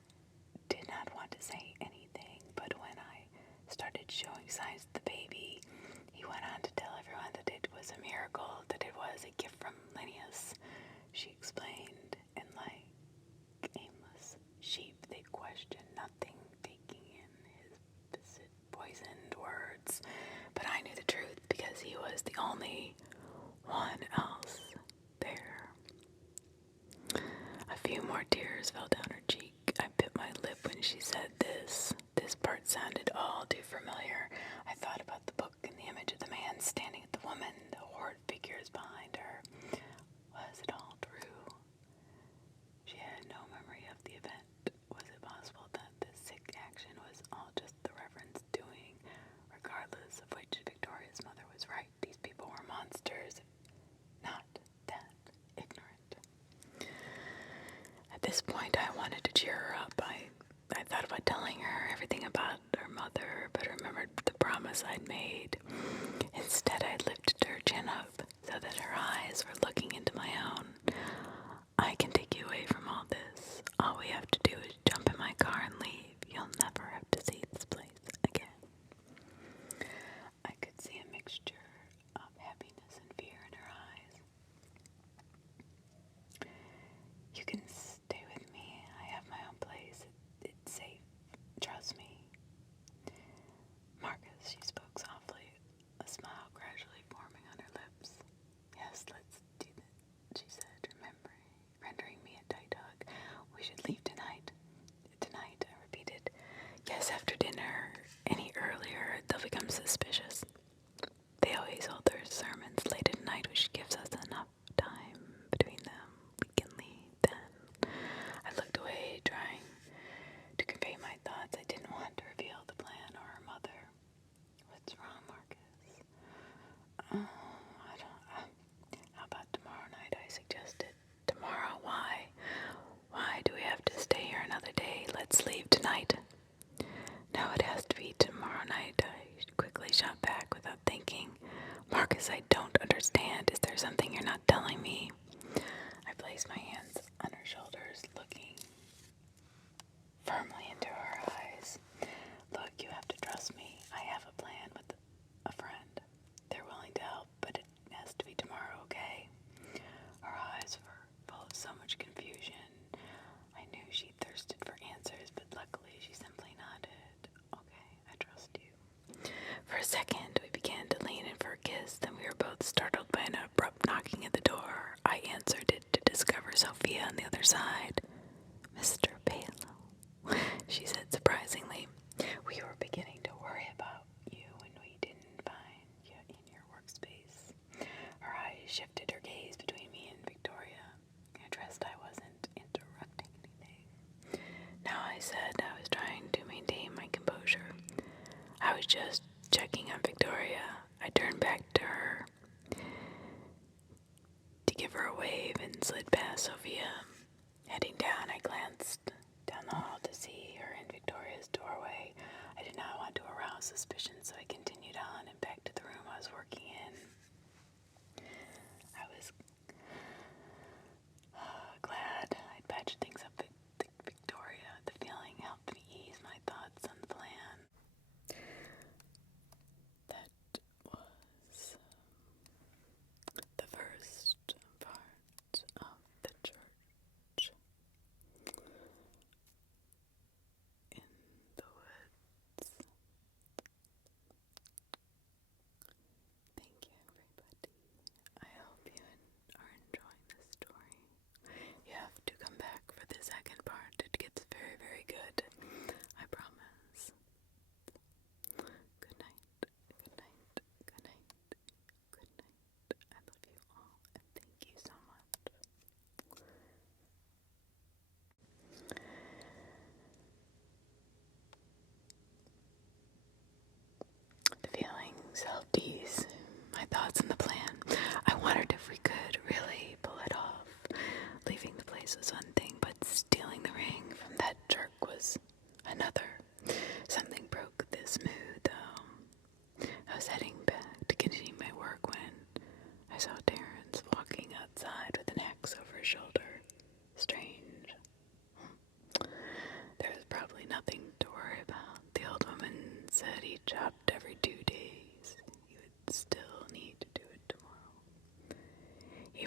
did not want to say anything, but when I started showing signs of the baby, he went on to tell everyone that it was a miracle, that it was a gift from Linnaeus. She explained, and like aimless sheep, they questioned nothing, taking in his poisoned words. But I knew the truth because he was the only one else there. A few more tears fell down her cheek. I bit my lip when she said this. This part sounded all too familiar. I thought about the book and the image of the man standing at the woman, the horrid figures behind her. Was it all true? She had no memory of the event. Was it possible that this sick action was all just the Reverend's doing? Regardless of which, Victoria's mother was right. These people were monsters, not that ignorant. At this point, I wanted to cheer her up. I thought about telling her everything about her mother, but remembered the promise I'd made. Instead, I lifted her chin up so that her eyes were looking into my own. I can take you away from all this. All we have to do is jump in my car and leave. You'll never have to see this place again. I could see a mixture of happiness and fear in her eyes. You can stay with me. I have my own place. It's safe. Trust me. Marcus, she spoke softly, a smile gradually forming on her lips. Yes, let's do that, she said, rendering me a tight hug. We should leave tonight. Tonight, I repeated. Yes, after dinner. Any earlier, they'll become suspicious. They always hold their sermons late at night, which gives us enough time between them. We can leave then. I looked away, trying to convey my thoughts. I didn't want to reveal the plan or her mother. What's wrong, Marcus? How about tomorrow night, I suggested. Tomorrow? Why? Why do we have to stay here another day? Let's leave tonight. No, it has to be tomorrow night, I quickly shot back without thinking. Marcus, I don't understand. Is there something you're not telling me? I placed my hands on her shoulders, looking firmly into her eyes. Look, you have to trust me. I have a plan with a friend. They're willing to help, but it has to be tomorrow, okay? Her eyes were full of so much confusion. I knew she thirsted for answers, but luckily she simply nodded. Okay, I trust you. For a second, we began to lean in for a kiss, then we were both startled by an abrupt knocking at the door. I answered it to discover Sophia on the other side. Mr. Balo, she said surprisingly. We were beginning to worry about you when we didn't find you in your workspace. Her eyes shifted her gaze between me and Victoria. I trust I wasn't interrupting anything. No, I said. I was trying to maintain my composure. I was just checking on Victoria. I turned back to her to give her a wave and slid past Sophia. Heading down, I glanced down the hall to see her in Victoria's doorway. I did not want to arouse suspicion, so I continued on and back to the room I was working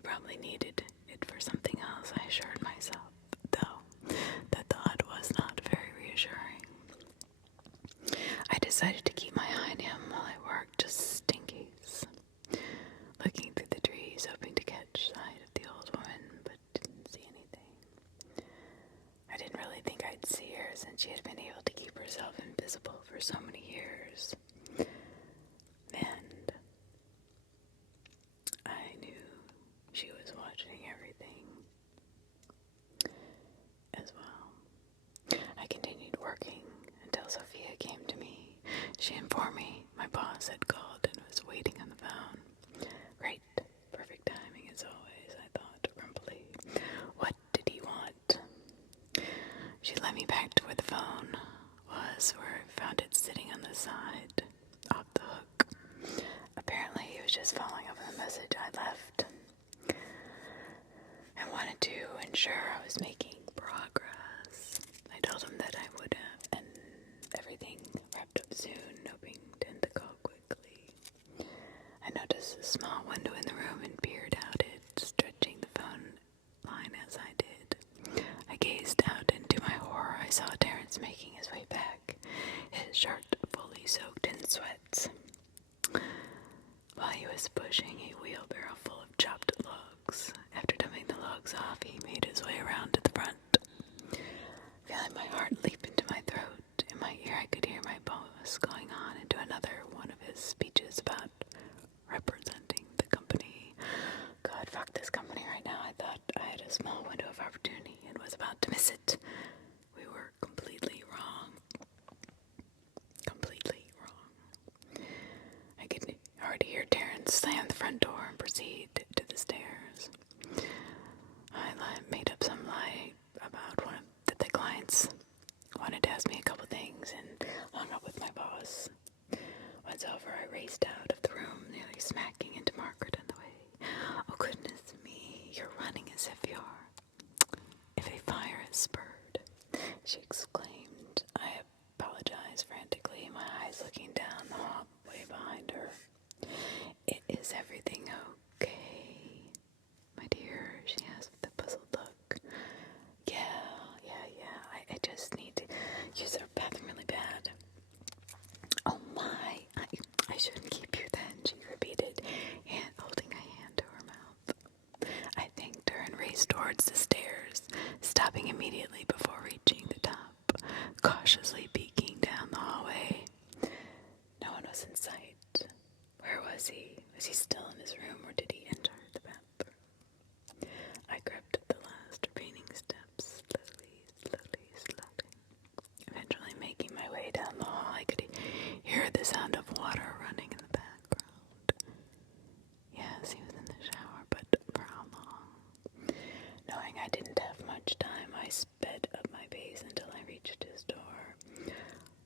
probably needed it for something else, I assured myself, though that thought was not very reassuring. I decided to keep my eye on him while I worked, just in case. Looking through the trees, hoping to catch sight of the old woman, but didn't see anything. I didn't really think I'd see her since she had been able to keep herself invisible for so many years. And I knew she was watching everything as well. I continued working until Sophia came to me. She informed me my boss had called and was waiting on the phone. Great, perfect timing as always, I thought grumpily. What did he want? She led me back to where the phone was, where I found it sitting on the side, off the hook. Apparently he was just following up on the message I left. I wanted to ensure I was making progress. I told him that I would have, and everything wrapped up soon, hoping to end the call quickly. I noticed a small window in the room and peered out it, stretching the phone line as I did. I gazed out, and to my horror, I saw Terrence making his way back, his shirt fully soaked in sweat. While he was pushing a wheelbarrow full of chopped logs. After dumping the logs off, he made his way around to the front. Feeling my heart leap into my throat, in my ear I could hear my boss going on into another one of his speeches about representing the company. God, fuck this company right now. I thought I had a small window of opportunity and was about to miss it. We were completely wrong. Completely wrong. I could already hear Terrence slam the front door and proceed to the stairs. I made up some lie about one of the clients wanted to ask me a couple things and hung up with my boss. Once over, I raced out of the room, nearly smacking into Margaret on the way. Oh, goodness me, you're running as if a fire has spurred, she exclaimed. I apologized frantically, my eyes looking down the hallway behind her. Is everything okay, my dear? She asked with a puzzled look. Yeah. I just need to use the bathroom really bad. Oh my, I shouldn't keep you then, she repeated, holding a hand to her mouth. I thanked her and raced towards the stairs, stopping immediately before reaching the top, cautiously peeking down the hallway. No one was in sight. Where was he? Was he still in his room, or did he enter the bathroom? I crept up the last remaining steps, slowly. Eventually making my way down the hall, I could hear the sound of water running in the background. Yes, he was in the shower, but for how long? Knowing I didn't have much time, I sped up my pace until I reached his door.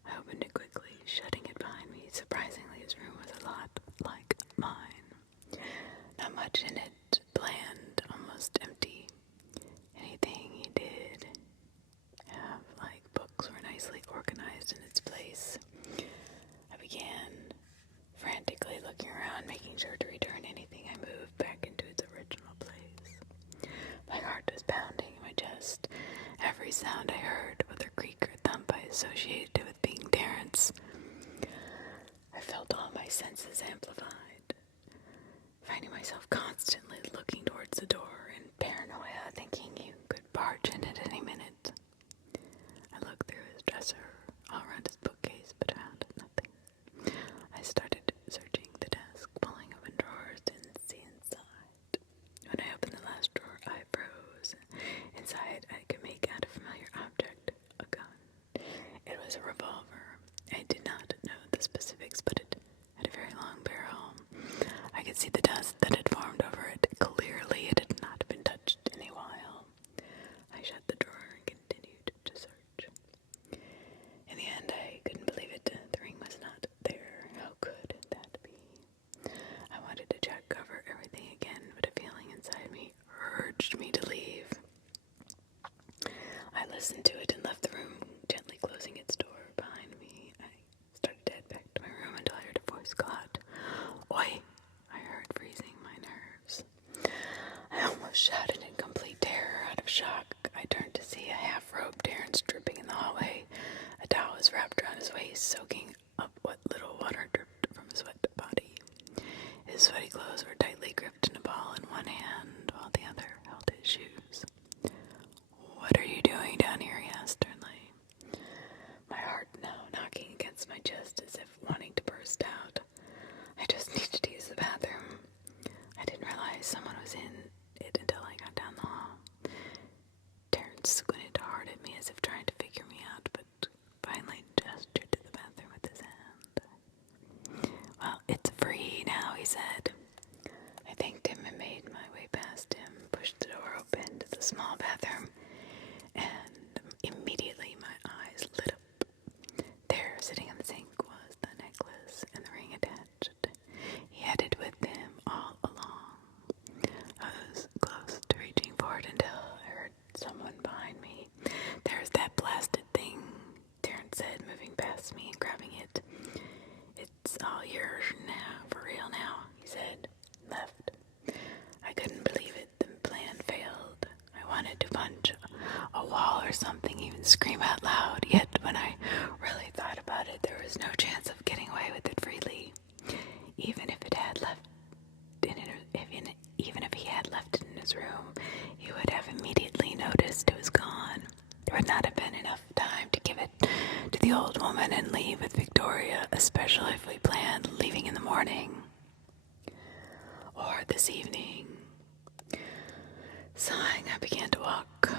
I opened it quickly, shutting it behind me. Surprisingly, his room was a lot like mine. Not much in it, bland, almost empty. Anything he did have, like books, were nicely organized in its place. I began frantically looking around, making sure to return anything I moved back into its original place. My heart was pounding in my chest. Every sound I heard, whether creak or thump, I associated with being Terrence. I felt all my senses amplified, finding myself constantly looking towards the door in paranoia, thinking he could barge in at any minute. I looked through his dresser, all around his bookcase, but found nothing. I started searching the desk, pulling open drawers, didn't see inside. When I opened the last drawer, I froze. Inside, I could make out a familiar object, a gun. It was a revolver. I did not know the specifics, but it had a very long barrel. I could see the dust that had formed over it. Clearly, it had not been touched in a while. I shut the drawer and continued to search. In the end, I couldn't believe it. The ring was not there. How could that be? I wanted to check, cover everything again, but a feeling inside me urged me to leave. I listened to it and left the room, gently closing its door behind me. I started to head back to my room until I heard a voice call out. Oi! I heard, freezing my nerves. shouted in complete terror. Out of shock, I turned to see a half-robed Terrence dripping in the hallway. A towel was wrapped around his waist, soaking up what little water dripped from his wet body. His sweaty clothes were tightly gripped in a ball in one hand, while the other held his shoes. "What are you doing down here?" he asked sternly. My heart now knocking against my chest as if wanting to burst out. "I just needed to use the bathroom." I didn't realize someone was in it until I got down the hall. Terrence squinted hard at me as if trying to figure me out, but finally gestured to the bathroom with his hand. "Well, it's free now," he said. I thanked him and made my way past him, pushed the door open to the small bathroom, and immediately my eyes lit up. There, sitting in the sink, was the necklace and the ring attached. He had it with him all along. I was close to reaching for it until I heard someone behind me. "There's that blasted thing," Terrence said, moving past me and grabbing it. "It's all yours now, for real now," he said, and left. I couldn't believe it. The plan failed. I wanted to punch a wall or something, even scream out loud, yet when I really thought about it, there was no chance of getting away with it freely. Even if he had left it in his room, he would have immediately noticed it was gone. There would not have been enough time to give it to the old woman and leave with Victoria, especially if we planned leaving in the morning or this evening. Sighing, I began to walk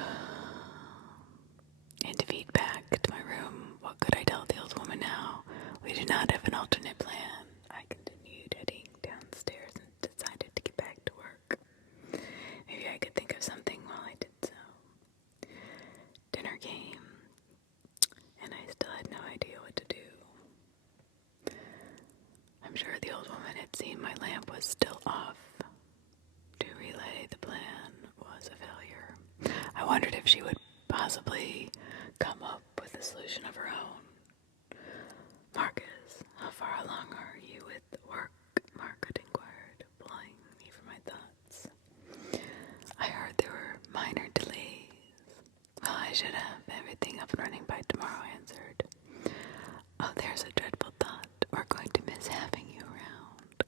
into feet back to my room. What could I tell the old woman now? We did not have an alternate plan. I continued heading downstairs and decided to get back to work. Maybe I could think of something while I did so. Dinner came, and I still had no idea what to do. I'm sure the old woman had seen my lamp was still off. To relay the plan was a failure. I wondered if she would possibly come up with a solution of her own. "Marcus, how far along are you with work?" Margaret inquired, pulling me from my thoughts. I heard there were minor delays. "Well, I should have everything up and running by tomorrow," I answered. "Oh, there's a dreadful thought. We're going to miss having you around.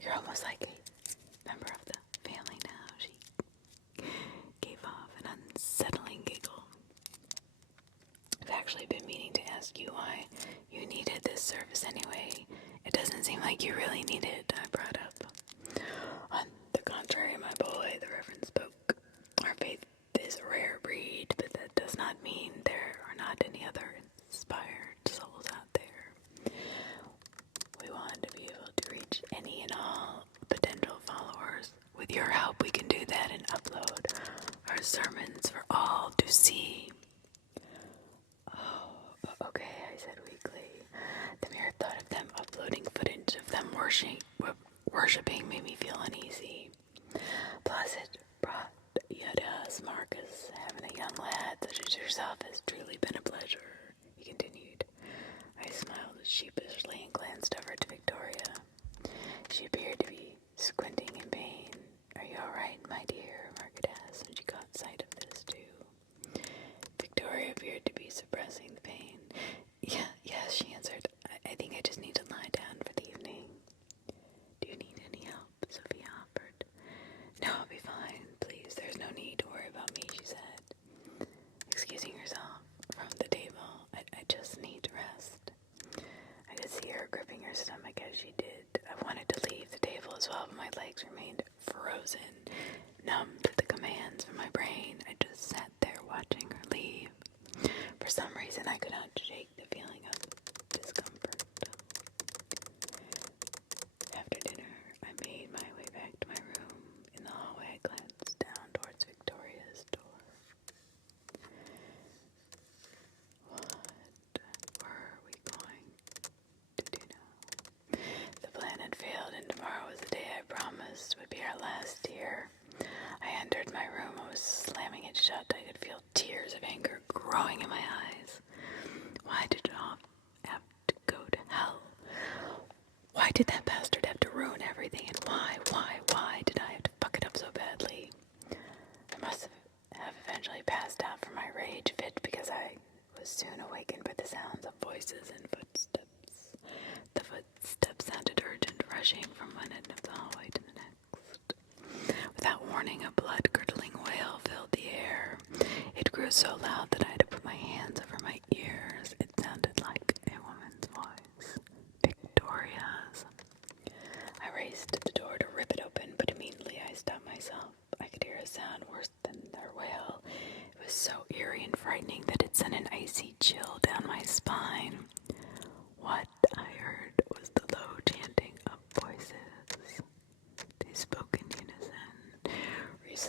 You're almost like a member of the family now." She gave off an unsettling giggle. "I've actually been meaning to ask you why you needed this service anyway. It doesn't seem like you really need it," I brought up. "On the contrary, my boy," the Reverend spoke. "Our faith is a rare breed, but that does not mean there are not any other inspired souls out there. We want to be able to reach any and all potential followers. With your help, we can do that and upload our sermons for all to see." "Oh, okay," I said weakly. The mere thought of them uploading footage of them worshiping made me feel uneasy. Plus, it brought you to us, Marcus. Having a young lad such as yourself has truly been a pleasure," he continued. I smiled sheepishly and glanced over to Victoria. She appeared to be squinting in pain. "Are you all right, my dear?" Margaret asked when she caught sight of this too. Victoria appeared to be suppressing the pain. Yes, she answered. I think I just need to lie down for the evening." "Do you need any help?" Sophia offered. "No, I'll be fine. Please, there's no need to worry about me," she said, excusing herself from the table. I just need to rest." I could see her gripping her stomach as she did. I wanted to leave the table as well, but my legs remained frozen, numb to the commands from my brain. I just sat there watching her leave. For some reason, I could not shake the feeling of discomfort. After dinner, I made my way back to my room. In the hallway, I glanced down towards Victoria's door. What were we going to do now? The plan had failed, and tomorrow was the day I promised would be our last here. I entered my room. I was slamming it shut. I could feel tears of anger growing in my eyes. Why did it all have to go to hell? Why did that bastard have to ruin everything? And why did I have to fuck it up so badly?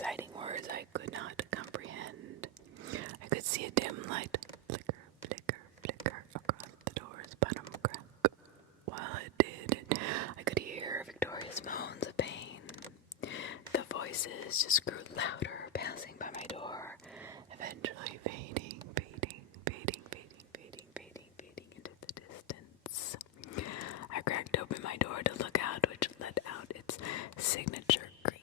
exciting words I could not comprehend. I could see a dim light flicker, flicker, flicker across the door's bottom crack. While it did, I could hear Victoria's moans of pain. The voices just grew louder, passing by my door, eventually fading into the distance. I cracked open my door to look out, which let out its signature creak.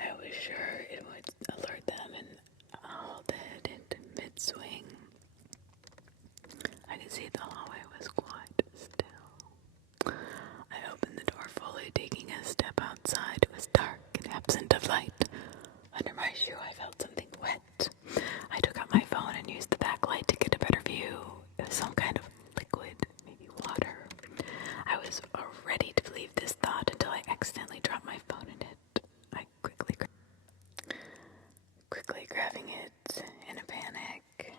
I was sure it would alert them, and I halted into mid-swing. I could see the hallway was quite still. I opened the door fully, taking a step outside. It was dark and absent of light. Under my shoe, I felt something wet. I took out my phone and used the backlight to get a better view. It was some kind of liquid, maybe water. I was ready to believe this thought until I accidentally dropped my phone in it. I quickly grabbing it in a panic.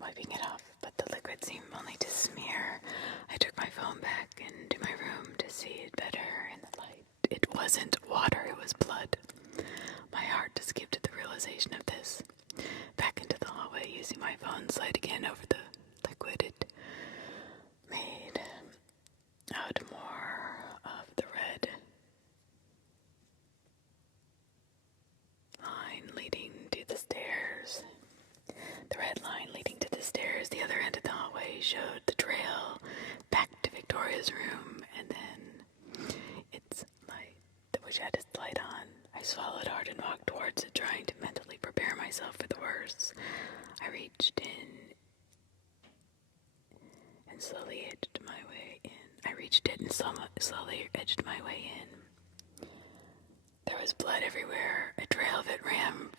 Wiping it off, but the liquid seemed only to smear. I took my phone back into my room to see it better in the light. It wasn't water, it was blood. My heart skipped at the realization of this. Back into the hallway, using my phone, slid again over the liquid. It made out more of the red line leading to the stairs. The red line leading to the stairs, the other end of the hallway, showed the trail back to Victoria's room, and then its light, which had its light on. I swallowed hard and walked towards it, trying to mentally prepare myself for the worst. I reached in and slowly edged my way in. Slowly edged my way in. There was blood everywhere. A trail of it ran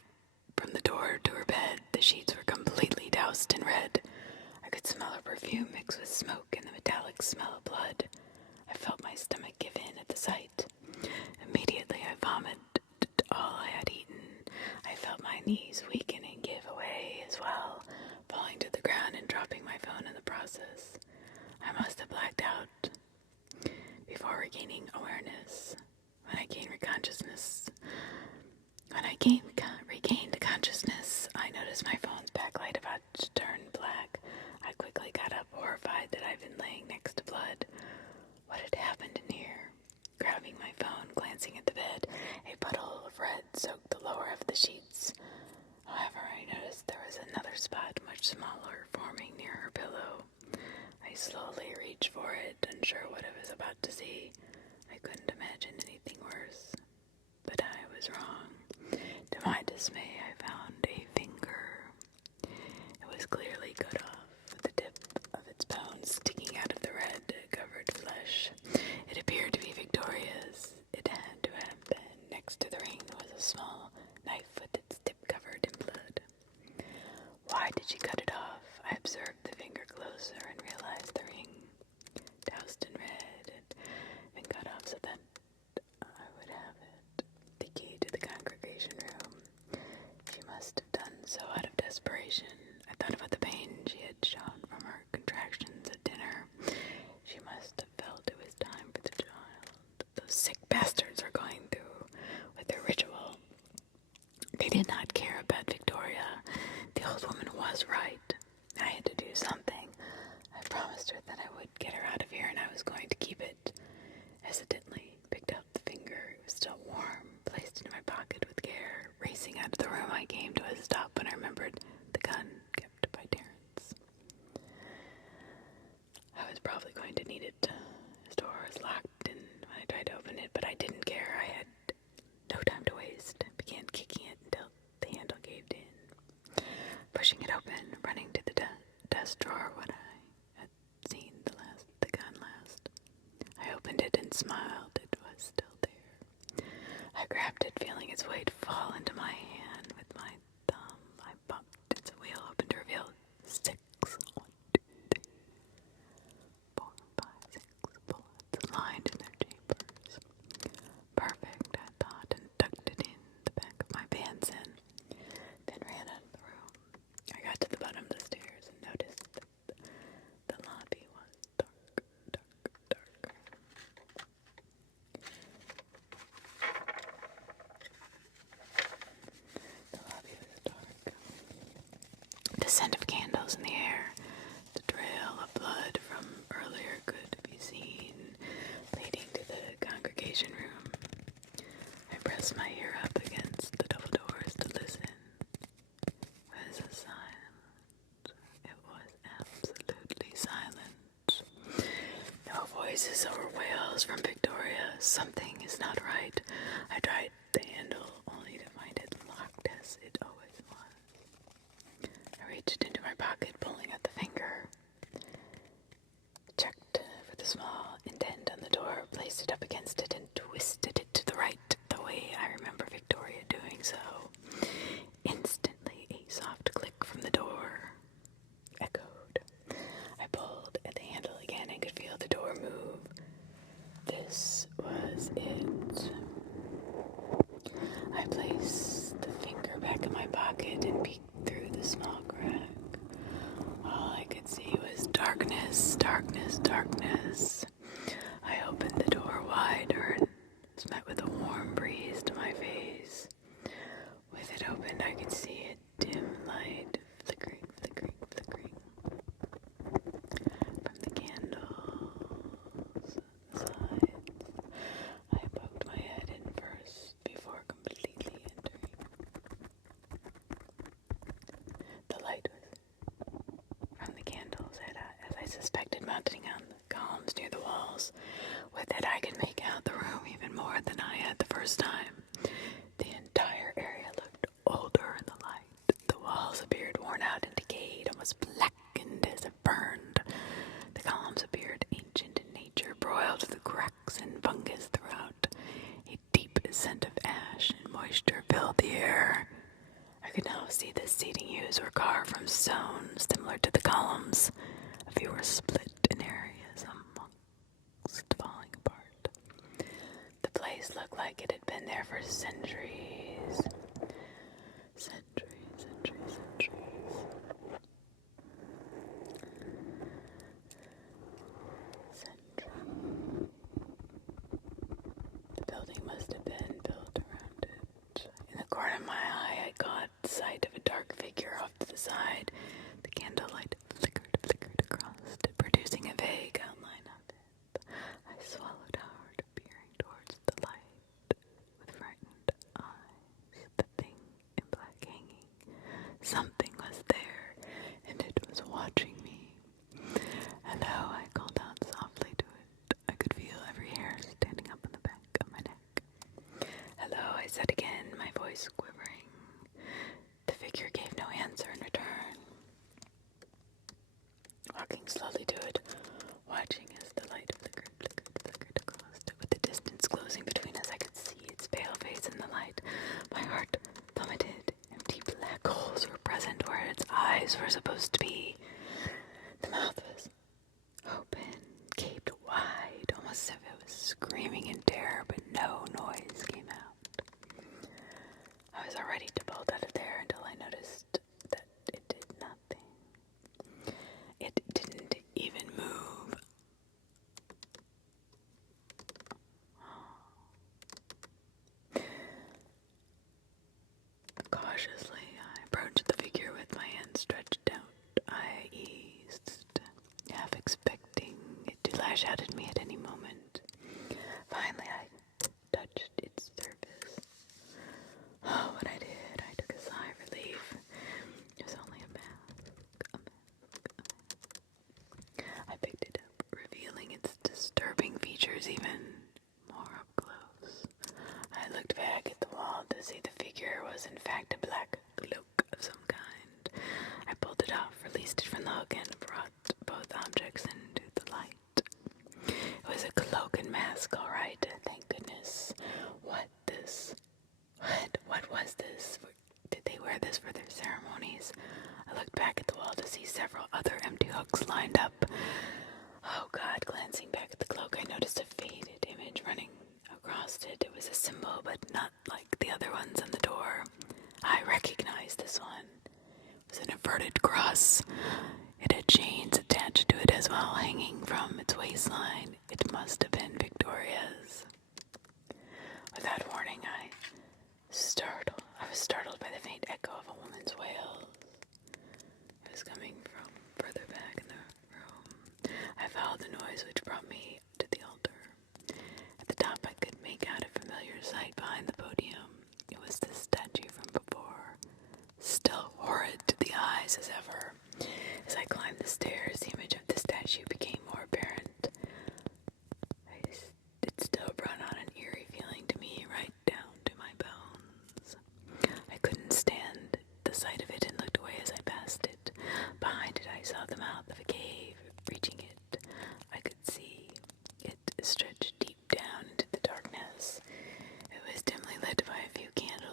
from the door to her bed. The sheets were completely doused in red. I could smell her perfume mixed with smoke and the metallic smell of blood. I felt my stomach give in at the sight. Immediately I vomited all I had eaten. I felt my knees weaken and give away as well, falling to the ground and dropping my phone in the process. I must have blacked out before regaining awareness. When I gained regained consciousness, I noticed my phone's backlight about to turn black. I quickly got up, horrified that I'd been laying next to blood. What had happened in here? Grabbing my phone, glancing at the bed, a puddle of red soaked the lower of the sheets. However, I noticed there was another spot, much smaller, forming near her pillow. I slowly reached for it, unsure what I was about to see. I couldn't imagine anything worse. But I was wrong. To my dismay, I found a finger. It was clearly cut off, with the tip of its bones sticking out of the red-covered flesh. It appeared to be Victoria's. It had to have been. Next to the ring was a small knife with its tip covered in blood. Why did she cut it off? I observed the finger closer and realized the ring, doused in red, had been cut off so that I would have it. The key to the congregation room. She must have done so out of desperation. I thought about the pain she had shown from her contractions at dinner. She must have felt it was time for the child. Those sick bastards were going through with their ritual. They did not care about Victoria. The old woman was right. I had to do something. I promised her that I would get her out of here, and I was going to keep it. Hesitantly picked up the finger. It was still warm. Placed it in my pocket with care. Racing out of the room, I came to a stop when I remembered the gun kept by Terrence. I was probably going to need it. His door was locked, and when I tried to open it, but I didn't care. I had no time to waste. I began kicking it until the handle caved in. Pushing it open, running to the desk drawer when I had seen the gun last. I opened it and smiled. It was still there. I grabbed it, feeling its weight fall into my hand. With my thumb, I bumped its wheel open to reveal 6, 1, 2, 3, 4, 5, 6 bullets lined in their chambers. wails in the air. The trail of blood from earlier could be seen, leading to the congregation room. I pressed my ear up against the double doors to listen. It was silent. It was absolutely silent. No voices or wails from Victoria. Something is not right. I tried the handle, only to find it locked as it always was. I reached into my pocket, pulling out the finger. Checked for the small indent on the door, placed it up against it, and twisted it to the right, the way I remember Victoria doing so. Instantly, a soft click from the door echoed. I pulled at the handle again and could feel the door move. This was it. I placed the finger back in my pocket and peeked through the small crack. All I could see was darkness, darkness, darkness. I opened the door wider and was met with a warm breeze to my face. With it opened, I could see a dim light flickering, flickering, flickering from the candles inside. I poked my head in first before completely entering. The light was from the candles had, as I suspected, mounting on the columns near the walls. With it, I could make out the room even more than I had the first time. The entire area looked older in the light. The walls appeared worn out and decayed, almost blackened as if burned. The columns appeared ancient in nature, broiled with cracks and fungus throughout. A deep scent of ash and moisture filled the air. I could now see the seating used were carved from stone, similar to the columns. A few were split in areas amongst falling apart. The place looked like it had been there for centuries. Centuries, centuries, centuries. Centuries. The building must have been built around it. In the corner of my eye, I caught sight of a dark figure off to the side. The candlelight flickered across it, producing a vague outline of it. I swallowed hard, peering towards the light with frightened eyes. The thing in black hanging. Something was there, and it was watching me. Hello, I called out softly to it. I could feel every hair standing up on the back of my neck. Hello, I said again, my voice quivering. The figure gave no answer in return. Walking slowly to it, watching as the light flickered across it. With the distance closing between us, I could see its pale face in the light. My heart plummeted. Empty black holes were present where its eyes were supposed to be. The mouth was open, gaped wide, almost as if it was screaming in terror, but no noise came out. I was all ready to bolt out of there until I noticed that it did nothing. It didn't even move. Cautiously, I approached the figure with my hand stretched out. I eased, half expecting it to lash out at me at any moment. Finally, I touched its surface. Oh, when I did, I took a sigh of relief. It was only a mask. I picked it up, revealing its disturbing features even more up close. I looked back at the wall to see the figure was in fact a black cloak of some kind. I pulled it off, released it from the hook, and brought both objects into the light. It was a cloak and mask, all right, thank goodness. What was this? Did they wear this for their ceremonies? I looked back at the wall to see several other empty hooks lined up. Oh God, glancing back at the cloak, I noticed a faded image running across it. It was a symbol, but not like the other ones on the door. I recognized this one. It was an inverted cross. It had chains attached to it as well, hanging from its waistline. It must have been Victoria's. Without warning, I was startled by the faint echo of a woman's wail. It was coming from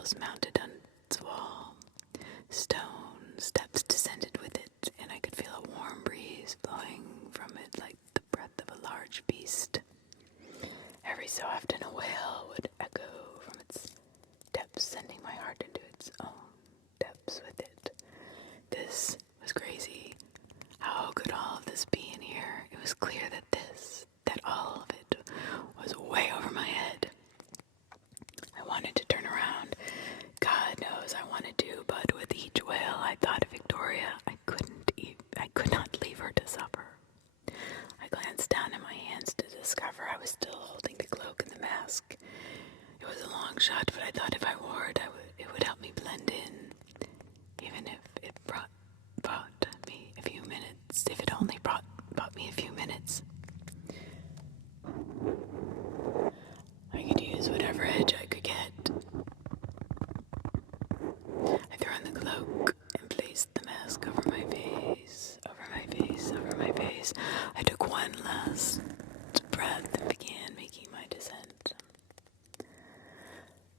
candles mounted on its wall. Stone steps descended with it, and I could feel a warm breeze blowing from it like the breath of a large beast. Every so often a wail would echo from its depths, sending my heart into its own depths with it. This was crazy. How could all of this be in here? It was clear that all of it was way over my head. I wanted to turn around. God knows I wanted to, but with each wail I thought of Victoria. I could not leave her to suffer. I glanced down at my hands to discover I was still holding the cloak and the mask. It was a long shot, but I thought if I wore it, it would help me blend in, even if it brought me a few minutes. If it only brought me a few minutes. I could use whatever edge I could get. I threw on the cloak and placed the mask over my face, over my face, over my face. I took one last breath and began making my descent.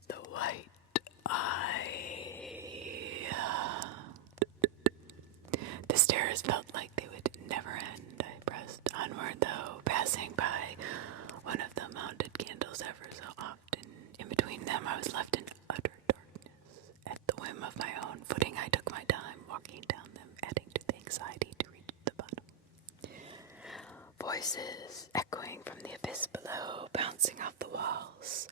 The white eye. The stairs felt like they would never end. I pressed onward, though, passing by one of the mounted candles ever so often. In between them, I was left in utter darkness. At the whim of my own footing, I took my time walking down them, adding to the anxiety to reach the bottom. Voices echoing from the abyss below, bouncing off the walls.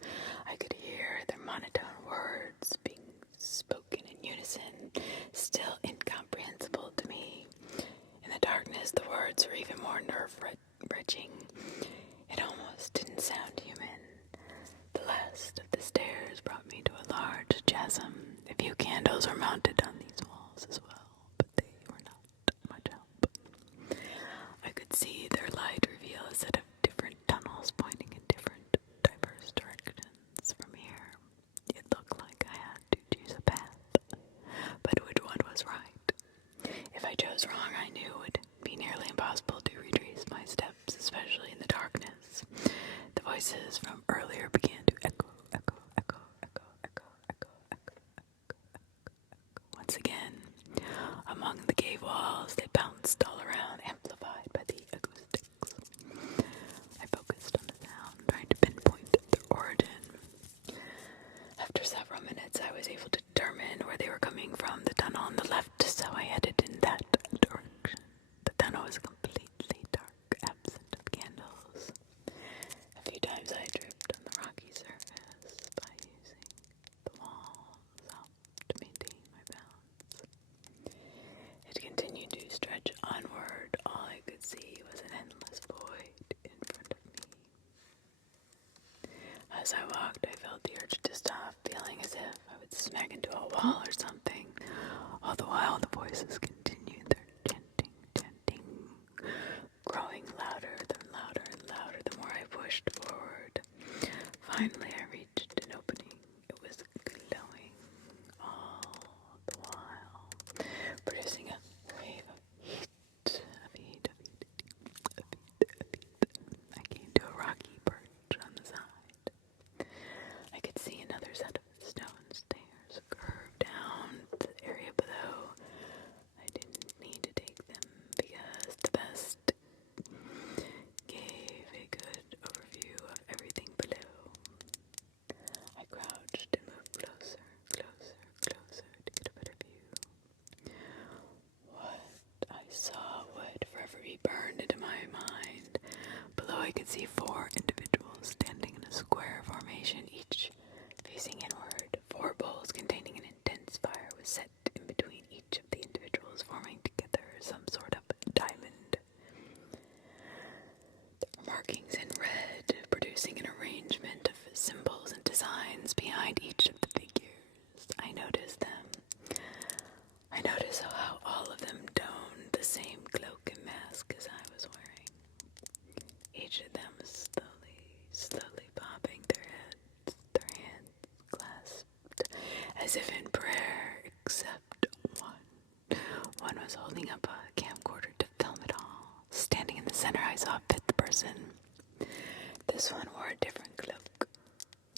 I could hear their monotone words being spoken in unison, still incomprehensible to me. In the darkness, the words were even more nerve-wrenching. It almost didn't sound human. The last of the stairs brought me to a large chasm. A few candles were mounted on these walls as well, but they were not much help. I could see their light reveal a set of different tunnels pointing in different, diverse directions. From here, it looked like I had to choose a path, but which one was right? If I chose wrong, I knew it would be nearly impossible to retrace my steps, especially in the darkness. The voices from earlier began to echo. Once again, among the cave walls, they bounced all around, amplified by the acoustics. I focused on the sound, trying to pinpoint their origin. After several minutes, I was able to determine where they were coming from, the tunnel on the left, so I headed in that direction. The tunnel was completely dark, absent of candles. A few times I tripped on the rocky surface by using the walls helped to maintain my balance. It continued to stretch onward. All I could see was an endless void in front of me. As I walked, I felt the urge to stop, feeling as if I would smack into a wall or something. All the while, the voices continued their chanting, growing louder and louder the more I pushed forward. Finally, I reached an opening. It was glowing all the while, producing a wave of heat. I came to a rocky perch on the side. I could see another set of stone stairs curve down the area below. I didn't need to take them because the best gave a good overview of everything below. I crouched and moved closer to get a better view. What I saw would forever be burned into my mind. Below I could see 4 individuals standing in a square formation, each facing inward. 4 bowls containing an intense fire was set in between each of the individuals, forming together some sort of diamond. Markings in red, producing an arrangement of symbols and designs behind each of the figures. I noticed them. I noticed how all of them donned the same cloak and mask as I was wearing. Each of them was slowly bobbing their hands clasped, as if in prayer, except one. One was holding up a camcorder to film it all. Standing in the center, I saw a 5th person. This one wore a different cloak.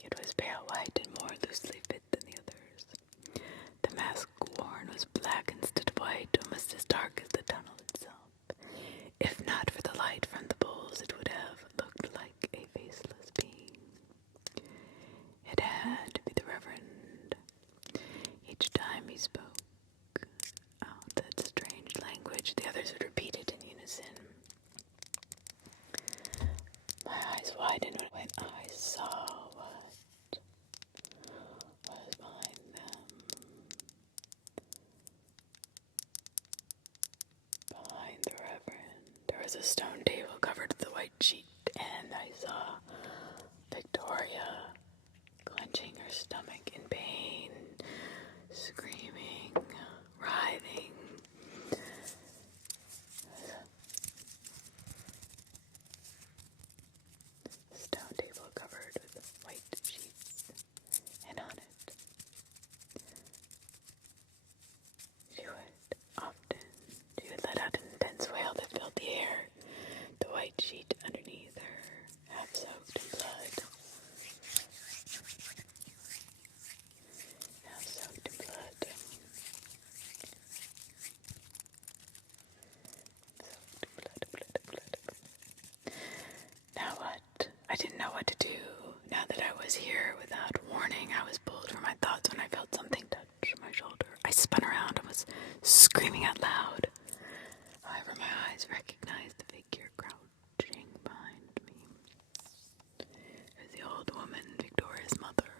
It was pale white and more loosely fit than the others. we spoke out that strange language, the others would repeat it in unison. My eyes widened when I saw what was behind them. Behind the Reverend, there was a stone table covered with a white sheet, and I saw Victoria clenching her stomach in pain, screaming, writhing. Stone table covered with white sheets, and on it, she would let out an intense wail that filled the air. The white sheet underneath her, half soaked in blood. Half soaked in blood. Now what? I didn't know what to do. Now that I was here without warning, I was pulled from my thoughts when I felt something touch my shoulder. I spun around and was screaming out loud. However, my eyes recognized the figure crouching behind me. It was the old woman, Victoria's mother.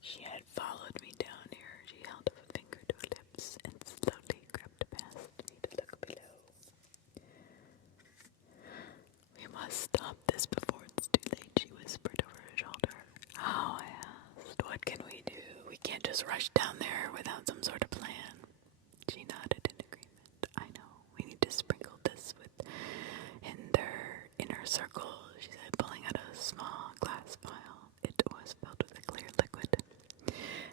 She had followed me down here. She held up a finger to her lips and slowly crept past me to look below. We must stop this before it's too late, she whispered over her shoulder. How? I asked. What can we do? We can't just rush down there without some sort of plan. She nodded in agreement. I know. We need to sprinkle this in their inner circle, she said, pulling out a small glass vial. It was filled with a clear liquid.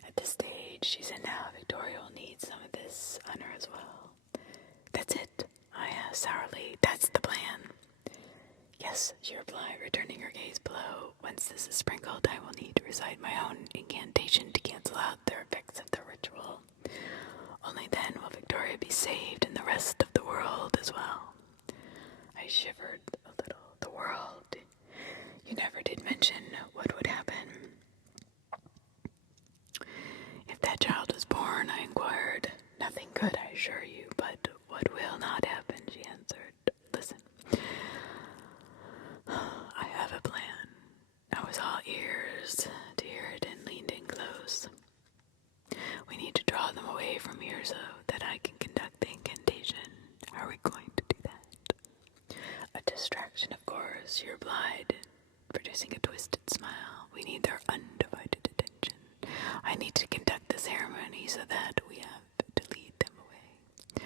At this stage, she said, now Victoria will need some of this on her as well. That's it? I asked sourly. That's the plan. Yes, she replied, returning her gaze below. Once this is sprinkled, I will need to recite my own incantation to cancel out the effects of the ritual. Only then will Victoria be saved and the rest of the world as well. I shivered a little. The world. You never did mention what would happen. If that child was born, I inquired. Nothing good, I assure you, but what will not happen, she answered. Listen. I have a plan. I was all ears to hear it and leaned in close. We need to draw them away from here so that I can conduct the incantation. How are we going to do that? A distraction, of course, she replied, producing a twisted smile. We need their undivided attention. I need to conduct the ceremony so that we have to lead them away.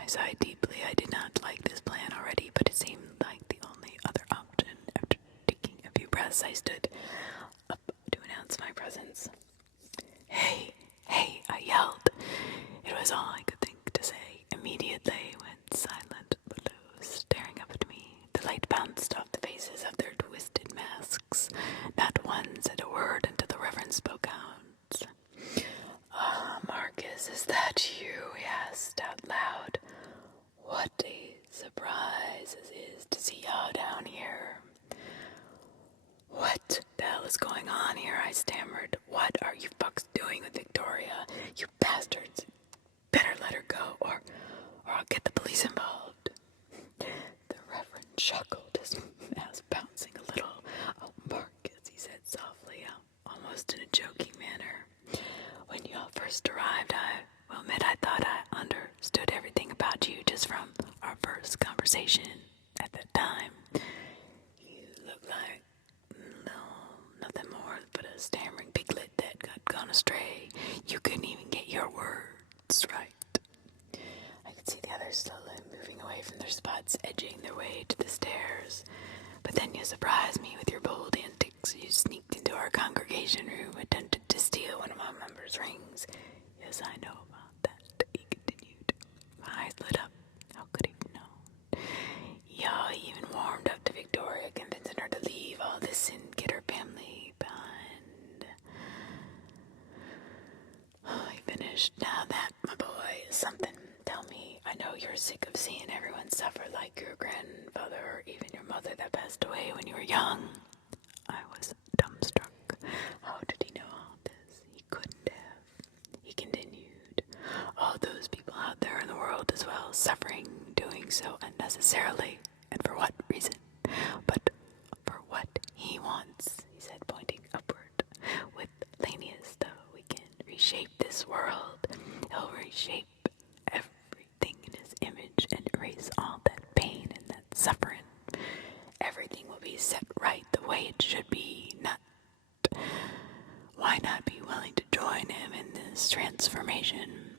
I sighed deeply. I did not like this plan already, but it seemed like the only other option. After taking a few breaths, I stood up to announce my presence. Hey, hey, I yelled. It was all I could think to say. Immediately went silent below, staring up at me. The light bounced off the faces of their twisted masks. Not one said a word until the Reverend spoke out. Marcus, is that you? He asked out loud. What a surprise it is to see y'all down here. What the hell is going on here? I stammered. What are you fucks doing with Victoria? You bastards. Better let her go, or I'll get the police involved. The Reverend chuckled, his mouth bouncing a little. Oh, Marcus, he said softly, almost in a joking manner. When y'all first arrived, I will admit I thought I understood everything about you just from our first conversation at that time. You look like nothing more but a stammering piglet that got gone astray. You couldn't even get your words right. I could see the others slowly moving away from their spots, edging their way to the stairs. But then you surprised me with your bold antics. You sneaked into our congregation room, attempted to steal one of my members' rings. Yes, I know about that, he continued. My eyes lit up. How could he have known? Y'all even warmed up to Victoria, convincing her to leave all this and get her family behind. Oh, he finished. Now that, my boy, is something. Tell me, I know you're sick of seeing everyone suffer like your grandfather or even your mother that passed away when you were young. I was dumbstruck. How did he know all this? He couldn't have. He continued. suffering doing so unnecessarily. And for what reason? But for what he wants, he said, pointing upward. With Lanius, though, we can reshape this world. He'll reshape everything in his image and erase all that pain and that suffering. Everything will be set right the way it should be. Why not be willing to join him in this transformation?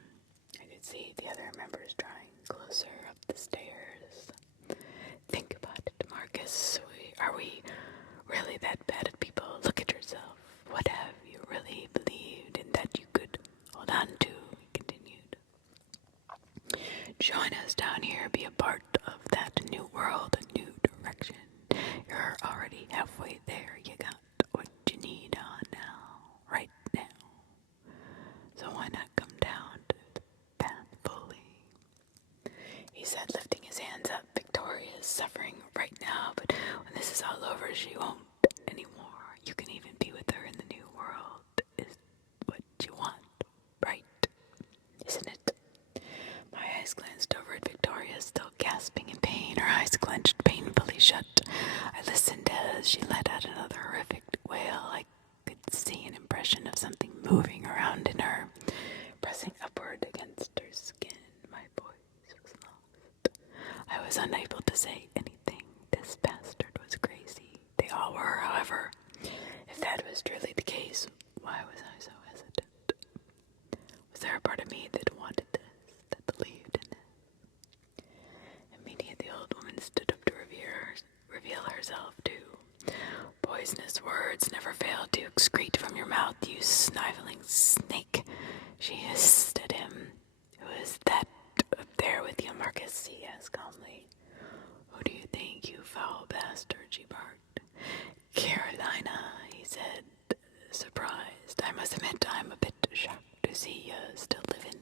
I could see the other members drawing closer up the stairs. Think about it, Marcus. Are we really that bad at people? Look at yourself. What have you really believed in that you could hold on to? He continued. Join us down here. Be a part of that new world, a new direction. You're already halfway there. You got what you need on now, right now. So why not come down to the path fully? He said, lifting his hands up. Victoria is suffering right now, but when this is all over, she won't anymore. You can even be with her in the new world. Is what you want, right? Isn't it? My eyes glanced over at Victoria, still gasping in pain, her eyes clenched painfully shut. I listened as she let out another horrific wail. I could see an impression of something moving around in her, pressing upward against her skin. My voice was lost. I was unable to say anything. This bastard was crazy. They all were, however. If that was truly the case, why was I so hesitant? Was there a part of me that wanted this, that believed in this? Immediately, the old woman stood up to reveal herself too. Poisonous words never fail to excrete from your mouth, you sniveling snake. She hissed at him. Who is that up there with you, Marcus? He asked calmly. Who do you think, you foul bastard? She barked. Carolina, he said, surprised. I must admit I'm a bit shocked to see you still living.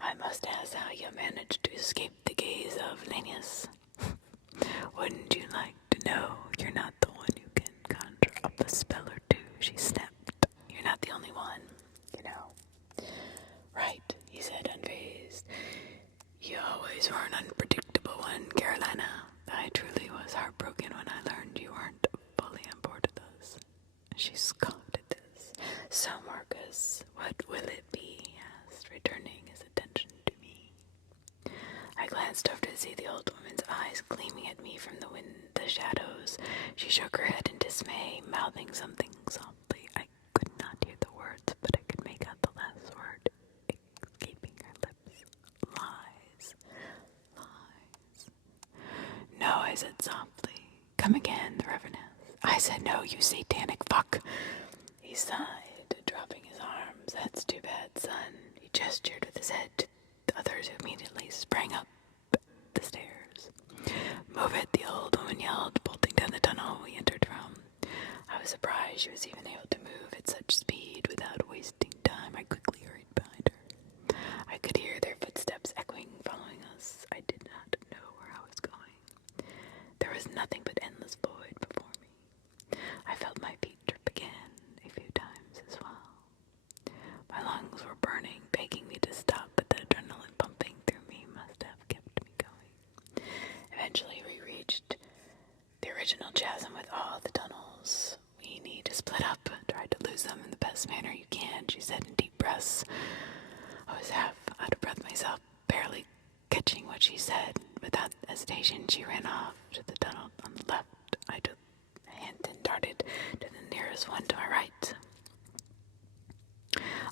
I must ask how you managed to escape the gaze of Lanius. Wouldn't you like to know? You're not the one who can conjure up a spell or two, she snapped. You're not the only one, you know. Right, he said, unfazed. You always were an unpredictable one, Carolina. I truly was heartbroken when I learned you weren't fully on board with us. She scoffed at this. So, Marcus, what will it be? He asked, returning his attention to me. I glanced over to see the old woman's eyes gleaming at me from the shadows. She shook her head in dismay, mouthing something softly. I could not hear the words, but I could make out the last word escaping her lips. Lies. Lies. No, I said softly. Come again, the Reverend asked. I said no, you satanic fuck. He sighed, dropping his arms. That's too bad, son. He gestured with his head to the others who immediately sprang up the stairs. Move it, the old woman yelled, bolting down the tunnel we entered from. I was surprised she was even able to move at such speed without wasting time. I quickly hurried behind her. I could hear their footsteps echoing, following us. I did not know where I was going. There was nothing but endless void before me. I felt my feet trip again a few times as well. My lungs were burning, begging me to stop, but the adrenaline pumping through me must have kept me going. Eventually, we reached the original chasm with all the tunnels. We need to split up, try to lose them in the best manner you can, she said in deep breaths. I was half out of breath myself, barely catching what she said. Without hesitation, she ran off to the tunnel on the left. I took a hint and darted to the nearest one to my right.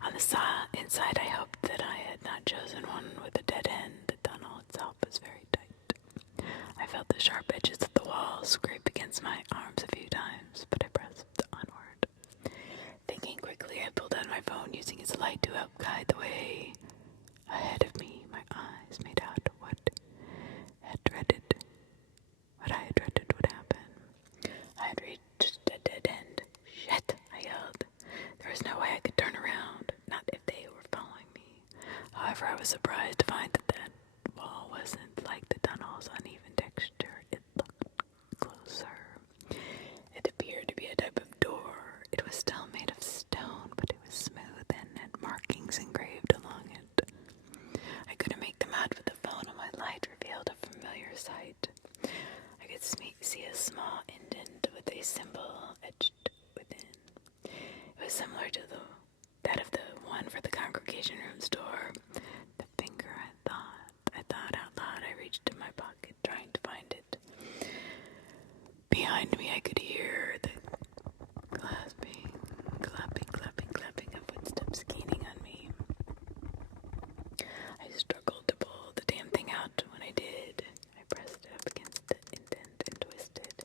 On the inside, I hoped that I had not chosen one with a dead end. The tunnel itself was very tight. I felt the sharp edges of the wall scrape against my arms a few times, but I pressed onward. Thinking quickly, I pulled out my phone, using its light to help guide the way. Ahead of me, my eyes made out what I had dreaded would happen. I had reached a dead end. Shit, I yelled. There was no way I could turn around, not if they were following me. However, I was surprised to find that wall wasn't like the tunnel's uneven texture. It looked closer. It appeared to be a type of door. It was still made of stone, but it was smooth and had markings engraved along it. I couldn't make them out with the sight. I could see a small indent with a symbol etched within. It was similar to that of the one for the congregation room's door. The finger, I thought out loud. I reached in my pocket, trying to find it. Behind me, I could hear the clapping of footsteps gaining on me. I struggled to pull the damn thing out. When I did, I pressed it up against the indent and twisted.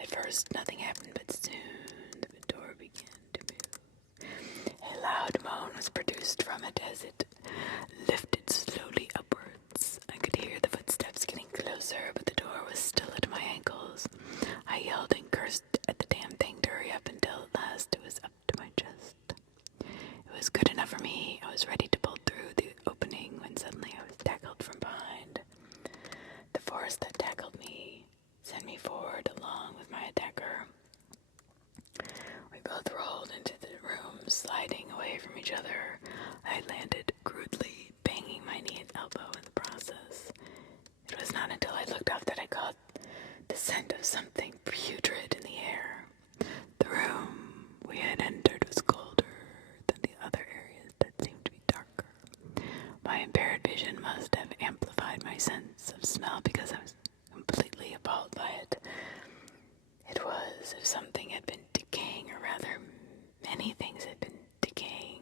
At first, nothing happened, but soon the door began to move. A loud moan was produced from it as it lifted slowly upwards. I could hear the footsteps getting closer, but the door was still at my ankles. I yelled and cursed at the damn thing to hurry up until at last it was up to my chest. It was good enough for me. I was ready to pull through the opening when suddenly I was tackled from behind. The force that tackled me sent me forward along with my attacker. We both rolled into the room, sliding away from each other. I landed crudely, banging my knee and elbow in the process. It was not until I looked up that I caught the scent of something putrid in the air. The room we had entered was colder than the other areas that seemed to be darker. My impaired vision must have amplified my sense of smell because I was completely appalled by it. It was as if something had been decaying, or rather, many things had been decaying.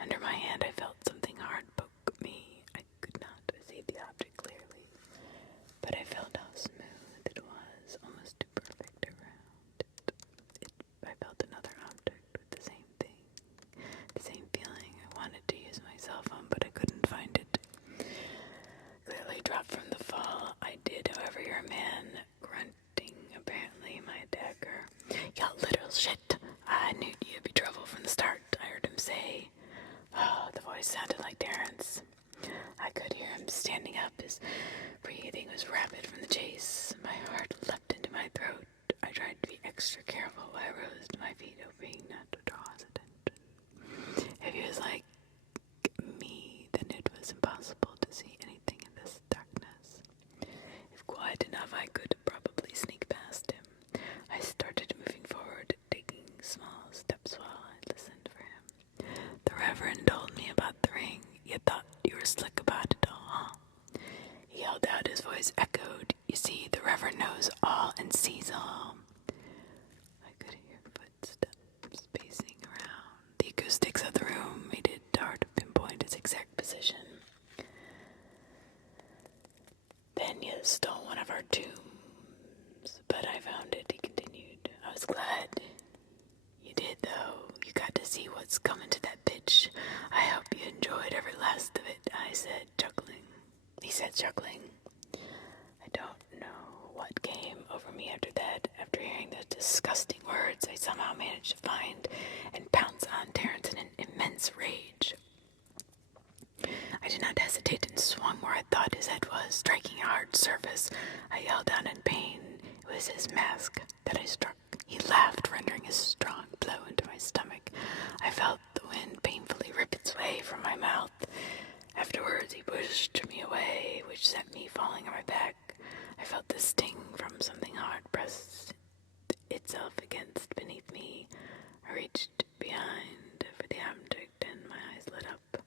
Under my hand, I felt something hard poke me. I could not see the object clearly, but I felt how smooth it was, almost too perfect around it. I felt another object with the same thing, the same feeling. I wanted to use my cell phone, but I couldn't find it. Clearly dropped from the fall. I did, however, hear a man grunting, apparently my attacker. "Y'all little shit, I knew you'd be trouble from the start," I heard him say. Oh, the voice sounded like Darren's. I could hear him standing up. His breathing was rapid from the chase. My heart leapt into my throat. I tried to be extra careful while I rose to my feet, hoping not to draw his attention. If he was like me, then it was impossible to see anything in this darkness. If quiet enough, I could probably sneak past him. I started moving forward, taking small steps while I listened for him. The Reverend told me about the ring. "You thought you were slick about it all, huh?" He yelled out. His voice echoed. "You see, the Reverend knows all and sees all." I could hear footsteps pacing around. The acoustics of the room made it hard to pinpoint his exact position. "Then you stole one of our tombs, but I found it," he continued. "I was glad you did, though. You got to see what's coming to that pitch. I hope you enjoyed every last of it," I said, chuckling. He said, chuckling. I don't know what came over me after that. After hearing those disgusting words, I somehow managed to find and pounce on Terrence in an immense rage. I did not hesitate and swung where I thought his head was, striking a hard surface. I yelled out in pain. It was his mask that I struck. He laughed, rendering a strong blow into my stomach. I felt the wind painfully rip its way from my mouth. Afterwards, he pushed me away, which sent me falling on my back. I felt the sting from something hard pressed itself against beneath me. I reached behind for the object, and my eyes lit up.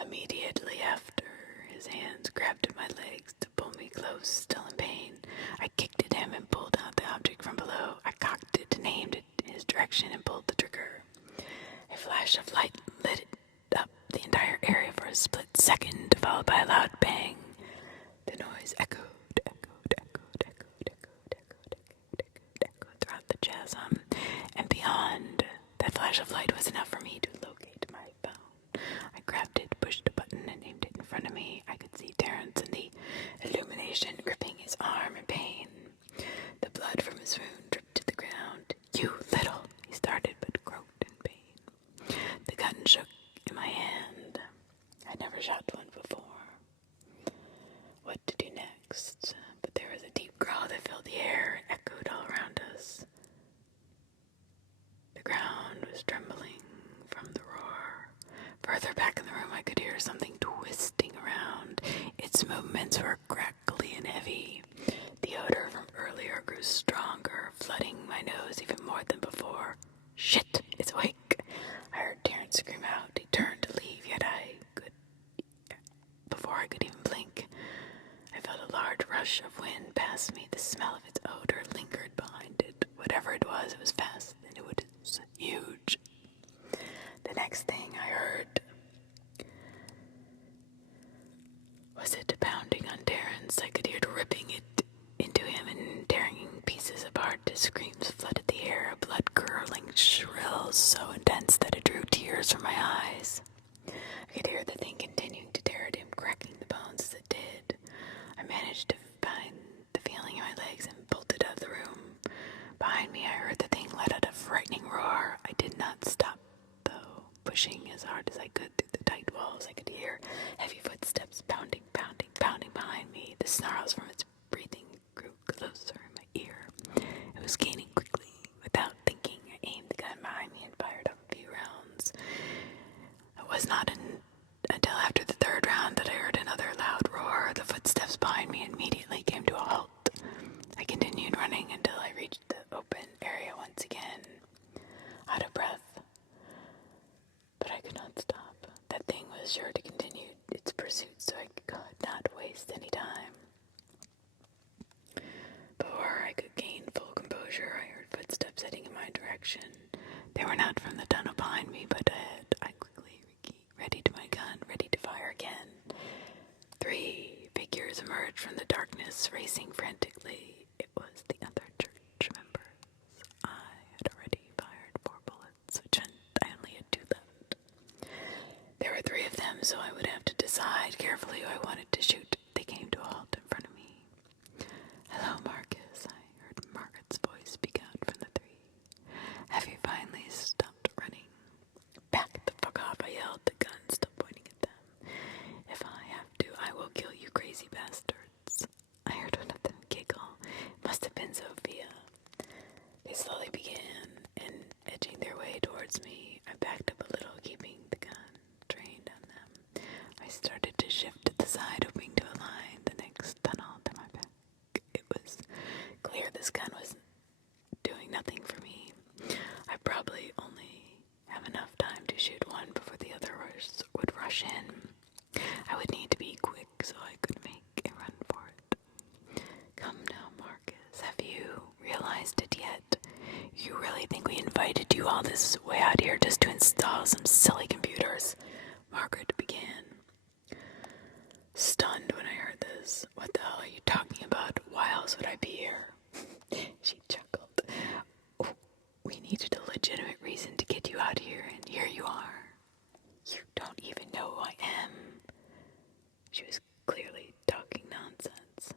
Immediately after, his hands grabbed at my legs to pull me close, still in pain. I kicked at him and pulled out the object from below. I cocked it and aimed it in his direction and pulled the trigger. A flash of light lit up the entire area for a split second, followed by a loud bang. The noise echoed throughout the chasm, and beyond that flash of light was enough for me to locate my phone. I grabbed it, pushed a button, and aimed it in front of me. I could see Terrence in the illumination gripping his arm in pain. The blood from his wound dripped to the ground. "You little," he started, but croaked in pain. The gun shook in my hand. I'd never shot one before. What to do next? But there was a deep growl that filled the air, echoed all around us. The ground was trembling from eyes. I could hear the thing continuing to tear at him, cracking the bones as it did. I managed to find the feeling in my legs and bolted out of the room. Behind me, I heard the thing let out a frightening roar. I did not stop, though. Pushing as hard as I could through the tight walls, I could hear heavy footsteps pounding behind me. The snarls from its breathing grew closer in my ear. It was gaining quickly. Without thinking, I aimed the gun behind me and fired off a few rounds. It was not until after the third round that I heard another loud roar. The footsteps behind me immediately came to a halt. I continued running until I reached the open area once again, out of breath. But I could not stop. That thing was sure to continue its pursuit, so I could not waste any time. Before I could gain full composure, I heard footsteps heading in my direction. They were not from the tunnel behind me, but ahead. I quickly readied my gun, ready to fire again. 3 figures emerged from the darkness, racing frantically. It was the other church members. I had already fired 4 bullets, which meant I only had 2 left. There were 3 of them, so I would have to decide carefully who I wanted to shoot. They came to a halt in front of me. "Hello, Marcus," I heard Margaret's voice speak out from the 3. "Have you finally stopped running?" "Back the fuck off," I yelled, the gun still pointing at them. "If I have to, I will kill you crazy bastards." I heard one of them giggle. It must have been Sophia. They slowly began edging their way towards me. I backed up a little, keeping the gun trained on them. I started to shift to the side, hoping to align the next tunnel to my back. It was clear this gun was doing nothing for me. I probably only have enough time to shoot one before the other would rush in. I would need to be quick so I could make a run for it. "Come now, Marcus, have you realized it yet? You really think we invited you all this way out here just to install some silly computers?" Margaret began. Stunned when I heard this. "What the hell are you talking about? Why else would I be here?" She chuckled. "Oh, we needed a legitimate reason to get you out here, and here you are. You don't even know who I am." She was clearly talking nonsense.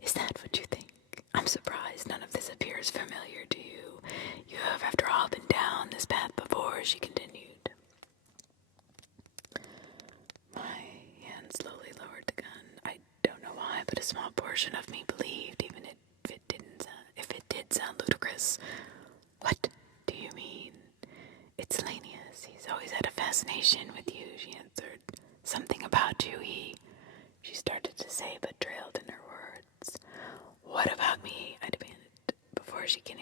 "Is that what you think? I'm surprised none of this appears familiar to you. You have, after all, been down this path before," she continued. My hand slowly lowered the gun. I don't know why, but a small portion of me believed, even if it did sound ludicrous. "What do you mean?" "It's Lanius. He's always had a fascination with you," she answered. "Something about you, She started to say, but trailed in her words. "What about me?" I demanded. Before she could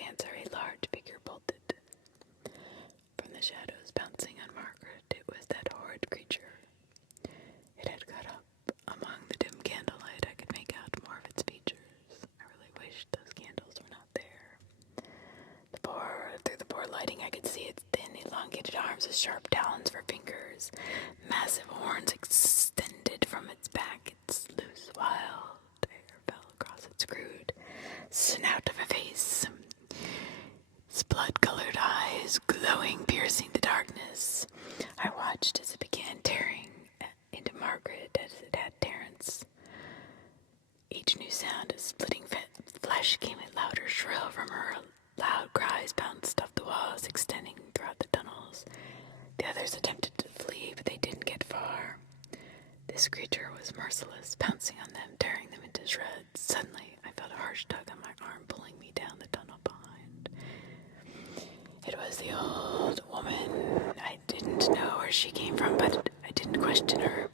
answer, a large figure bolted from the shadows, bouncing on Margaret. It was that horrid creature. It had got up. Among the dim candlelight, I could make out more of its features. I really wished those candles were not there. Through the poor lighting, I could see its thin, elongated arms with sharp talons for fingers. Massive horns extended from its back. Its loose, wild hair fell across its crude snout of a face. Its blood-colored eyes glowing, piercing the darkness. I watched as it began tearing into Margaret as it had Terence. Each new sound of splitting flesh came a louder shrill from her. Loud cries bounced off the walls, extending throughout the tunnels. The others attempted to flee, but they didn't get far. This creature was merciless, pouncing on them, tearing them into shreds. Suddenly, I felt a harsh tug on my arm, pulling me down the tunnel behind. It was the old woman. I didn't know where she came from, but I didn't question her.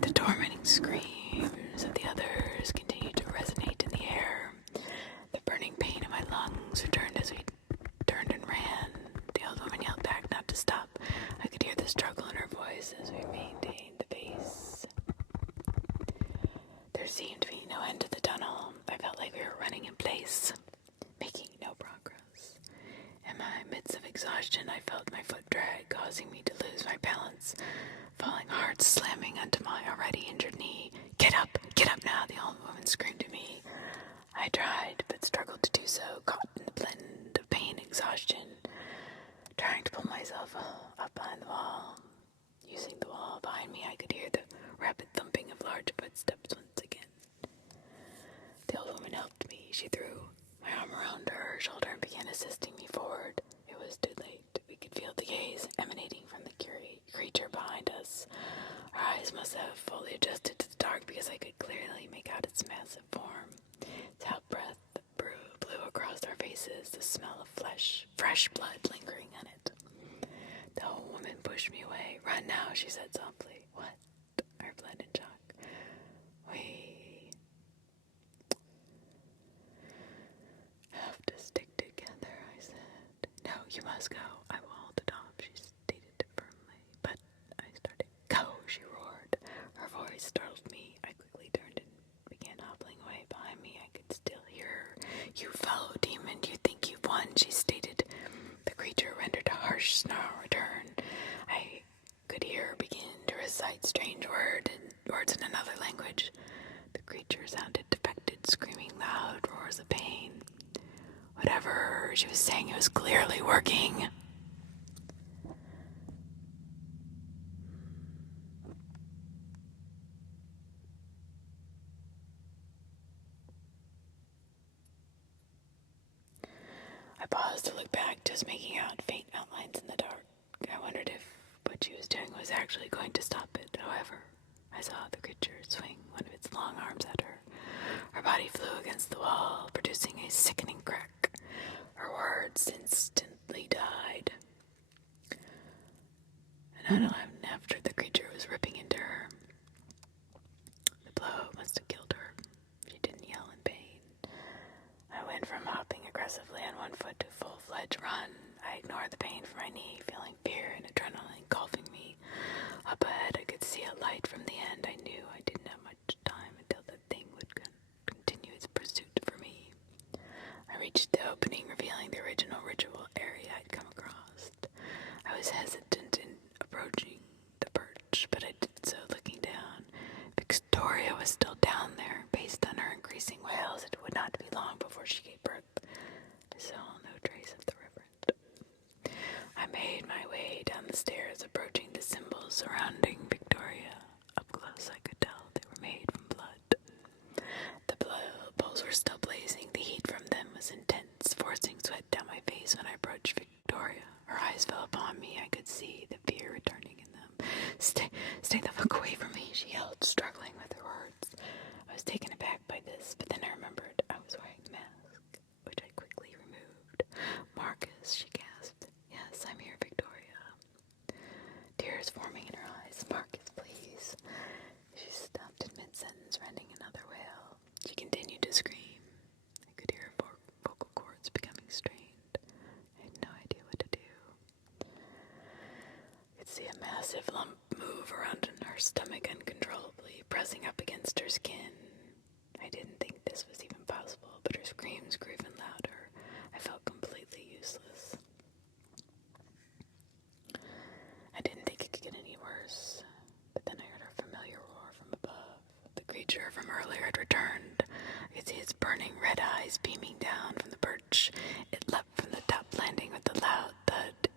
The tormenting screams of the others continued to resonate in the air. The burning pain in my lungs returned as we turned and ran. The old woman yelled back not to stop. I could hear the struggle in her voice as we maintained the pace. There seemed to be no end to the tunnel. I felt like we were running in place, making no progress. In my midst of exhaustion, I felt my foot drag, causing me to lose my balance, falling hard, slamming onto my already injured knee. Get up now," the old woman screamed at me. I tried, but struggled to do so, caught in the blend of pain and exhaustion. Trying to pull myself up behind the wall. Using the wall behind me, I could hear the rapid thumping of large footsteps once again. The old woman helped me. She threw my arm around her shoulder and began assisting me forward. It was too late. We could feel the gaze emanating from the creature behind us. Our eyes must have fully adjusted to the dark because I could clearly make out its massive form. Its hot breath blew across our faces, the smell of fresh blood lingering on it. The old woman pushed me away. "Run now," she said softly. "What?" I replied in shock. "We have to stick together," I said. "No, you must go. I will hold it off," she stated firmly. "But," I started. "Go," she roared. Her voice startled me. I quickly turned and began hobbling away. Behind me, I could still hear her. "You fellow demon, you think you've won," she stated. The creature rendered a harsh snarl return. I could hear her begin to recite strange words in another language. The creature sounded affected, screaming loud roars of pain. Whatever she was saying, it was clearly working. I paused to look back, just making out faint outlines in the dark. I wondered if what she was doing was actually going to stop it. However, I saw the creature swing one of its long arms at her. Her body flew against the wall, producing a sickening crack. Her words instantly died. And not long after, the creature was ripping into her. The blow must have killed her. She didn't yell in pain. I went from hopping aggressively on one foot to full-fledged run. I ignored the pain from my knee, feeling fear and adrenaline engulfing me. Up ahead, I could see a light from the end. I knew I didn't have much time until the thing would continue its pursuit for me. I reached the opening, revealing the original ritual area I'd come across. I was hesitant in approaching the perch, but I did so looking down. Victoria was still down there. Based on her increasing wails, it would not be long before she gave birth. I saw no trace of the reverend. I made my way down the stairs, approaching the symbols surrounding Victoria. Up close, I could tell they were made from blood. The bowls were still blazing. The heat from them was intense, forcing sweat down my face when I approached Victoria. Her eyes fell upon me. I could see the fear returning in them. Stay the fuck away from me," she yelled, struggling with her words. I was taken aback by this, but then I remembered I was wearing a mask, which I quickly removed. "Marcus," she gasped. "Yes, I'm here, Victoria." Tears forming in her eyes. "Marcus, please." She stopped in mid-sentence, rending another wail. She continued to scream. I could hear her vocal cords becoming strained. I had no idea what to do. I could see a massive lump move around in her stomach uncontrollably, pressing up against her skin. I didn't think this was even possible, but her screams grew even louder. I felt completely useless. I didn't think it could get any worse, but then I heard a familiar roar from above. The creature from earlier had returned. I could see its burning red eyes beaming down from the perch. It leapt from the top landing with a loud thud.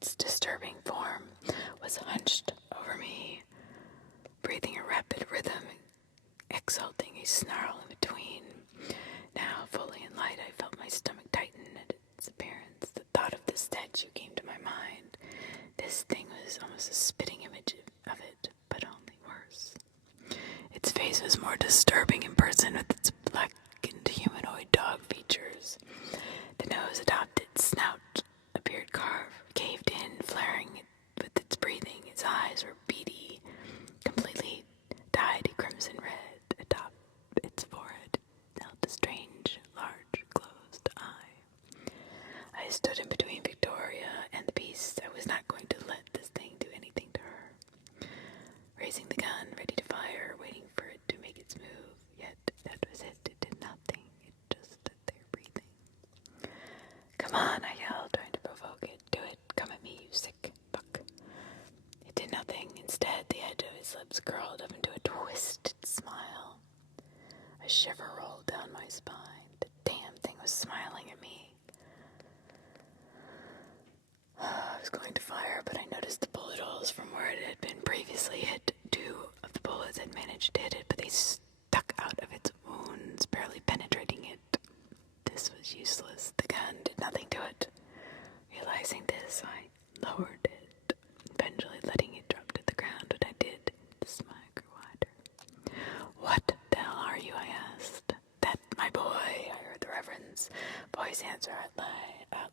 Its disturbing form was hunched over me, breathing a rapid rhythm, exulting a snarl in between. Now, fully in light, I felt my stomach tighten at its appearance. The thought of the statue came to my mind. This thing was almost a spitting image of it, but only worse. Its face was more disturbing in person, with its blackened humanoid dog features. The nose atop its snout appeared caved in, flaring with its breathing. Its eyes were beady, completely dyed crimson red. Atop its forehead held a strange, large, closed eye. I stood in between Victoria and the beast. I was not going to let this thing do anything to her. Raising the gun, ready to fire, waiting for it to make its move. Yet that was it. It did nothing. It just stood there breathing. "Come on," I yelled, trying to provoke it. "Do it. Come at me, you sick fuck." It did nothing. Instead, the edge of its lips curled up into a twisted smile. A shiver rolled down my spine. The damn thing was smiling at me. was going to fire, but I noticed the bullet holes from where it had been previously hit. 2 of the bullets had managed to hit it, but they stuck out of its wounds, barely penetrating it. This was useless. The gun did nothing to it. Realizing this, I lowered it, eventually letting it drop to the ground. When I did, the smile grew wider. "What the hell are you?" I asked. "That, my boy," I heard the Reverend's voice answer out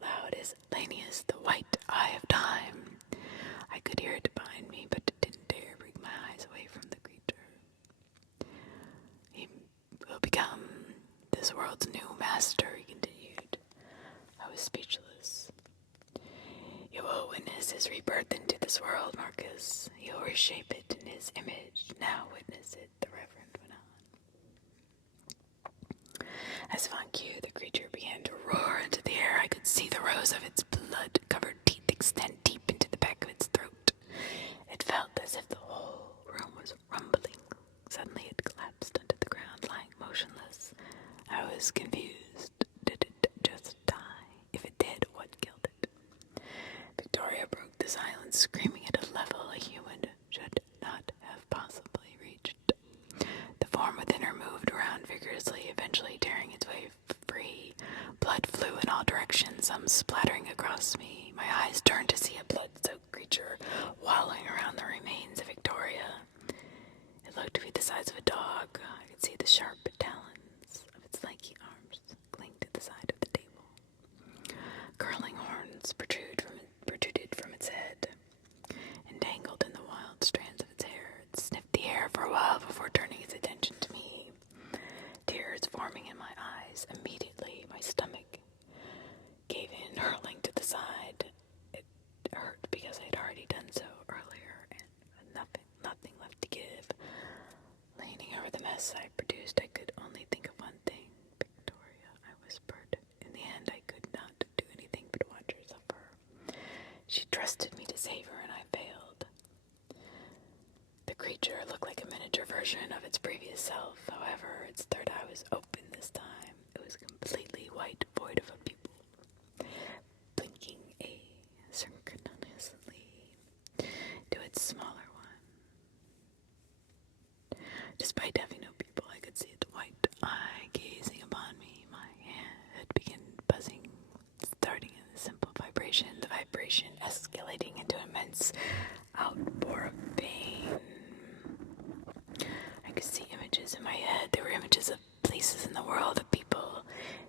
loud, "is Lanius, the white eye of time." I could hear it behind me, but didn't dare bring my eyes away from the creature. "He will become this world's new master," he continued. I was speechless. "You will witness his rebirth into this world, Marcus. He will reshape it in his image. Now witness it," the Reverend went on. As if on cue, the creature began to roar into the air. I could see the rows of its blood-covered teeth extend deep into the back of its throat. It felt as if the whole room was rumbling. Suddenly it collapsed onto the ground, lying motionless. I was confused. Did it just die? If it did, what killed it? Victoria broke the silence, screaming at a level a human should not have possibly reached. The form within her moved around vigorously, eventually tearing its way free. Blood flew in all directions, some splattering across me. My eyes turned to see a blood-soaked creature wallowing around the remains of Victoria. It looked to be the size of a dog. I could see the sharp talons of its lanky arms cling to the side of the table. Curling horns protruded from its head. Entangled in the wild strands of its hair, it sniffed the air for a while before turning its attention to me. Tears forming in my eyes. Immediately, my stomach gave in, hurling to the side. It hurt because I had already done so earlier, and nothing left to give. Leaning over the mess I produced, I could only think of one thing. "Victoria," I whispered. In the end, I could not do anything but watch her suffer. She trusted me to save her, and I failed. The creature looked like a miniature version of its previous self. However, its third eye was open this time. It was completely white, void of a pupil, blinking asynchronously to its smaller one. Despite having no pupil, I could see its white eye gazing upon me. My head began buzzing, starting in a simple vibration, the vibration escalating into immense outpour of pain. I could see images in my head. There were images of places in the world, of people.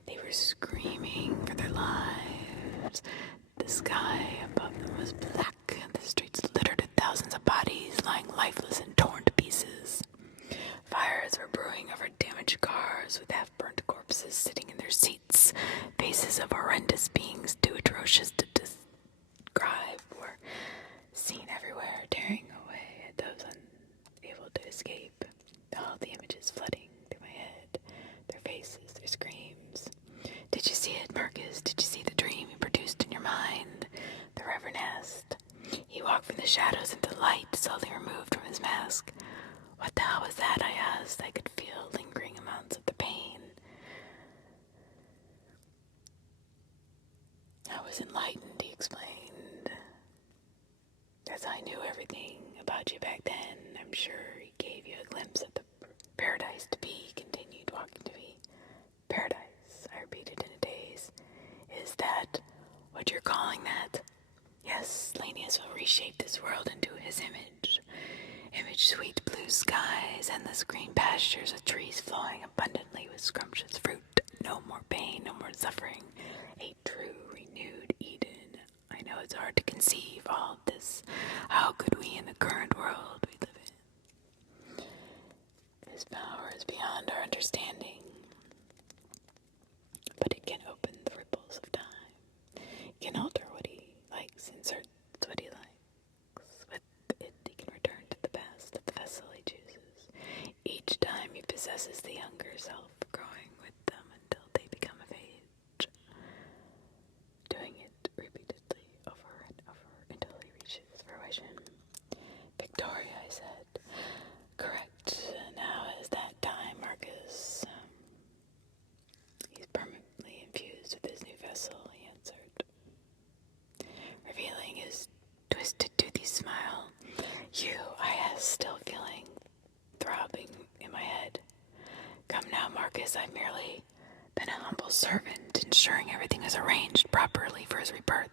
They were screaming for their lives. The sky above them was black, and the streets littered with thousands of bodies lying lifeless and torn to pieces. Fires were brewing over damaged cars with half-burnt corpses sitting in their seats. Faces of horrendous beings too atrocious to describe were seen everywhere, tearing away at those unable to escape. All the images flooding through my head, their faces, their screams. "Did you see it, Marcus? Did you see the dream you produced in your mind?" the Reverend asked. He walked from the shadows into the light, slowly removed from his mask. "What the hell was that?" I asked. I could feel lingering amounts of the pain. "I was enlightened," he explained. "As I knew everything about you back then, I'm sure he gave you a glimpse of the paradise to be," he continued, walking to me. "Paradise," I repeated in a daze. "Is that what you're calling that?" "Yes, Lanius will reshape this world into his image. Image sweet blue skies, endless green pastures with trees flowing abundantly with scrumptious fruit. No more pain, no more suffering. A true, renewed Eden. I know it's hard to conceive all this. How could we in the current world we live in? This power is beyond our understanding. But it can open the ripples of time. It can alter what he likes, insert what he likes. With it, he can return to the past of the vessel he chooses. Each time he possesses the younger self, growing with them until they become of age. Doing it repeatedly over and over until he reaches fruition." "Victoria," I said. "Correct. Now is that time, Marcus. You, I asked, still feeling throbbing in my head. Come now, Marcus, I've merely been a humble servant, ensuring everything is arranged properly for his rebirth.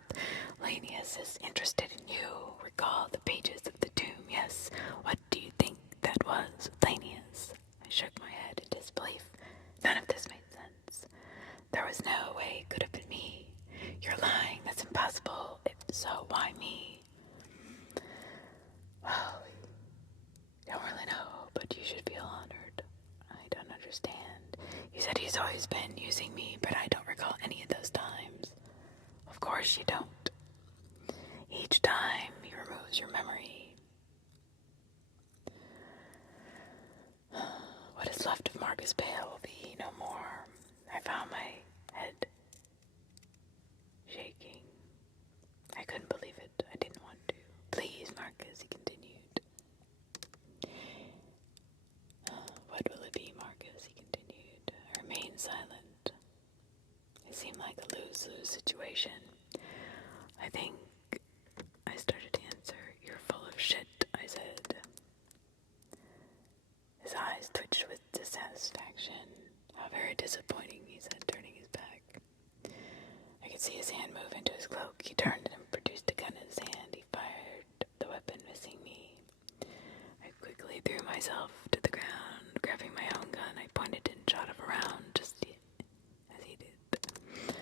Lanius is interested in you. Recall the pages of the tomb, yes. What do you think that was, Lanius? I shook my head in disbelief. None of this made sense. There was no way it could have been me. You're lying, that's impossible. If so, why me? Well, I don't really know, but you should feel honored. I don't understand. You said he's always been using me, but I don't recall any of those times. Of course you don't. Each time he removes your memory. What is left of Marcus Bale will be no more. I found my head shaking. I couldn't believe it. I didn't want to. Please, Marcus, he continued. What will it be, Marcus? He continued. I remained silent. It seemed like a lose-lose situation. I think I started to answer. You're full of shit, I said. His eyes twitched with dissatisfaction. How very disappointing, he said, turning his back. I could see his hand move into his cloak. He turned and produced a gun in his hand. He fired the weapon, missing me. I quickly threw myself to the ground. Grabbing my own gun, I pointed and shot him around, just as he did.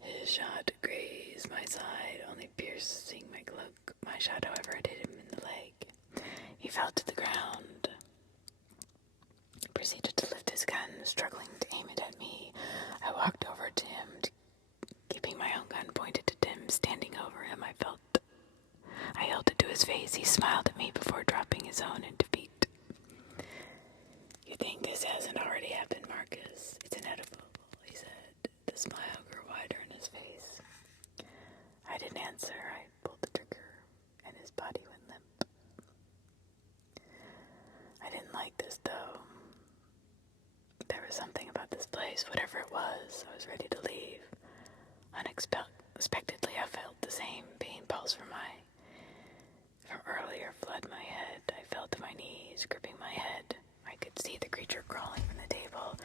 His shot grazed my side, only piercing my cloak. My shot, however, had hit him in the leg. He fell to the ground. He proceeded to lift his gun, struggling to aim it at me. I walked over to him, keeping my own gun pointed at him. Standing over him, I held it to his face. He smiled at me before dropping his own in defeat. You think this hasn't already happened, Marcus? It's inevitable, he said. The smile grew wider in his face. I didn't answer. I pulled the trigger, and his body went limp. I didn't like this, though. There was something about this place, whatever it was. I was ready to leave. Unexpectedly, I felt the same pain pulse from earlier flood my head. I fell to my knees, gripping my head. I could see the creature crawling from the table,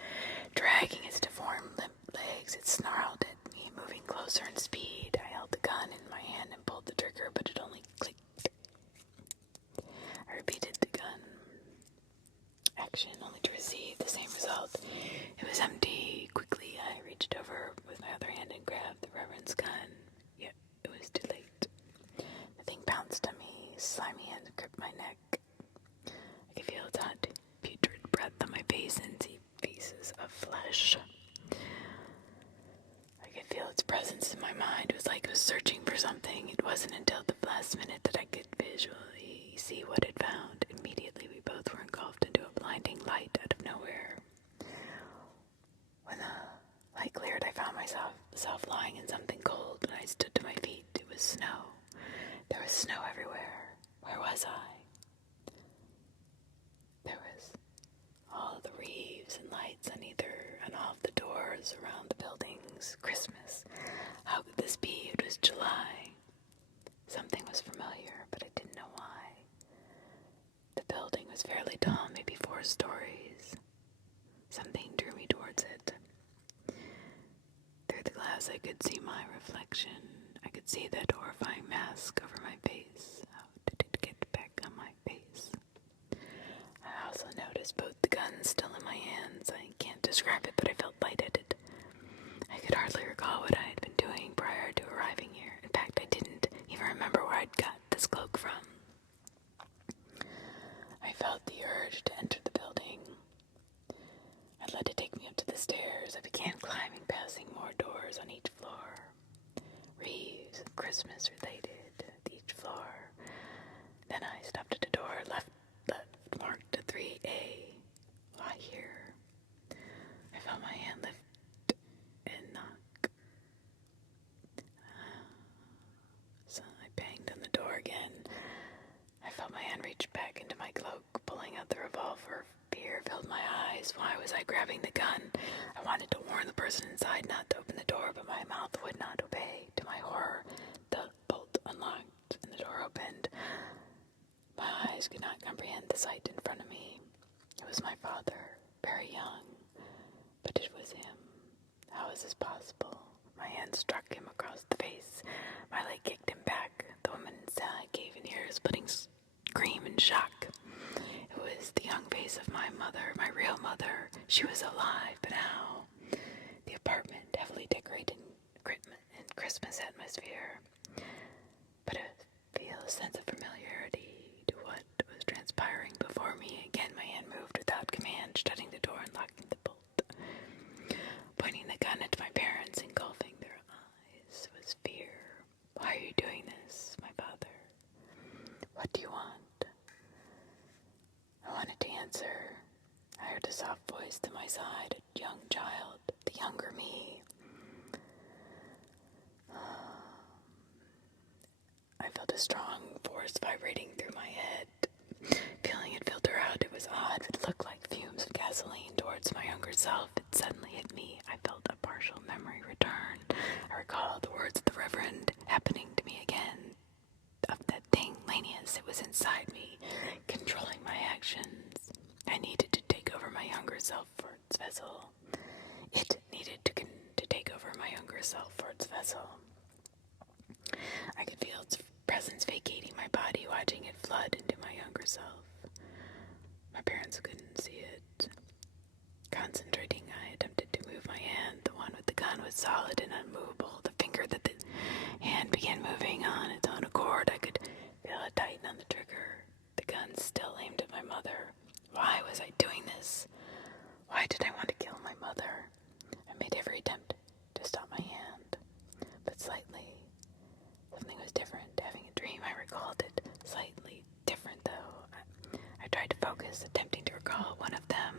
dragging its deformed limp legs. It snarled at me, moving closer in speed. I held the gun in my hand and pulled the trigger, but it only clicked. I repeated the gun action, only to receive the same result. It was empty. Quickly, I reached over with my other hand and grabbed the Reverend's gun. Yet it was too late. The thing pounced on me, slimy hands gripped my neck. I could feel its hot, putrid breath on my face and see pieces of flesh. I could feel its presence in my mind. It was like it was searching for something. It wasn't until the last minute that I could visually see what it found. Immediately, we both were engulfed into a blinding light out of nowhere. When the light cleared, I found myself lying in something cold, and I stood to my feet. It was snow. There was snow everywhere. Where was I? There was all the reeves and lights on all of the doors around the buildings. Christmas. How could this be? It was July. Something was familiar, but I didn't know why. The building was fairly tall, maybe 4 stories. Something drew me towards it. Through the glass, I could see my reflection. I could see that horrifying mask over my face. How did it get back on my face? I also noticed both the guns still in my hands. I can't describe it, but I felt lightheaded. I could hardly recall what I had been doing prior to arriving here. In fact, I didn't even remember where I'd got this cloak from. I felt the urge to enter the building. I let it take me up to the stairs. I began climbing, passing more doors on each floor. Reeves, Christmas related, at each floor. Then I stopped at a door, left marked 3A. Why here? I felt my hand lift and knock. So I banged on the door again. I felt my hand reach back into my cloak, pulling out the revolver. Fear filled my eyes. Why was I grabbing the gun? I wanted to warn the person inside not to open the door, but my mouth would not obey. To my horror, the bolt unlocked and the door opened. My eyes could not comprehend the sight in front of me. It was my father, very young, but it was him. How was this possible? My hand struck him across the face. My leg kicked him back. The woman inside gave an ear-splitting scream in shock. It was the young face of my mother, my real mother. She was alive, but how? The apartment, heavily decorated in Christmas atmosphere. But I feel a sense of familiarity to what was transpiring before me. Again, my hand moved without command, shutting the door and locking the bolt. Pointing the gun at my parents, engulfing their eyes, was fear. Why are you doing this, my father? What do you want? I wanted to answer. I heard a soft voice to my side, a young child, the younger me. I felt a strong force vibrating through my head. Feeling it filter out, it was odd. It looked like fumes of gasoline towards my younger self. It suddenly hit me. I felt a partial memory return. I recalled the words of the Reverend happening to me again. Of that thing, Lanius, it was inside me, controlling my actions. I needed to take over my younger self for its vessel. It needed to take over my younger self for its vessel. I could feel its presence vacating my body, watching it flood into my younger self. My parents couldn't see it. Concentrating, I attempted to move my hand. The one with the gun was solid and unmovable. The finger that the hand began moving on its own accord, I could feel it tighten on the trigger. The gun still aimed at my mother. Why was I doing this? Why did I want to kill my mother? I made every attempt to stop my hand, but slightly. Something was different. Having a dream, I recalled it. Slightly different, though. I tried to focus, attempting to recall one of them.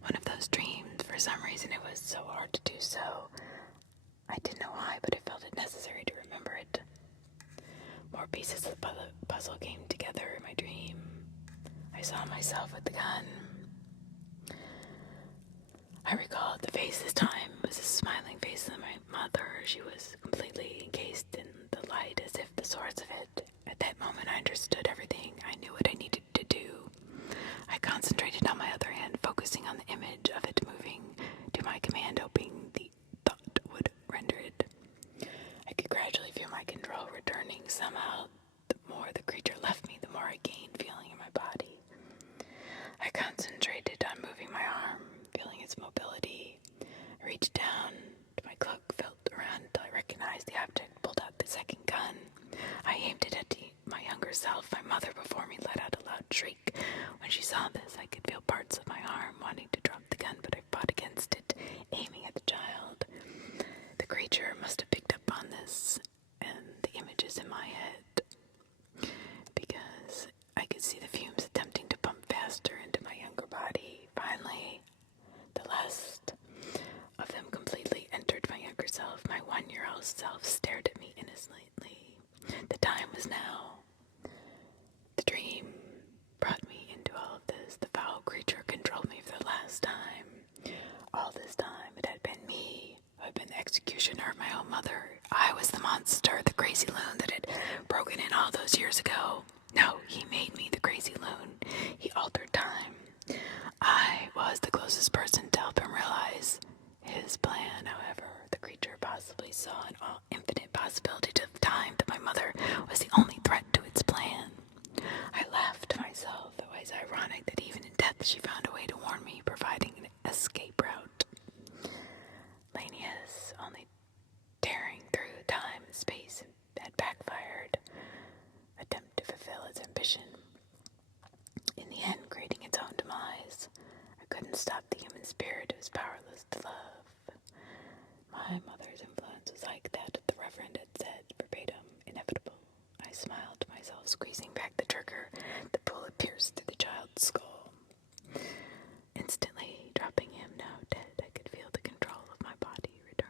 One of those dreams. For some reason, it was so hard to do so. I didn't know why, but I felt it necessary to remember it. More pieces of the puzzle came together in my dream. I saw myself with the gun. I recalled the face this time. It was a smiling face of my mother. She was completely encased in the light as if the source of it. At that moment, I understood everything. I knew what I needed to do. I concentrated on my other hand, focusing on the image of it moving to my command, hoping the thought would render it. I could gradually feel my control returning. Somehow, the more the creature left me, the more I gained feeling in my body. I concentrated on moving my arm, feeling its mobility. I reached down to my cloak, felt around until I recognized the object, pulled out the second gun. I aimed it at my younger self. My mother before me let out a loud shriek. When she saw this, I could feel parts of my arm wanting to drop the gun, but I fought against it, aiming at the child. The creature must have picked up on this and the images in my head, because I could see the fumes attempting to pump faster into my younger body. Finally, the last of them completely entered my younger self. My 1-year-old self stared at me innocently. The time was now. The dream brought me into all of this. The foul creature controlled me for the last time. All this time, it had been me who had been the executioner of my own mother. I was the monster, the crazy loon that had broken in all those years ago. No, he made me the crazy loon. He altered time. I was the closest person to help him realize his plan. However, the creature possibly saw an infinite possibility of time that my mother was the only threat to its plan. I laughed to myself. It was ironic that even in death she found a way to warn me, providing an escape route. Lanius, only tearing through time and space, had backfired. Attempt to fulfill its ambition. In the end, creating its own demise. I couldn't stop the human spirit. It was powerless to love. My mother's influence was like that of the Reverend had said, verbatim, inevitable. I smiled to myself, squeezing back the trigger. The bullet pierced through the child's skull. Instantly, dropping him now dead, I could feel the control of my body return.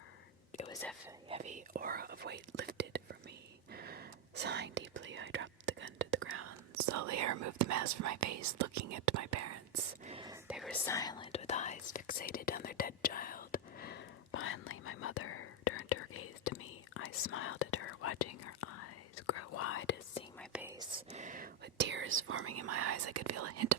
It was a heavy aura of weight lifted from me. Sighing deeply, I dropped the gun to the ground. Slowly, I removed the mask from my face, looking at my parents. They were silent, with eyes fixated on their dead child. Finally, my mother turned her gaze to me. I smiled at her, watching her eyes grow wide as seeing my face, with tears forming in my eyes. I could feel a hint